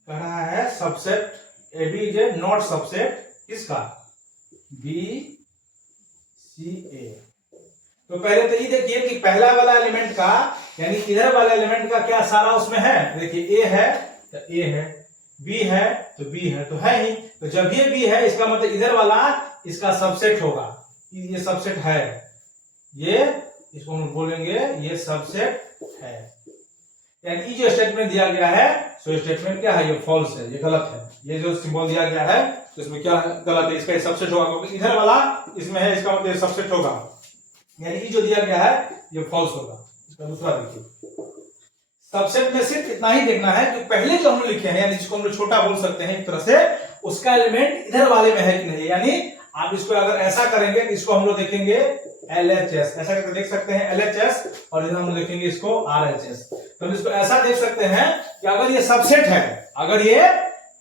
कह रहा है subset A B is a not subset किसका, बी सी ए। तो पहले तो ये देखिए कि पहला वाला एलिमेंट का यानी इधर वाला एलिमेंट का क्या सारा उसमें है। देखिए ए है तो ए है, बी है तो बी है, तो है ही। तो जब ये बी है इसका मतलब इधर वाला इसका सबसेट होगा। ये सबसेट है, ये इसको हम बोलेंगे ये सबसेट है। यानी जो स्टेटमेंट दिया गया है सो स्टेटमेंट क्या है, ये फॉल्स है, ये गलत है। ये जो सिंबल दिया गया है तो इसमें क्या गलत है, इसका सबसेट होगा क्योंकि इधर वाला इसमें है, इसका मतलब सबसेट होगा। यानी जो दिया गया है ये फॉल्स होगा। इसका दूसरा देखिए, सबसेट में सिर्फ इतना ही देखना है कि पहले जो हम लिखे हैं यानी जिसको हम लोग छोटा बोल सकते हैं एक तरह से, उसका एलिमेंट इधर वाले में है कि नहीं। यानी आप इसको अगर ऐसा करेंगे कि इसको हम लोग देखेंगे LHS, ऐसा करके देख सकते हैं LHS, और इधर हम लोग देखेंगे इसको RHS। तो हम इसको ऐसा देख सकते हैं कि अगर ये सबसेट है, अगर ये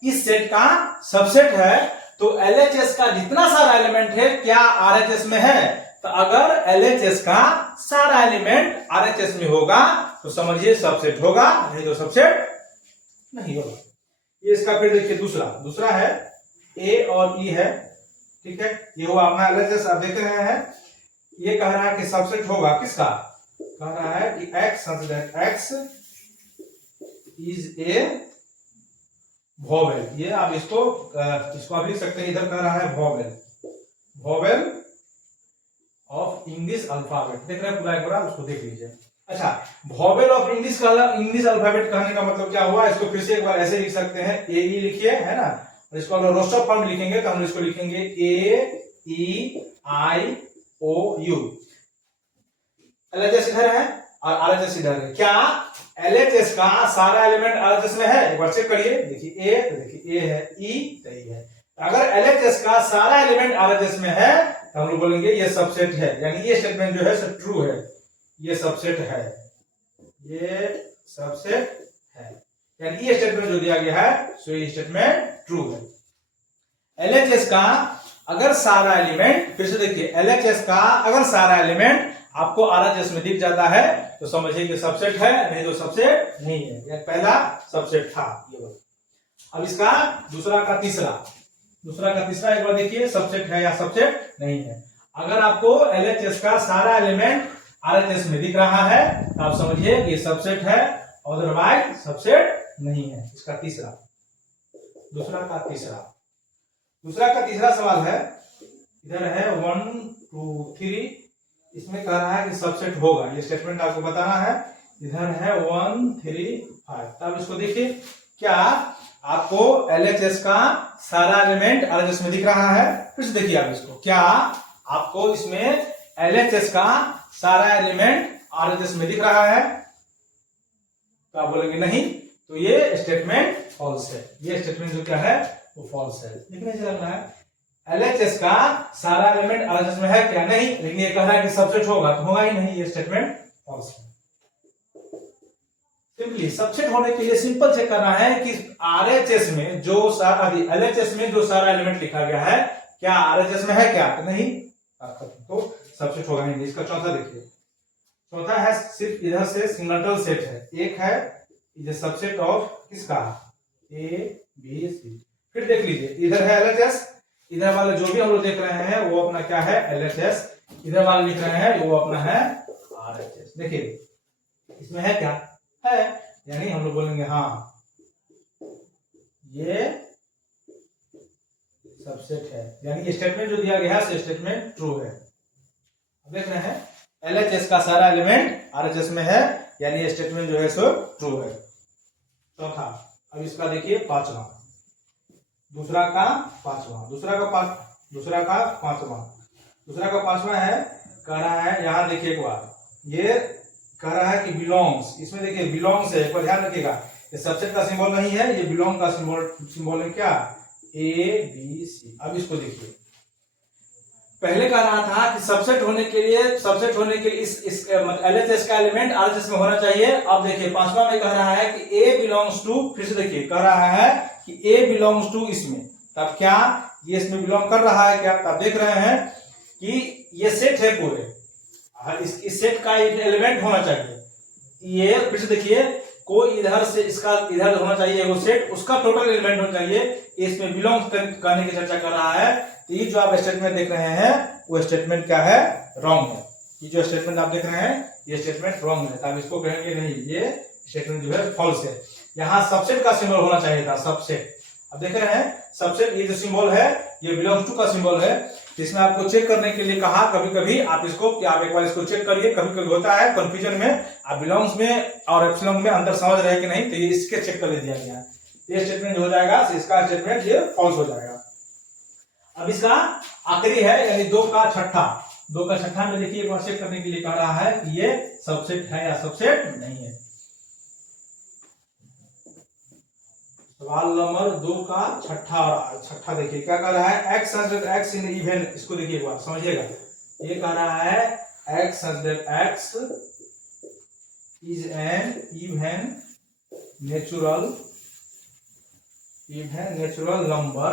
इस सेट का सबसेट है तो LHS का जितना सारा एलिमेंट है क्या RHS में है। तो अगर LHS का सारा एलिमेंट RHS में होगा तो समझिए सबसेट होगा, नहीं तो सबसेट नहीं होगा। ये इसका फिर देखिए दूसरा है A और E है, ठीक है, ये हुआ अपना LHS। आप देख रहे हैं ये कह रहा है कि सबसेट होगा किसका, कह रहा है कि X इज ए वोवेल। ये आप इसको आप लिख सकते हैं, इधर कह रहा है वोवेल ऑफ इंग्लिश अल्फाबेट। देख रहे हैं पूरा एक बार उसको देख लीजिए। अच्छा, वोवेल ऑफ इंग्लिश अल्फाबेट कहने का मतलब क्या हुआ, इसको फिर से एक बार ऐसे लिख सकते हैं, ए ई लिखिए, है ना, और इसको हम रोस्टर फॉर्म लिखेंगे तो हम इसको लिखेंगे AEIOU। LHS इधर है और RHS इधर है। क्या LHS का सारा एलिमेंट RHS में है, एक बार चेक करिए। देखिए A तो देखिए A है, E तो E है। अगर LHS का सारा एलिमेंट RHS में है तो हम लोग बोलेंगे ये सबसेट है। यानी ये स्टेटमेंट जो है सब ट्रू है, ये सबसेट है, ये सबसेट है। यानी ये स्टेटमेंट जो दिया गया है सो ये स्टेटमेंट ट्रू है। LHS का अगर सारा एलिमेंट, फिर से देखिए, LHS का अगर सारा एलिमेंट आपको RHS में दिख जाता है तो समझिए कि सबसेट है, नहीं तो सबसेट नहीं है। ये पहला सबसेट था ये। अब इसका दूसरा का तीसरा एक बार देखिए, सबसेट है या सबसेट नहीं है। अगर आपको LHS का सारा एलिमेंट RHS में दिख रहा है तो आप समझिए कि सबसेट है, अदरवाइज सबसेट नहीं है। इसका दूसरा का तीसरा सवाल है, इधर है 1 2 3। इसमें कह रहा है कि सबसेट होगा, ये स्टेटमेंट आपको बताना है इधर है 1 3 5। तब इसको देखिए, क्या आपको LHS का सारा एलिमेंट RHS में दिख रहा है? फिर से देखिए आप इसको, क्या आपको इसमें LHS का सारा एलिमेंट RHS में दिख रहा है? तो आप बोलेंगे नहीं, तो ये स्टेटमेंट फॉल्स है। ये स्टेटमेंट जो क्या है वो फॉल्स है। दिखने से लग रहा है LHS का सारा एलिमेंट RHS में है क्या? नहीं, लेकिन ये कह रहा है कि सबसेट होगा, तो होगा ही नहीं, ये स्टेटमेंट फॉल्स है। सिंपली सबसेट होने के लिए सिंपल चेक करना है कि RHS में जो सारा LHS में जो सारा एलिमेंट लिखा गया है क्या RHS में है क्या? तो नहीं, तो सबसेट होगा नहीं। इसका चौथा देखिए, चौथा है सिर्फ इधर से सिग्नेटल सेट है, एक है ये सबसेट ऑफ किसका? A B C। फिर देख लीजिए, इधर है LHS, इधर वाले जो भी हम लोग देख रहे हैं वो अपना क्या है? LHS। इधर वाले लिख रहे हैं वो अपना है RHS। देखिए इसमें है क्या? है, यानी हम लोग बोलेंगे हाँ ये सबसेट है, यानी स्टेटमेंट जो दिया गया है स्टेटमेंट ट्रू है। अब देख रहे हैं LHS का सारा एलिमेंट RHS में है, यानी ये स्टेटमेंट जो है सो ट्रू है। चौथा, अब इसका देखिए पांचवा, दूसरा का पांचवा है, कह रहा है यहाँ देखिए एक बार, ये कह रहा है कि बिलोंग्स, इसमें देखिए बिलोंग्स है, एक बार ध्यान रखिएगा, ये सबसेट का सिंबल नहीं है, ये बिलोंग का सिंबल है क्या? A B C। अब इसको देखिए, पहले कह रहा था कि सबसेट होने के लिए इस LHS का एलिमेंट RHS में होना चाहिए। अब देखिए पांचवा में कह रहा है कि A बिलोंग्स टू, फिर से देखिए कह रहा है कि A बिलोंग्स टू इसमें, तब क्या ये इसमें बिलोंग कर रहा है क्या? तब देख रहे हैं कि ये सेट है पूरे, इस सेट का एलिमेंट होना चाहिए। ये फिर से देखिए, कोई इधर से इसका इधर होना चाहिए वो सेट, उसका टोटल एलिमेंट होना चाहिए, इसमें बिलोंग करने की चर्चा कर रहा है। तो ये जो आप स्टेटमेंट देख रहे हैं वो स्टेटमेंट क्या है? रॉन्ग है। ये जो स्टेटमेंट आप देख रहे हैं ये स्टेटमेंट रॉन्ग है, तब इसको कहेंगे नहीं, ये स्टेटमेंट जो है फॉल्स है। यहाँ सबसेट का सिंबल होना चाहिए था, सबसेट। अब देख रहे हैं सबसेट, ये जो सिंबल है ये बिलोंग्स टू का सिंबल है। इसमें आपको चेक करने के लिए कहा, कभी कभी आप इसको, कि आप एक बार इसको चेक करिए, कभी कभी होता है कंफ्यूजन में आप बिलोंग्स में और एप्सिलॉन में अंदर समझ रहे हैं कि नहीं, तो ये इसके चेक कर दिया गया है, ये स्टेटमेंट हो जाएगा, इसका स्टेटमेंट ये फॉल्स हो जाएगा। अब इसका आखिरी है, यानी 2 का छठा में देखिए एक बार चेक करने के लिए कह रहा है कि ये सबसेट है या सबसेट नहीं है। सवाल नंबर 2 का छठा देखिए क्या कह रहा है? x इन इवन, इसको देखिए एक बार समझिएगा, ये कह रहा है x is an even natural number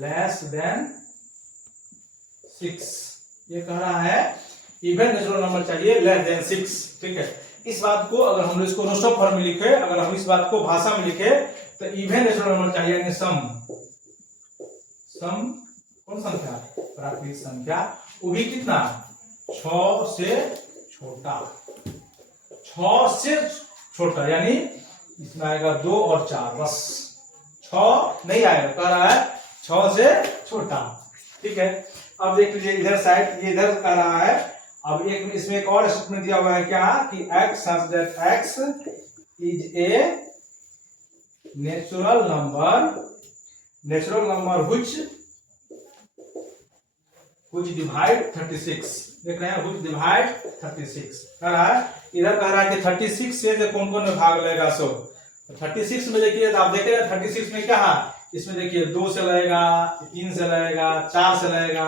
less than 6। ये कह रहा है इवन नेचुरल नंबर चाहिए लेस देन 6, ठीक है। इस बात को अगर हम इसको रोस्टॉक फॉर्म में लिखे, अगर हम इस बात को भाषा में लिखे तो इवन नेचुरल नंबर चाहिए, यानी सम कौन संख्या? प्राकृतिक संख्या, वो भी कितना? 6 से छोटा, यानी इसमें आएगा 2 और 4, बस 6 नहीं आएगा, कह रहा है 6 से छोटा, ठीक है। अब देख लीजिए इधर साइड, ये इधर कह रहा है, अब एक इसमें एक और स्टेटमेंट दिया हुआ है क्या? कि x is a natural number which divide 36। देख रहे हैं, which divide 36 कह रहा है, इधर कह रहा है कि 36 से कौन कौन भाग लेगा? सो 36 में देखिए, आप देख रहे हैं 36 में क्या है? इसमें देखिए 2 से लगेगा, 3 से लगेगा, 4 से लगेगा,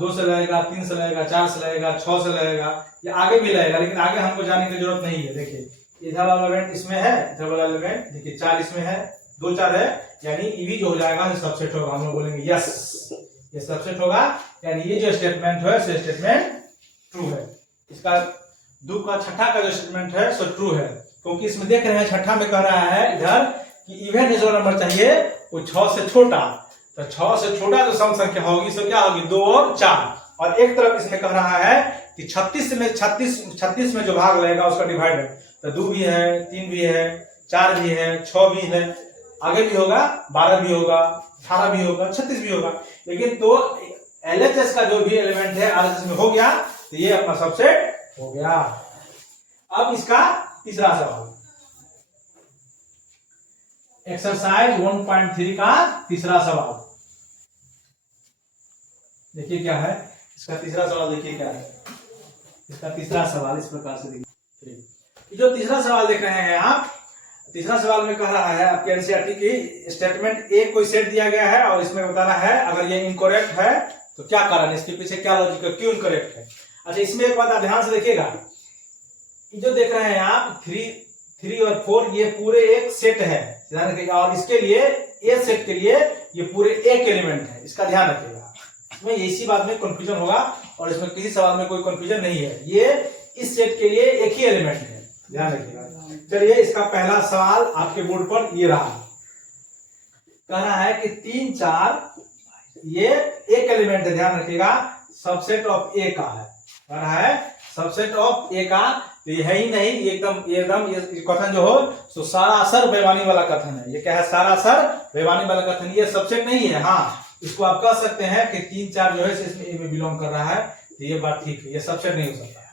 2 से लगेगा, 3 से लगेगा, 4 से लगेगा, 6 से लगेगा, ये आगे भी लगेगा, लेकिन आगे हमको जाने की जरूरत नहीं है। देखिए इधर वाला एलिमेंट इसमें है, इधर वाला एलिमेंट देखिए 4 इसमें है, 2 4 है, यानी ईवी जो हो जाएगा ये सबसेट होगा। हम लोग बोलेंगे यस ये सबसेट होगा, यानी ये जो स्टेटमेंट है सो स्टेटमेंट ट्रू है। इसका 2 का छठा का जो स्टेटमेंट है सो ट्रू है, क्योंकि इसमें देख रहे हैं छठा में कह रहा है इधर कि इवन नेचुरल नंबर चाहिए वो 6 से छोटा, तो 6 से छोटा जो सम संख्या होगी सो क्या होगी? 2 और 4। और एक तरफ इसमें कह रहा है कि 36 में जो भाग लगेगा उसका डिवाइड, तो 2 भी है, 3 भी है, 4 भी है, 6 भी है, आगे भी होगा, 12 भी होगा, 18 भी होगा, 36 भी होगा, लेकिन तो LHS का जो भी एलिमेंट है RHS में हो गया, तो ये अपना सबसेट हो गया। अब इसका तीसरा सवाल, एक्सरसाइज 1.3 का तीसरा सवाल देखिए क्या है। इसका तीसरा सवाल देखिए क्या है। इसका तीसरा सवाल इस प्रकार से देखिए, जो तीसरा सवाल देख रहे हैं आप, तीसरा सवाल में कह रहा है आपके एनसीईआरटी की स्टेटमेंट ए कोई सेट दिया गया है और इसमें बताना है अगर ये इनकरेक्ट है तो क्या कारण, इसके पीछे क्या लॉजिक है, क्यों इनकरेक्ट है। अच्छा, इसमें एक बात आप ध्यान से देखिएगा, जो देख रहे हैं आप 3 और 4 ये पूरे एक सेट है, ध्यान रखिएगा। और इसके लिए ए सेट के लिए ये पूरे एक एलिमेंट है, इसका ध्यान रखिएगा। इसमें इसी बात में कंफ्यूजन होगा और इसमें किसी सवाल में कोई कंफ्यूजन नहीं है, ये इस सेट के लिए एक ही एलिमेंट है, ध्यान रखिएगा। चलिए, इसका पहला सवाल आपके बोर्ड पर ये रहा, कह रहा है कि 3 4 ये एक एलिमेंट है, ध्यान रखिएगा, सबसेट ऑफ ए का है, कह रहा है सबसेट ऑफ ए का, तो ये है ही नहीं, एकदम ये कथन जो हो तो सरासर बेईमानी वाला कथन है। ये क्या है, सरासर बेईमानी वाला कथन, ये सबसेट नहीं है। हाँ, इसको आप कह सकते हैं कि 3 4 जो है इसमें ए में बिलोंग कर रहा है, तो ये बात ठीक है, ये सबसेट नहीं हो सकता है,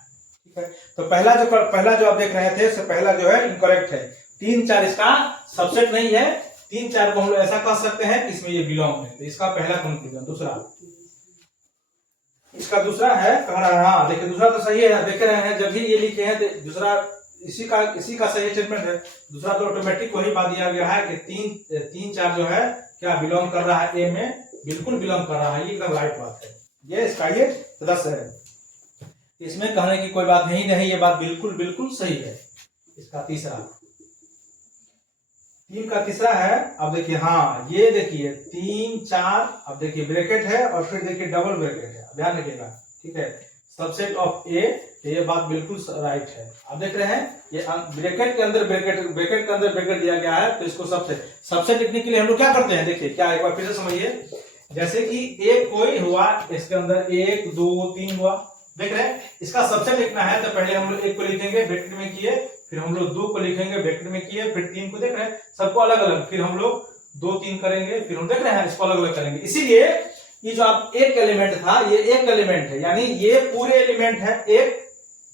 ठीक है। तो पहला जो आप देख रहे थे, उससे पहला जो है इनकरेक्ट है, 3 4 इसका सबसेट नहीं है। 3 4 को हम लोग ऐसा कह सकते हैं कि इसमें ये बिलोंग है, तो इसका पहला कंक्लूजन। दूसरा, इसका दूसरा है, कह रहा है, हाँ देखिए दूसरा तो सही है, देख रहे हैं जब भी ये लिखे हैं तो दूसरा इसी का सही स्टेटमेंट है। दूसरा तो ऑटोमेटिक वही बात दिया गया है कि 3 4 जो है क्या बिलोंग कर रहा है ए में, बिल्कुल बिलोंग कर रहा है, ये एकदम राइट बात है, ये इसका ये सदस्य है, इसमें कहने की कोई बात नहीं, ये बात बिल्कुल सही है। इसका तीसरा, 3 का तीसरा है, अब देखिए, हाँ ये देखिए 3 4, अब देखिए ब्रैकेट है और फिर देखिए डबल ब्रैकेट है, ध्यान रखिएगा, ठीक है, सबसेट ऑफ ए, ये बात बिल्कुल राइट है। अब देख रहे हैं ये ब्रैकेट के अंदर ब्रैकेट दिया गया है, तो इसको सबसेट लिखने के लिए हम लोग क्या करते हैं, देखिए क्या, एक बार फिर से समझिए। जैसे कि एक कोई हुआ, इसके अंदर 1 2 3 हुआ, देख रहे हैं, इसका सबसेट लिखना है तो पहले हम लोग 1 को लिखेंगे ब्रैकेट में किए, फिर हम लोग 2 को लिखेंगे ब्रैकेट में किए, फिर 3 को, देख रहे हैं सबको अलग अलग, फिर हम लोग 2 3 करेंगे, फिर हम देख रहे हैं इसको अलग अलग करेंगे। इसीलिए ये जो आप एक एलिमेंट था, ये एक एलिमेंट है, यानी ये पूरे एलिमेंट है एक,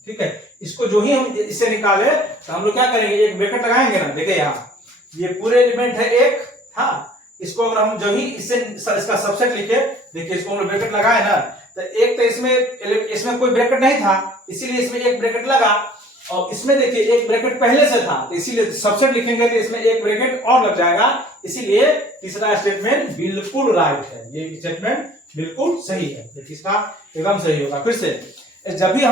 ठीक है। इसको जो ही हम इसे निकाले तो हम लोग क्या करेंगे, एक ब्रैकेट लगाएंगे ना, देखिए यहाँ ये पूरे एलिमेंट है एक, हाँ, इसको अगर हम जो ही इसका सबसेट लिखे, देखिए इसको हम लोग ब्रैकेट लगाए ना, तो एक तो इसमें कोई ब्रैकेट नहीं था, इसीलिए इसमें एक ब्रैकेट लगा, और इसमें देखिए एक ब्रैकेट पहले से था, तो इसीलिए सबसेट लिखेंगे तो इसमें एक ब्रैकेट और लग जाएगा, इसीलिए तीसरा स्टेटमेंट बिल्कुल राइट है, ये स्टेटमेंट बिल्कुल सही है, इसका एकदम सही होगा। फिर से जब भी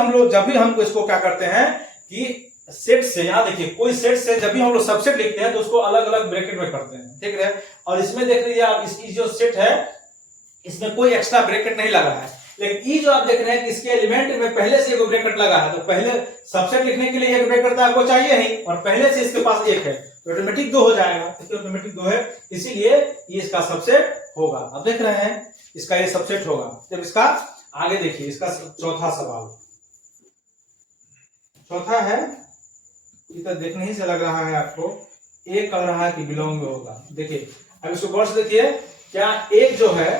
हम इसको क्या करते हैं कि सेट से, यहाँ देखिए कोई सेट से जब भी हम लोग सबसेट लिखते हैं तो उसको अलग अलग ब्रैकेट में करते हैं, ठीक है। और इसमें देख लीजिए आप, इसकी जो सेट है इसमें कोई एक्स्ट्रा ब्रैकेट नहीं लगा है, लेकिन ये जो आप देख रहे हैं कि इसके एलिमेंट में पहले से एक ब्रैकेट लगा है, तो पहले सबसेट लिखने के लिए एक ब्रैकेट तो आपको चाहिए ही, और पहले से इसके पास एक है तो ऑटोमेटिक 2 हो जाएगा, इसके ऑटोमेटिक 2 है, इसीलिए ये इसका सबसेट होगा। अब देख रहे हैं इसका ये सबसेट होगा। जब इसका आगे देखिए, इसका चौथा सवाल, चौथा है, ये तो देखने ही से लग रहा है आपको, एक कह रहा है कि बिलोंग होगा। देखिए अब इसको गौर से देखिए, क्या एक जो है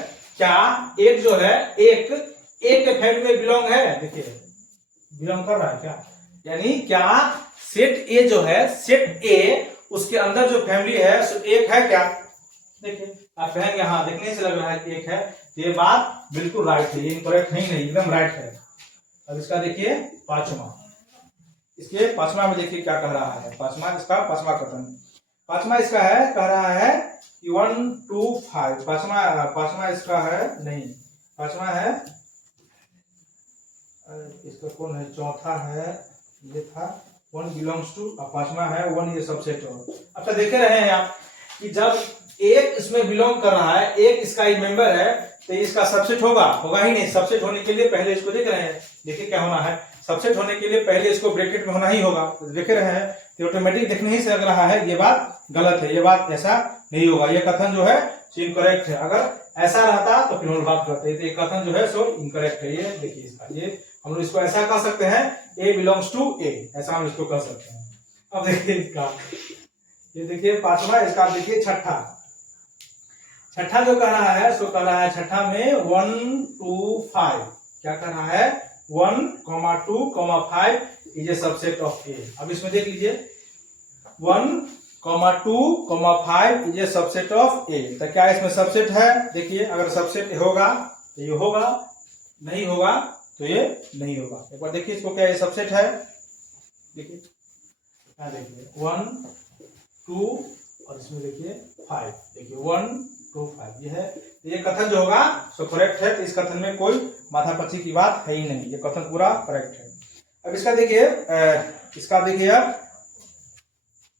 एक के फैमिली में बिलोंग है, देखिए बिलोंग कर रहा है क्या, यानी क्या सेट ए जो है, सेट ए उसके अंदर जो फैमिली है सो एक है क्या, देखिए आप कहेंगे हाँ देखने से लग रहा है कि एक है, ये बात बिल्कुल राइट है, ये इनकरेक्ट नहीं एकदम राइट है। अब इसका देखिए पांचवा, इसके पांचवा में देखिए क्या कह रहा है, पांचवा कथन, पांचवा इसका है, कह रहा है 1 2 5, पांचवा इसका है नहीं, पांचवा है इसका कौन है, चौथा है, ये था 1 बिलोंग्स टू, अब पांचवा है 1 ये सबसेट हो। अच्छा देखे रहे हैं आप कि जब एक इसमें बिलोंग कर रहा है, एक इसका एक मेंबर है, तो इसका सबसेट होगा ही नहीं। सबसेट होने के लिए पहले इसको देख रहे हैं, देखिए क्या होना है, सबसेट होने के लिए पहले इसको ब्रैकेट में होना ही होगा, तो देख रहे हैं तो ऑटोमेटिक देखने ही से लग रहा है ये बात गलत है, ये बात ऐसा नहीं होगा, ये कथन जो है इनकरेक्ट है। अगर ऐसा रहता तो फिर हम बात करते, तो ये कथन जो है सो इनकरेक्ट है। ये देखिए इसका, ये हम लोग इसको ऐसा कह सकते हैं, ए बिलोंग्स टू ए, ऐसा हम इसको कह सकते हैं। अब देखिए इसका, ये देखिए पांचवा, इसका देखिए छठा जो कह रहा है सो कह रहा है, छठा में 1 2 5, क्या कह रहा है 1,2,5 इज ए सबसेट ऑफ ए। अब इसमें देख लीजिए 1,2,5 is a subset of A. तो क्या इसमें सबसेट है? देखिए अगर सबसेट होगा तो ये होगा, नहीं होगा तो ये नहीं होगा। एक बार देखिए इसको, क्या ये सबसेट है? देखिए क्या, देखिए 1 2 और इसमें देखिए 5, देखिए 1 2 5 ये है। ये कथन जो होगा सो करेक्ट है। तो इस कथन में कोई माथापच्ची की बात है ही नहीं, ये कथन पूरा करेक्ट है। अब इसका देखिए अब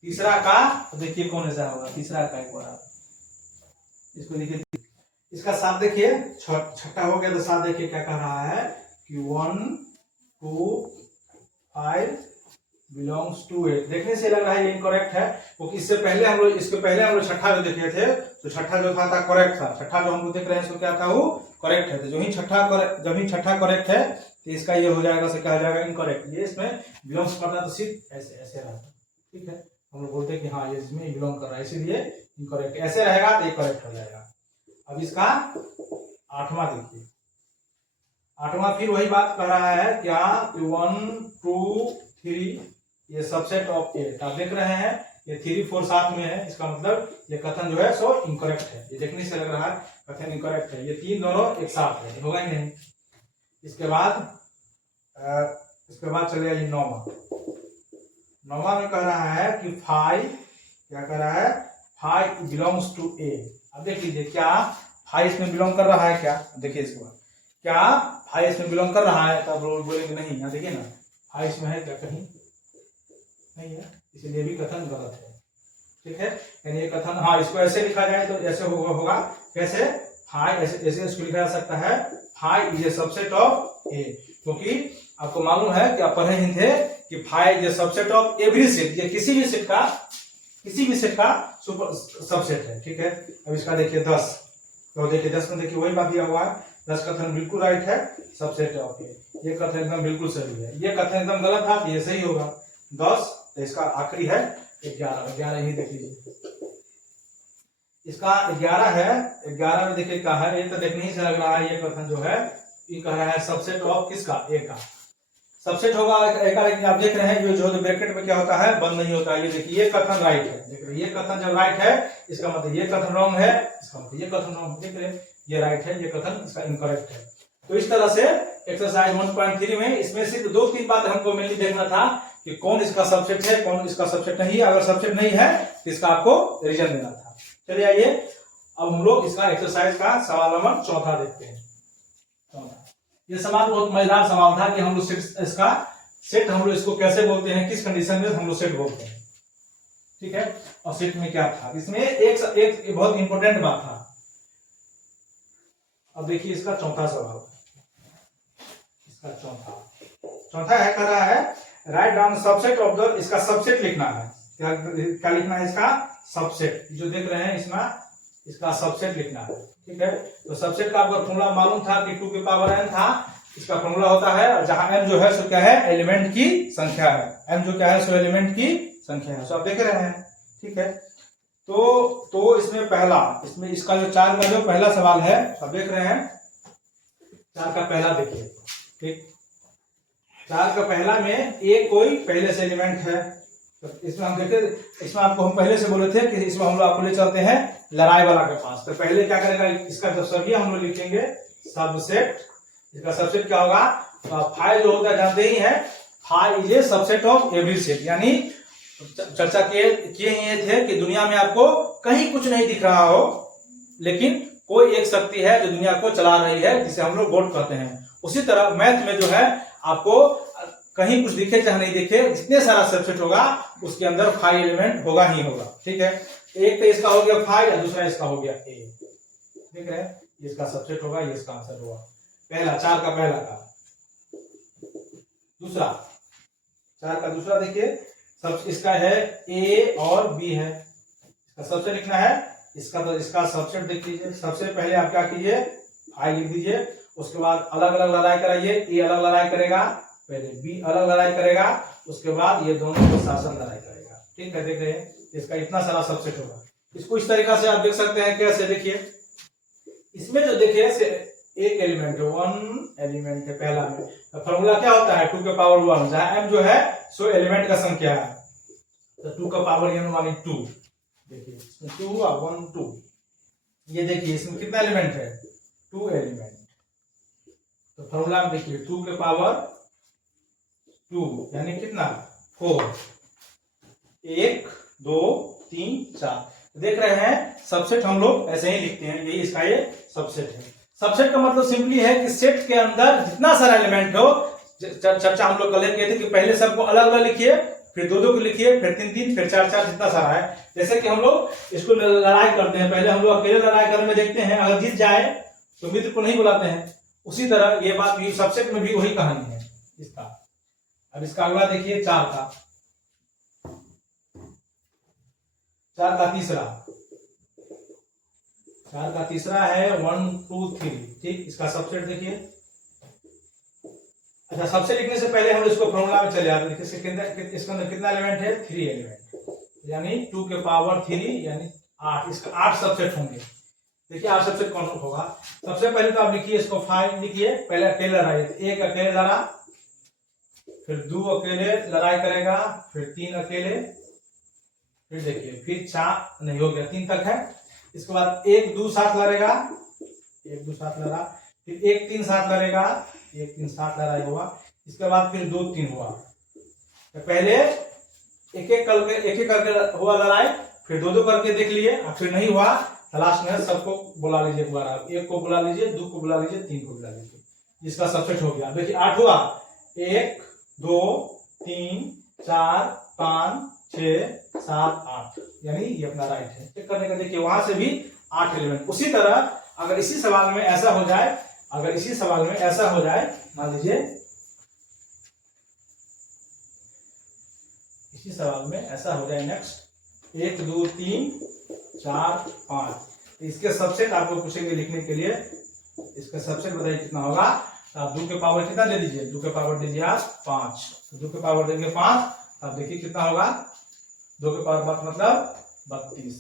तीसरा का, तो देखिए कौन ऐसा होगा तीसरा का। एक बार इसको देखिए, इसका साथ देखिए, छठा हो गया तो साथ देखिए क्या कह रहा है कि 1 2 5 बिलोंग्स टू ए। देखने से लग रहा है ये इनकरेक्ट है, क्योंकि इसके पहले हम लोग छठा जो देखे थे, तो छठा जो था करेक्ट था। छठा जो हम लोग देख रहे हैं इसको क्या था, वो करेक्ट है। तो जब ही छठा करेक्ट है तो इसका ये हो जाएगा, से क्या हो जाएगा, इनकरेक्ट। ये इसमें बिलोंग्स करता तो सिर्फ ऐसे ऐसे रहता, ठीक है। हम लोग बोलते हैं कि हाँ ये इसमें बिलोंग कर रहा है, इसीलिए इनकरेक्ट। ऐसे रहेगा तो ये करेक्ट हो जाएगा। अब इसका आठवां देखिए, आठवां फिर वही बात कर रहा है क्या, 1 2 3 ये सबसेट ऑफ ए। आप देख रहे हैं ये 3 4 साथ में है, इसका मतलब ये कथन जो है सो इनकरेक्ट है। ये देखने से लग रहा है कथन इनकरेक्ट है, ये तीन दोनों एक साथ है, होगा ही नहीं। इसके बाद चले आइए नौवां में कह रहा है कि 5, क्या कह रहा है, 5 बिलोंग्स टू ए। अब देख लीजिए क्या 5 इसमें बिलोंग कर रहा है क्या? देखिए इसके बाद क्या 5 इसमें बिलोंग कर रहा है? तब बोलेंगे नहीं। यहाँ देखिए ना 5 इसमें है क्या? कहीं नहीं है, इसलिए भी कथन गलत है, ठीक है। यानी ये कथन, हाँ इसको ऐसे लिखा जाए तो ऐसे होगा कैसे, 5 ऐसे इसको लिखा जा सकता है, 5 इज ए सबसेट ऑफ ए। क्योंकि आपको मालूम है कि आप पढ़े ही थे कि 5 is a subset of every set. ये किसी भी सेट का सबसेट है, ठीक है। अब इसका देखिए 10, तो देखिए 10 में देखिए वही बात दिया हुआ है, 10 कथन बिल्कुल राइट है, सबसेट ऑफ ए। ये कथन एकदम बिल्कुल सही है, ये कथन एकदम गलत था, ये सही होगा। 10, तो इसका आखिरी है 11 ही देख लीजिए। इसका 11 है, 11 में देखिए क्या है, ये तो देखने ही से लग रहा है ये कथन जो है ये कह रहा है सबसेट ऑफ किसका, ए का सबसेट होगा। एक आप देख रहे हैं जो ब्रैकेट में क्या होता है, बंद नहीं होता है। ये देखिए ये कथन राइट है, देख रहे हैं ये कथन जब राइट है इसका मतलब ये कथन रॉन्ग है, इसका मतलब ये कथन रॉन्ग, देख रहे हैं ये राइट है, ये कथन इसका इनकरेक्ट है। तो इस तरह से एक्सरसाइज 1.3 में इसमें सिर्फ 2-3 बात हमको मेनली देखना था कि कौन इसका सबसेट है, कौन इसका सबसेट नहीं है। अगर सबसेट नहीं है तो इसका आपको रीजन देना था। चलिए आइए अब हम लोग इसका एक्सरसाइज का सवाल नंबर 4 देखते हैं। ये सवाल बहुत मजेदार सवाल था कि हम लोग इसका सेट हम लोग इसको कैसे बोलते हैं, किस कंडीशन में हम लोग सेट बोलते हैं, ठीक है। और सेट में क्या था, इसमें एक बहुत इंपॉर्टेंट बात था। अब देखिए इसका चौथा सवाल, इसका चौथा है, कह रहा है write down subset of the, इसका सबसेट लिखना है। क्या लिखना है, इसका सबसेट। जो देख रहे हैं इसमें इसका सबसेट लिखना है, ठीक है। तो सबसेट का आपको फॉर्मूला मालूम था कि 2 की पावर n था, इसका फॉर्मूला होता है। और जहां m जो है सो क्या है, एलिमेंट की संख्या है। m जो क्या है सो एलिमेंट की संख्या है, सो आप देख रहे हैं, ठीक है। तो इसमें पहला, इसमें इसका जो 4 का जो पहला सवाल है आप देख रहे हैं, 4 का पहला देखिए, ठीक। 4 का पहला में एक कोई पहले से एलिमेंट है। तो इसमें हम देखते, इसमें आपको हम पहले से बोले थे कि इसमें हम लोग आपको ले चलते हैं लड़ाई वाला के पास। तो पहले क्या करेगा, इसका जब सभी हम लोग लिखेंगे सबसेट, इसका सबसेट क्या होगा, तो 5 जो होता है जानते ही है, 5 is a subset of every set. यानी चर्चा किए ये थे कि दुनिया में आपको कहीं कुछ नहीं दिख रहा हो, लेकिन कोई एक शक्ति है जो दुनिया को चला रही है, जिसे हम लोग गॉड कहते हैं। उसी तरह मैथ में जो है आपको कहीं कुछ दिखे चाहे नहीं दिखे, जितने सारा सबसेट होगा उसके अंदर 5 एलिमेंट होगा ही होगा, ठीक है। एक तो इसका हो गया 5 और दूसरा इसका हो गया a, देख रहे हैं, इसका सबसेट होगा, ये इसका आंसर होगा पहला, 4 का पहला का। दूसरा, 4 का दूसरा देखिए, सब इसका है a और b है, इसका सबसेट लिखना है। इसका सबसेट देख लीजिए। सबसे पहले आप क्या कीजिए, 5 लिख दीजिए, उसके बाद अलग अलग लड़ाई कराइए। a अलग लड़ाई करेगा, पहले b अलग लड़ाई करेगा, उसके बाद ये दोनों को शासन लड़ाई करेगा, ठीक है। देख रहे हैं, इसका इतना सारा सबसेट होगा। इसको इस तरीका से आप देख सकते हैं, कैसे देखिए, इसमें जो देखिए एक एलिमेंट है, 1 एलिमेंट है पहला में। तो फॉर्मूला क्या होता है 2 के पावर 1, जहां m जो है सो एलिमेंट का संख्या है, तो 2 का पावर n मानी 2। देखिए इसमें 2 हुआ 1 2, ये देखिए इसमें कितना एलिमेंट है 2 एलिमेंट। तो फॉर्मूला में देखिए 2 के पावर 2 यानी कितना 4, 1 2 3 4। देख रहे हैं सबसेट हम लोग ऐसे ही लिखते हैं, यही इसका ये सबसेट है। सबसेट का मतलब सिंपली है कि सेट के अंदर जितना सारा एलिमेंट हो, चर्चा हम लोग कल किए थे कि पहले सबको अलग अलग लिखिए, फिर दो दो को लिखिए, फिर तीन तीन, फिर चार चार, जितना सारा है। जैसे कि हम लोग इसको लड़ाई करते हैं, पहले हम लोग अकेले लड़ाई करने में देखते हैं, अगर जीत जाए तो मित्र को नहीं बुलाते हैं। उसी तरह ये बात भी सबसेट में भी वही कहानी है इसका। अब इसका अगला देखिए 4 का तीसरा, 4 का तीसरा है 1 2 3, ठीक। इसका सबसेट देखिए। अच्छा, सबसे लिखने से पहले हम इसको फॉर्मूला में चले जाते हैं। इसके अंदर कितना एलिमेंट है 3 एलिमेंट, यानी 2 के पावर 3 यानी 8। इसका 8 सबसेट होंगे। देखिए 8 सबसेट कौन होगा। सबसे पहले तो आप लिखिए इसको 5 लिखिए, पहले अकेले लड़ाई, एक अकेले लड़ा, फिर 2 अकेले लड़ाई करेगा, फिर 3 अकेले, फिर देखिए फिर 4 नहीं हो गया 3 तक है। इसके बाद 1 2 साथ लड़ेगा, 1 2 साथ लड़ा, फिर 1 3 साथ लड़ेगा, 1 3 साथ लड़ाई हुआ। इसके बाद फिर 2 3 हुआ। तो पहले एक एक करके हुआ लड़ाई, फिर 2 2 करके देख लिए, और फिर नहीं हुआ तो लास्ट में सबको बुला लीजिए दोबारा, 1 को बुला लीजिए, 2 को बुला लीजिए, 3 को बुला लीजिए। इसका सबसेट हो गया। देखिए 8 हुआ, 1 2 3 4 5 6 7 8, यानी ये अपना राइट है। चेक करने का देखिए वहां से भी 8 एलिमेंट। उसी तरह अगर इसी सवाल में ऐसा हो जाए, मान लीजिए इसी सवाल में ऐसा हो जाए नेक्स्ट 1 2 3 4 5, इसके सबसेट आपको पूछेंगे लिखने के लिए। इसका सबसेट बताइए कितना होगा। तो आप 2 के पावर कितना दे दीजिए, 2 के पावर दीजिए आप 5, 2 के पावर देंगे 5, अब देखिए कितना होगा 2 के पावर 5 मतलब 32।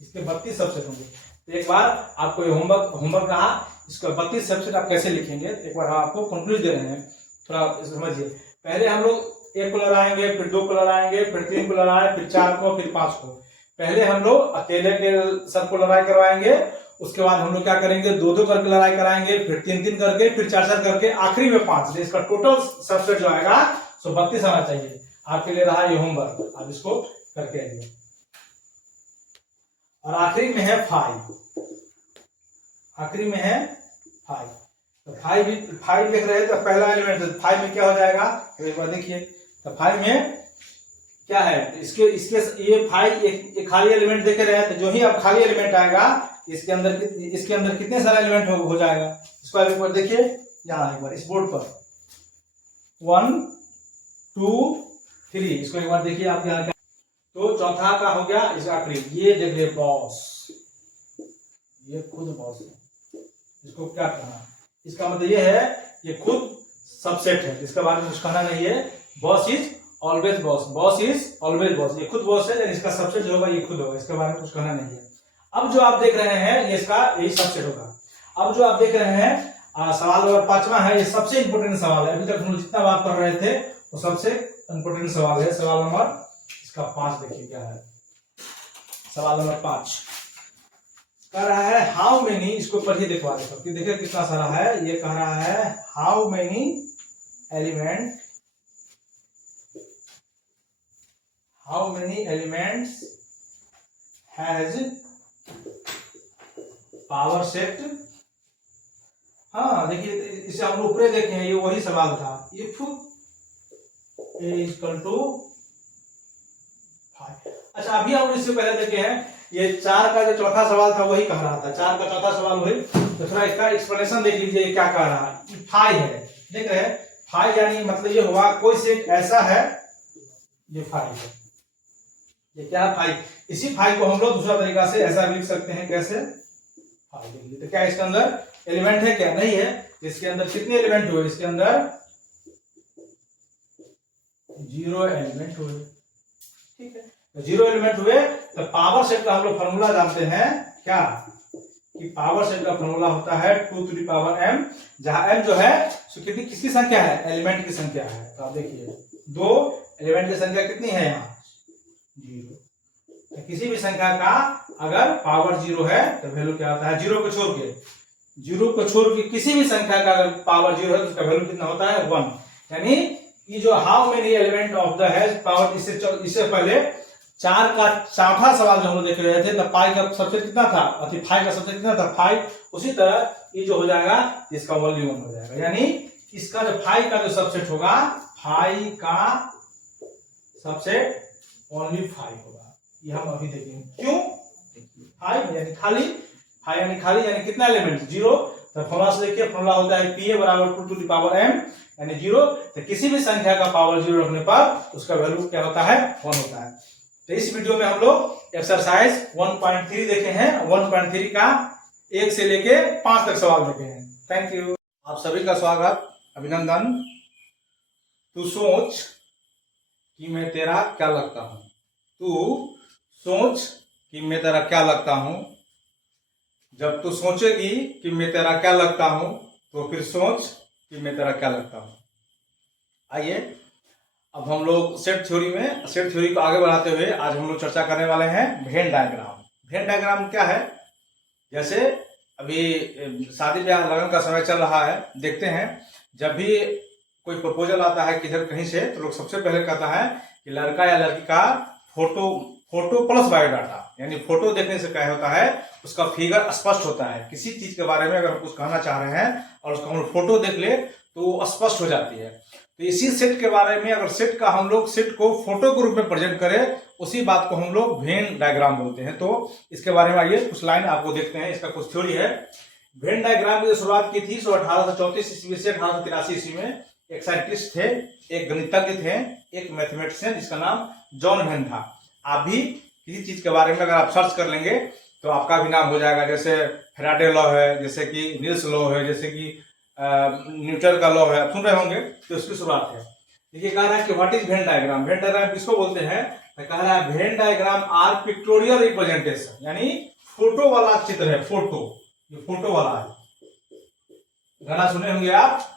इसके 32 सबसेट होंगे। तो एक बार आपको ये होमवर्क रहा, इसका 32 सबसेट आप कैसे लिखेंगे, एक बार हम आपको कंक्लूज दे रहे हैं, थोड़ा समझिए। पहले हम लोग 1 को लड़ाएंगे, फिर 2 को लड़ाएंगे, फिर 3 को लड़ाएंगे, फिर 4 को, फिर 5 को। पहले हम लोग अकेले के सबको लड़ाई करवाएंगे, उसके बाद हम लोग क्या करेंगे 2 2 करके लड़ाई कराएंगे, फिर 3 3 करके, फिर 4 4 करके, आखिरी में 5। इसका टोटल सबसेट जो आएगा सो 32 आना चाहिए। आपके लिए रहा ये होमवर्क, आप इसको करके आइए। और आखिरी में है 5, आखिरी में है 5। तो 5 देख रहे हैं, तो पहला एलिमेंट 5 में क्या हो जाएगा, तो एक बार देखिए। तो 5 में क्या है, इसके ये 5 एक खाली एलिमेंट देख रहे हैं, तो जो ही अब खाली एलिमेंट आएगा इसके अंदर कितने सारे एलिमेंट हो जाएगा। इसको एक बार देखिए यहाँ, एक बार इस बोर्ड पर 1 2 3, इसको एक बार देखिए आप यहाँ। तो चौथा का हो गया इसका आखिरी, ये देखिए बॉस, ये खुद बॉस है। इसको क्या कहना, इसका मतलब ये है ये खुद सबसेट है, इसके बारे में कुछ कहना नहीं है। Boss is always boss, boss is always boss, ये खुद बॉस है, इसका सबसेट जो होगा ये खुद होगा, इसके बारे में कुछ कहना नहीं है। अब जो आप देख रहे हैं ये इसका यही सबसेट होगा। अब जो आप देख रहे हैं सवाल नंबर 5वां है, ये सबसे इंपोर्टेंट सवाल है। अभी तक हम लोग जितना बात कर रहे थे वो सबसे इंपोर्टेंट सवाल है। सवाल नंबर इसका 5 देखिए क्या है। सवाल नंबर 5 कह रहा है हाउ मेनी, इसको पढ़िए दिखवा देता हूं, देखिए कितना सारा है। ये कह रहा है how many elements has power set. हाँ देखिए, इसे हम लोग ऊपर देखे हैं, ये वही सवाल था। If a equal to 5। अच्छा, अभी हम इससे पहले देखे हैं ये 4 का जो चौथा सवाल था वही कह रहा था, 4 का चौथा सवाल वही। तो थोड़ा इसका एक्सप्लेनेशन देख लीजिए क्या कह रहा है। 5 है, देख रहे हैं 5 यानी मतलब ये हुआ कोई सेट ऐसा है, ये 5 है। ये क्या है 5। इसी 5 को हम लोग दूसरा तरीका से ऐसा लिख सकते हैं, कैसे 5 देखिए। तो क्या इसके अंदर एलिमेंट है, क्या नहीं है। इसके अंदर कितने एलिमेंट हुए, इसके अंदर 0 एलिमेंट हुए, ठीक है। तो 0 एलिमेंट हुए, तो पावर सेट का हम लोग फॉर्मूला जानते हैं क्या, कि कि पावर सेट का फॉर्मूला होता है 2 टू द पावर m, जहां m जो है कितनी किसकी संख्या है, एलिमेंट की संख्या है। तो आप देखिए 2 एलिमेंट की संख्या कितनी है यहाँ 0। तो किसी भी संख्या का अगर पावर 0 है तो वैल्यू क्या होता है, 0 को छोड़ के किसी भी संख्या का अगर पावर 0 है तो उसका वैल्यू कितना होता है 1। यानी ये जो how many element of the है पावर, इससे पहले 4 का चौथा सवाल जो हम लोग देख रहे थे तब पाई का सबसेट कितना था, अति फाई का सबसेट कितना था 5। उसी तरह ये जो हो जाएगा इसका वैल्यू 1 हो जाएगा। यानी इसका जो फाई का जो सबसेट होगा, फाई का सबसेट ओनली 5 होगा। ये हम अभी देखेंगे क्यों। 5 यानी खाली, 5 यानी खाली, यानी कितना एलिमेंट 0। तो फॉर्मूला से देखिए, फॉर्मूला होता है pa बराबर 2 टू द पावर m यानी 0। तो किसी भी संख्या का पावर 0 रखने पर उसका वैल्यू क्या होता है 1 होता है। तो इस वीडियो में हम लोग एक्सरसाइज 1.3 देखे हैं। 1.3 का 1 से लेके 5 तक सवाल देखे हैं। थैंक यू, आप सभी का स्वागत, अभिनंदन। तू सोच कि मैं तेरा क्या लगता हूं, तू सोच कि मैं तेरा क्या लगता हूं। जब तू सोचेगी कि मैं तेरा क्या लगता हूं तो फिर सोच कि मैं तेरा क्या लगता हूं। आइए अब हम लोग सेट थ्योरी को आगे बढ़ाते हुए आज हम लोग चर्चा करने वाले हैं वेन डायग्राम। वेन डायग्राम क्या है, जैसे अभी शादी ब्याह लगन का समय चल रहा है, देखते हैं जब भी कोई प्रपोजल आता है किधर कहीं से तो लोग सबसे पहले कहता है कि लड़का या लड़की का फोटो प्लस बायोडाटा, यानी फोटो देखने से क्या होता है उसका फिगर स्पष्ट होता है। किसी चीज के बारे में अगर हम कुछ कहना चाह रहे हैं और उसका हम लोग फोटो देख ले तो स्पष्ट हो जाती है। तो इसी सेट के बारे में, अगर सेट का हम लोग सेट को फोटो के रूप में प्रेजेंट करें, उसी बात को हम लोग वेन डायग्राम बोलते हैं। तो इसके बारे में आइए कुछ लाइन आपको देखते हैं, इसका कुछ थ्योरी है। वेन डायग्राम की जो शुरुआत की थी 1834 ईस्वी से 1883 ईस्वी में एक साइंटिस्ट थे, एक गणितज्ञ थे, एक मैथमेटिशियन जिसका नाम जॉन वेन था। आप भी किसी चीज के बारे में अगर आप सर्च कर लेंगे तो आपका भी नाम हो जाएगा, जैसे फैराडे लॉ है, जैसे कि नील्स लॉ है, जैसे कि न्यूटन का लॉ है, आप सुन रहे होंगे। तो इसकी शुरुआत है। ये कह रहा है कि what is Venn diagram. Venn diagram किसको बोलते हैं, कह रहा है Venn diagram are pictorial representation, यानी फोटो वाला चित्र है। फोटो, ये फोटो वाला है। गाना सुने होंगे आप,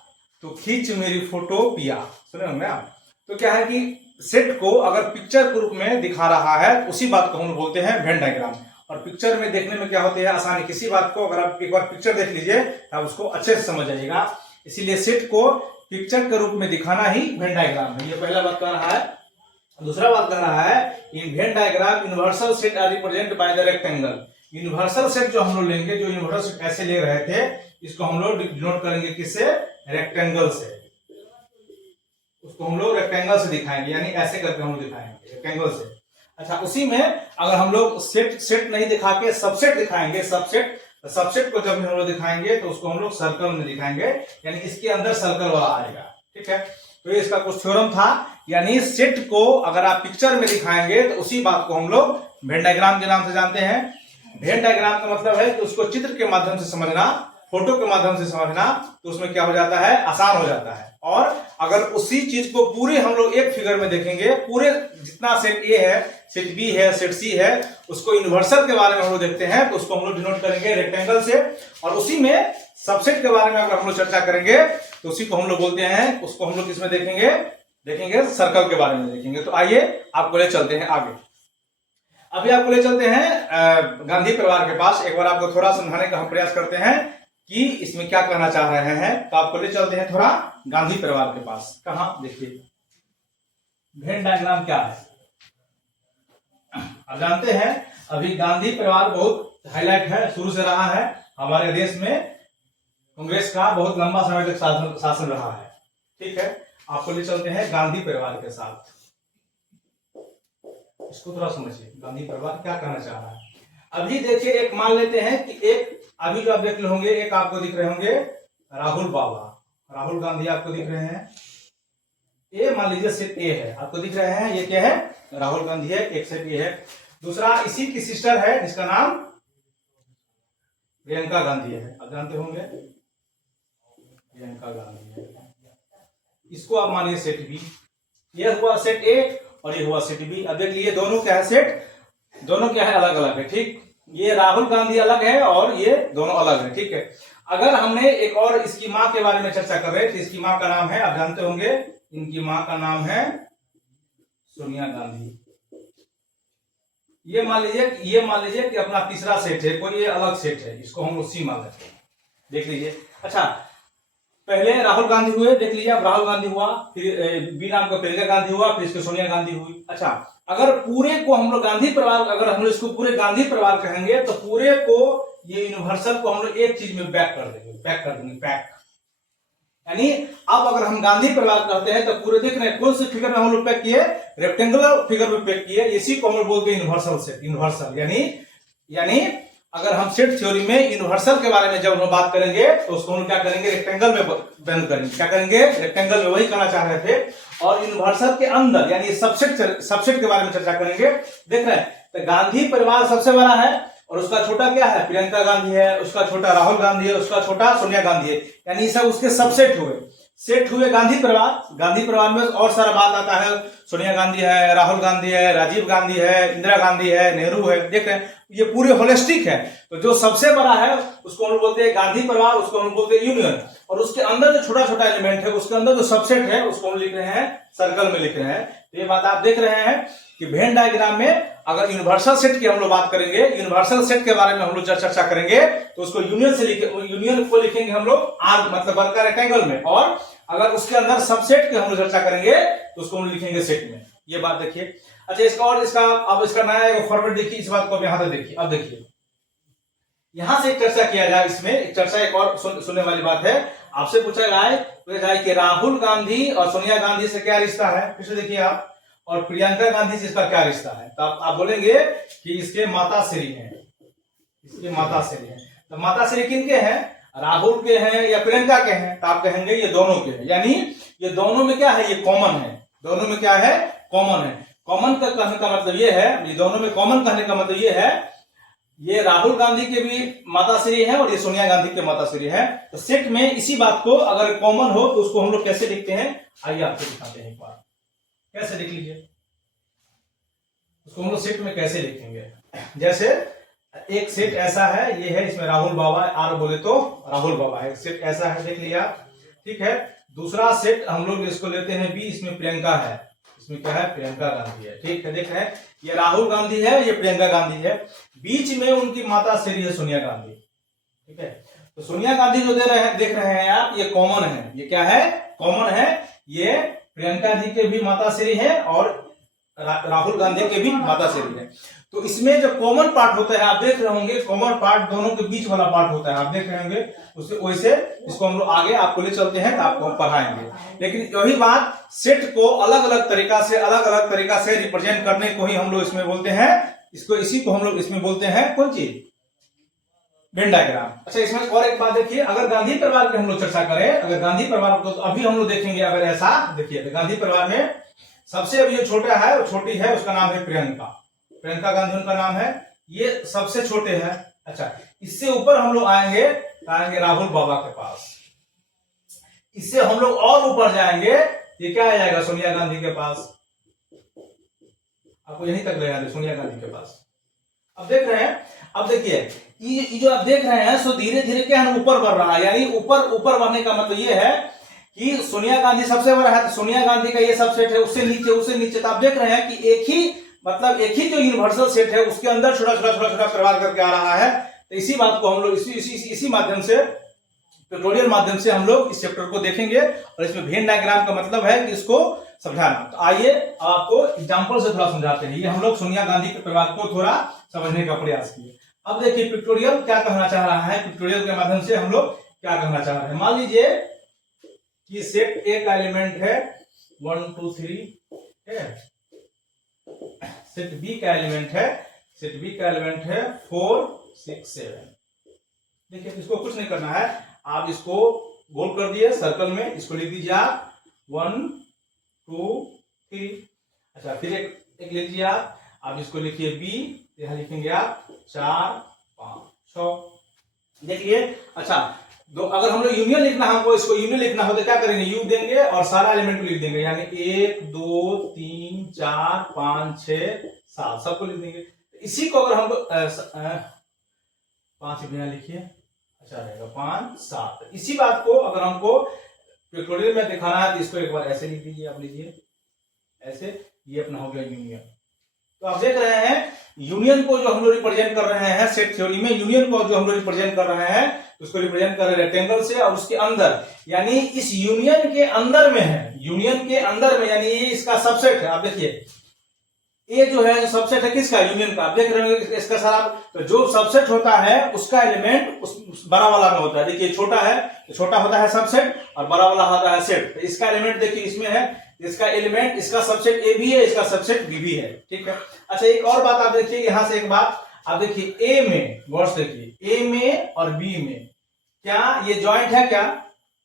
तो खींच मेरी फोटो पिया, सुने होंगे आप। तो क्या है कि सेट को अगर पिक्चर के रूप में दिखा रहा है तो उसी बात को हम बोलते हैं वेन डायग्राम। और पिक्चर में देखने में क्या होती है आसानी, किसी बात को अगर आप एक बार पिक्चर देख लीजिए तो आप उसको अच्छे से समझ जाइएगा। इसीलिए सेट को पिक्चर के रूप में दिखाना ही वेन डायग्राम है। ये पहला बात कर रहा है। दूसरा बात कर रहा है, in Venn diagram universal set are represent by the rectangle. Universal set जो हम लोग लेंगे, जो यूनिवर्सल सेट ऐसे ले रहे थे, इसको हम लोग डिनोट करेंगे किससे, रेक्टेंगल से। उसको हम लोग रेक्टेंगल से दिखाएंगे, यानी ऐसे करके हम लोग दिखाएंगे रेक्टेंगल से। अच्छा, उसी में अगर हम लोग सेट नहीं दिखा के सबसेट दिखाएंगे, सबसेट को जब हम लोग दिखाएंगे तो उसको हम लोग सर्कल में दिखाएंगे, यानी इसके अंदर सर्कल वाला आएगा। ठीक है, तो ये इसका कुछ थ्योरम था। यानी सेट को अगर आप पिक्चर में दिखाएंगे तो उसी बात को हम लोग वेन डायग्राम के नाम से जानते हैं। वेन डायग्राम का मतलब है कि उसको चित्र के माध्यम से समझना, फोटो के माध्यम से समझना, तो उसमें क्या हो जाता है, आसान हो जाता है। और अगर उसी चीज को पूरे हम लोग एक फिगर में देखेंगे, पूरे जितना सेट ए है, सेट बी है, सेट सी है, उसको यूनिवर्सल के बारे में हम लोग देखते हैं तो उसको हम लोग डिनोट करेंगे रेक्टेंगल से। और उसी में सबसेट के बारे में अगर हम लोग चर्चा करेंगे तो उसी को हम लोग बोलते हैं, उसको हम लोग किसमें देखेंगे सर्कल के बारे में देखेंगे। तो आइए आपको ले चलते हैं आगे। अभी आपको ले चलते हैं गांधी परिवार के पास। एक बार आपको थोड़ा समझाने का हम प्रयास करते हैं कि इसमें क्या कहना चाह रहे हैं। तो आपको ले चलते हैं थोड़ा गांधी परिवार के पास। कहां, देखिए वेन डायग्राम क्या है आप जानते हैं। अभी गांधी परिवार बहुत हाईलाइट है, शुरू से रहा है। हमारे देश में कांग्रेस का बहुत लंबा समय तक शासन रहा है। ठीक है, आपको ले चलते हैं गांधी परिवार के साथ। इसको थोड़ा समझिए, गांधी परिवार क्या कहना चाह रहा है। अभी देखिए, एक मान लेते हैं कि एक अभी जो आप देख रहे होंगे, एक आपको दिख रहे होंगे राहुल बाबा, राहुल गांधी आपको दिख रहे हैं। ए मान लीजिए सेट ए है, आपको दिख रहे हैं, ये क्या है, राहुल गांधी है, एक सेट ए है। दूसरा इसी की सिस्टर है जिसका नाम प्रियंका गांधी है, आप जानते होंगे प्रियंका गांधी है। इसको आप मानिए सेट बी। ये हुआ सेट ए और ये हुआ सेट बी। अब देख लीजिए दोनों क्या है, सेट दोनों क्या है, अलग अलग है। ठीक, ये राहुल गांधी अलग है और ये दोनों अलग है, ठीक है। अगर हमने एक और इसकी माँ के बारे में चर्चा कर रहे थे, इसकी माँ का नाम है, आप जानते होंगे, इनकी माँ का नाम है सोनिया गांधी। ये मान लीजिए कि अपना तीसरा सेट है, कोई ये अलग सेट है, इसको हम लोग सी मान लेते हैं, देख लीजिए। अच्छा, पहले राहुल गांधी हुए, देख लीजिए, अब राहुल गांधी हुआ, फिर बी नाम का प्रियंका गांधी हुआ, फिर इसके सोनिया गांधी हुई। अच्छा, अगर पूरे को हम लोग गांधी परिवार, अगर हम लोग इसको पूरे गांधी परिवार कहेंगे तो पूरे को, ये यूनिवर्सल को हम लोग एक चीज में पैक कर देंगे, पैक। यानी अब अगर हम गांधी परिवार कहते हैं तो पूरे देख रहे हैं कौन से फिगर में हम लोग पैक किए, रेक्टेंगुलर फिगर में पैक किए, इसी को हम लोग बोलते हैं यूनिवर्सल सेट। यूनिवर्सल यानी अगर हम सेट थ्योरी में यूनिवर्सल के बारे में जब हम बात करेंगे तो उसको हम क्या करेंगे, रेक्टेंगल में बंद करेंगे, क्या करेंगे, रेक्टेंगल में, वही करना चाह रहे थे। और यूनिवर्सल के अंदर यानी सबसेट के बारे में चर्चा करेंगे। देख रहे हैं तो गांधी परिवार सबसे बड़ा है और उसका छोटा क्या है, प्रियंका गांधी है, उसका छोटा राहुल गांधी है, उसका छोटा सोनिया गांधी है, यानी सब उसके सबसेट हुए गांधी परिवार में और सारा बात आता है, सोनिया गांधी है, राहुल गांधी है, राजीव गांधी है, इंदिरा गांधी है, नेहरू है, देख रहे हैं, ये पूरे होलिस्टिक है। तो जो सबसे बड़ा है उसको हम बोलते हैं गांधी परिवार, उसको हम बोलते हैं यूनियन, और उसके अंदर जो छोटा छोटा एलिमेंट है, उसके अंदर जो सबसेट है, उसको हम लिख रहे हैं सर्कल में लिख रहे हैं। तो ये बात आप देख रहे हैं कि वेन डायग्राम में अगर यूनिवर्सल सेट की हम लोग बात करेंगे, यूनिवर्सल सेट के बारे में हम लोग चर्चा करेंगे तो उसको यूनियन को लिखेंगे हम लोग आर मतलब वर्ग रेक्टेंगल में, और अगर उसके अंदर सबसेट की हम लोग चर्चा करेंगे तो उसको हम लिखेंगे सेट में। ये बात देखिए। अच्छा, इसका नया एक फॉर्मेट देखिए, इस बात को यहां से देखिए। अब देखिए, यहां से एक चर्चा किया जाए, इसमें एक और सुनने वाली बात है। आपसे पूछा जाए कि राहुल गांधी और सोनिया गांधी से क्या रिश्ता है, फिर से देखिए आप, और प्रियंका गांधी से इसका क्या रिश्ता है, तो आप बोलेंगे कि इसके माताश्री हैं, तो माताश्री किनके हैं, राहुल के हैं या प्रियंका के हैं, तो आप कहेंगे ये दोनों के हैं। यानी ये दोनों में क्या है, ये कॉमन है, दोनों में क्या है, कॉमन है। कॉमन का कहने का मतलब ये है, ये दोनों में कॉमन कहने का मतलब ये है, ये राहुल गांधी के भी माताश्री है और ये सोनिया गांधी के माताश्री है। तो सेट में इसी बात को अगर कॉमन हो तो उसको हम लोग कैसे लिखते हैं, आइए आपको दिखाते हैं एक बार, कैसे लिख लीजिए उसको हम लोग सेट में कैसे लिखेंगे। जैसे एक सेट ऐसा है, ये है, इसमें राहुल बाबा, आर बोले तो राहुल बाबा है, सेट ऐसा है, देख लिया, ठीक है। दूसरा सेट हम लोग इसको लेते हैं बी, इसमें प्रियंका है, इसमें क्या है, प्रियंका गांधी है, ठीक है। देख रहे हैं ये राहुल गांधी है, ये प्रियंका गांधी है, बीच में उनकी माता श्री है सोनिया गांधी, ठीक है। तो सोनिया गांधी जो देख रहे हैं आप, ये कॉमन है, ये क्या है, कॉमन है, ये प्रियंका जी के भी माता श्री है और राहुल गांधी के भी माता श्री है। तो इसमें जो कॉमन पार्ट होता है, आप देख रहे होंगे, कॉमन पार्ट दोनों के बीच वाला पार्ट होता है, आप देख रहे होंगे, उससे वैसे इसको हम लोग आगे आपको ले चलते हैं तो आपको पढ़ाएंगे। लेकिन यही बात, सेट को अलग अलग तरीका से रिप्रेजेंट करने को ही हम लोग इसमें बोलते हैं, इसी को हम लोग इसमें बोलते हैं कौन चीज, वेन डायग्राम। अच्छा, इसमें और एक बात देखिए, अगर गांधी परिवार की हम लोग चर्चा करें, अगर गांधी परिवार को तो अभी हम लोग देखेंगे, अगर ऐसा देखिए तो गांधी परिवार में सबसे अभी जो छोटा है, वो छोटी है, उसका नाम है प्रियंका गांधी उनका नाम है, ये सबसे छोटे हैं। अच्छा, इससे ऊपर हम लोग आएंगे राहुल बाबा के पास, इससे हम लोग और ऊपर जाएंगे, ये क्या आ जाएगा, सोनिया गांधी के पास, आपको यहीं तक ले जाएंगे, सोनिया गांधी के पास। अब देख रहे हैं, अब देखिए ये जो आप देख रहे हैं, सो धीरे धीरे क्या है, ऊपर बढ़ रहा है, यानी ऊपर बढ़ने का मतलब ये है कि सोनिया गांधी सबसे बड़ा है, तो सोनिया गांधी का ये सबसेट है, उससे नीचे। तो आप देख रहे हैं कि एक ही जो यूनिवर्सल सेट है, उसके अंदर छोटा परिवार करके आ रहा है। तो इसी बात को हम लोग इसी माध्यम से, ट्यूटोरियल माध्यम से हम लोग इस चैप्टर को देखेंगे, और इसमें वेन डायग्राम का मतलब है कि इसको समझाना। तो आइए आपको एग्जांपल से थोड़ा समझाते हैं। ये हम लोग सोनिया गांधी के परिवार को थोड़ा समझने का प्रयास किए। अब देखिए पिक्टोरियल क्या कहना चाह रहा है, पिक्टोरियल के माध्यम से हम लोग क्या कहना चाह रहे हैं। मान लीजिए कि सेट ए का एलिमेंट है 1 2 3 है, सेट बी का एलिमेंट है 4 6 7। देखिए इसको कुछ नहीं करना है, आप इसको गोल कर दिए सर्कल में, इसको लिख दीजिए आप 1 2 3। अच्छा, फिर एक लिख दीजिए आप इसको लिखिए बी, यहां लिखेंगे आप 4 5 6। देखिए अच्छा, अगर हम लोग यूनियन लिखना, हमको इसको यूनियन लिखना हो तो क्या करेंगे, यू देंगे और सारा एलिमेंट को लिख देंगे, यानी 1 2 3 4 5 6 7 सबको लिख देंगे। इसी को अगर हम लोग 5 बिना लिखिए, अच्छा रहेगा 5 7। इसी बात को अगर हमको पिक्टोरियल में दिखाना है तो इसको एक बार ऐसे लिख दीजिए, आप लीजिए ऐसे, ये अपना हो गया यूनियन। तो आप देख रहे हैं यूनियन को जो हम लोग रिप्रेजेंट कर रहे हैं सेट थ्योरी में, यूनियन को जो हम लोग रिप्रेजेंट कर रहे हैं उसको रिप्रेजेंट कर रहे हैं रेक्टेंगल से, और उसके अंदर यानी इस यूनियन के अंदर में है, यूनियन के अंदर में यानी ये इसका सबसेट है। आप देखिए ये जो है जो सबसेट है किसका, यूनियन का। आप देख रहे होंगे इसका सारा, तो जो सबसेट होता है उसका एलिमेंट उस बड़ा वाला में होता है। देखिए छोटा है तो छोटा होता है सबसेट और बड़ा वाला होता है सेट। तो इसका एलिमेंट देखिए इसमें है, इसका एलिमेंट, इसका सबसेट ए भी है, इसका सबसेट बी भी है, ठीक है। अच्छा एक और बात आप देखिए, यहां से एक बात आप देखिए, ए में गौर से देखिए, ए में और बी में क्या ये ज्वाइंट है, क्या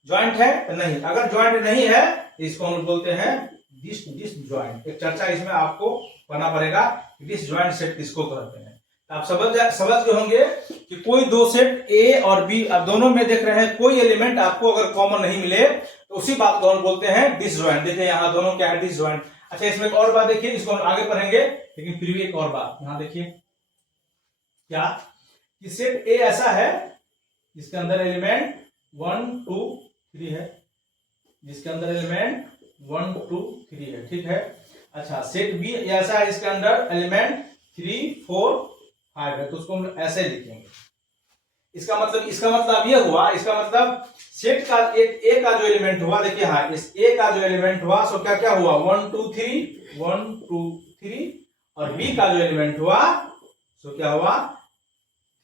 ज्वाइंट है? नहीं। अगर ज्वाइंट नहीं है तो इसको हम बोलते हैं डिसज्वाइंट। एक चर्चा इसमें आपको करना पड़ेगा, डिसज्वाइंट सेट किसको कहते हैं। आप समझ गए होंगे कि कोई दो सेट ए और बी, आप दोनों में देख रहे हैं कोई एलिमेंट आपको अगर कॉमन नहीं मिले तो उसी बात को हम बोलते हैं डिसज्वाइंट। देखिए यहाँ दोनों क्या है, डिसज्वाइंट। अच्छा इसमें एक और बात देखिए, इसको हम आगे पढ़ेंगे, लेकिन फिर भी एक और बात यहाँ देखिए क्या, कि सेट ए ऐसा है जिसके अंदर एलिमेंट 1 2 3 है, जिसके अंदर एलिमेंट 1 2 3 है, ठीक है। अच्छा सेट बी ऐसा है जिसके अंदर एलिमेंट 3 4 5 है, तो उसको हम ऐसे लिखेंगे। इसका मतलब ये हुआ, इसका मतलब सेट का एक ए का जो एलिमेंट हुआ, देखिए हाँ इस ए का जो एलिमेंट हुआ सो क्या क्या हुआ, 1 2 3 और बी का जो एलिमेंट हुआ सो क्या हुआ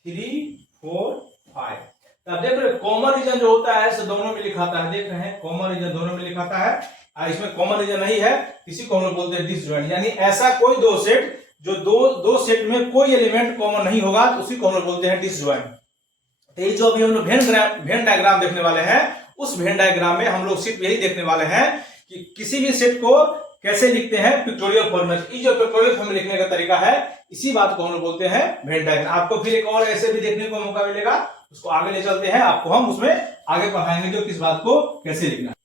3 4 5। अब देख रहे कॉमन रीजन जो होता है दोनों में लिखाता है, देख रहे हैं कॉमन रीजन दोनों में लिखाता है। इसमें कॉमन रीजन नहीं है, इसी को हम लोग बोलते हैं डिसजॉइंट। यानी ऐसा कोई दो सेट जो दो सेट में कोई एलिमेंट कॉमन नहीं होगा तो उसी को हम लोग बोलते हैं डिसजॉइंट। तो ये जो अभी हम लोग वेन डायग्राम देखने वाले हैं, उस वेन डायग्राम में हम लोग सिर्फ यही देखने वाले हैं कि किसी भी सेट को कैसे लिखते हैं पिक्टोरियल फॉर्म में। ये जो पिक्टोरियल फॉर्म में लिखने का तरीका है, इसी बात को हम लोग बोलते हैं वेन डायग्राम। आपको फिर एक और ऐसे भी देखने को मौका मिलेगा, उसको आगे ले चलते हैं, आपको हम उसमें आगे पढ़ाएंगे जो किस बात को कैसे लिखना है।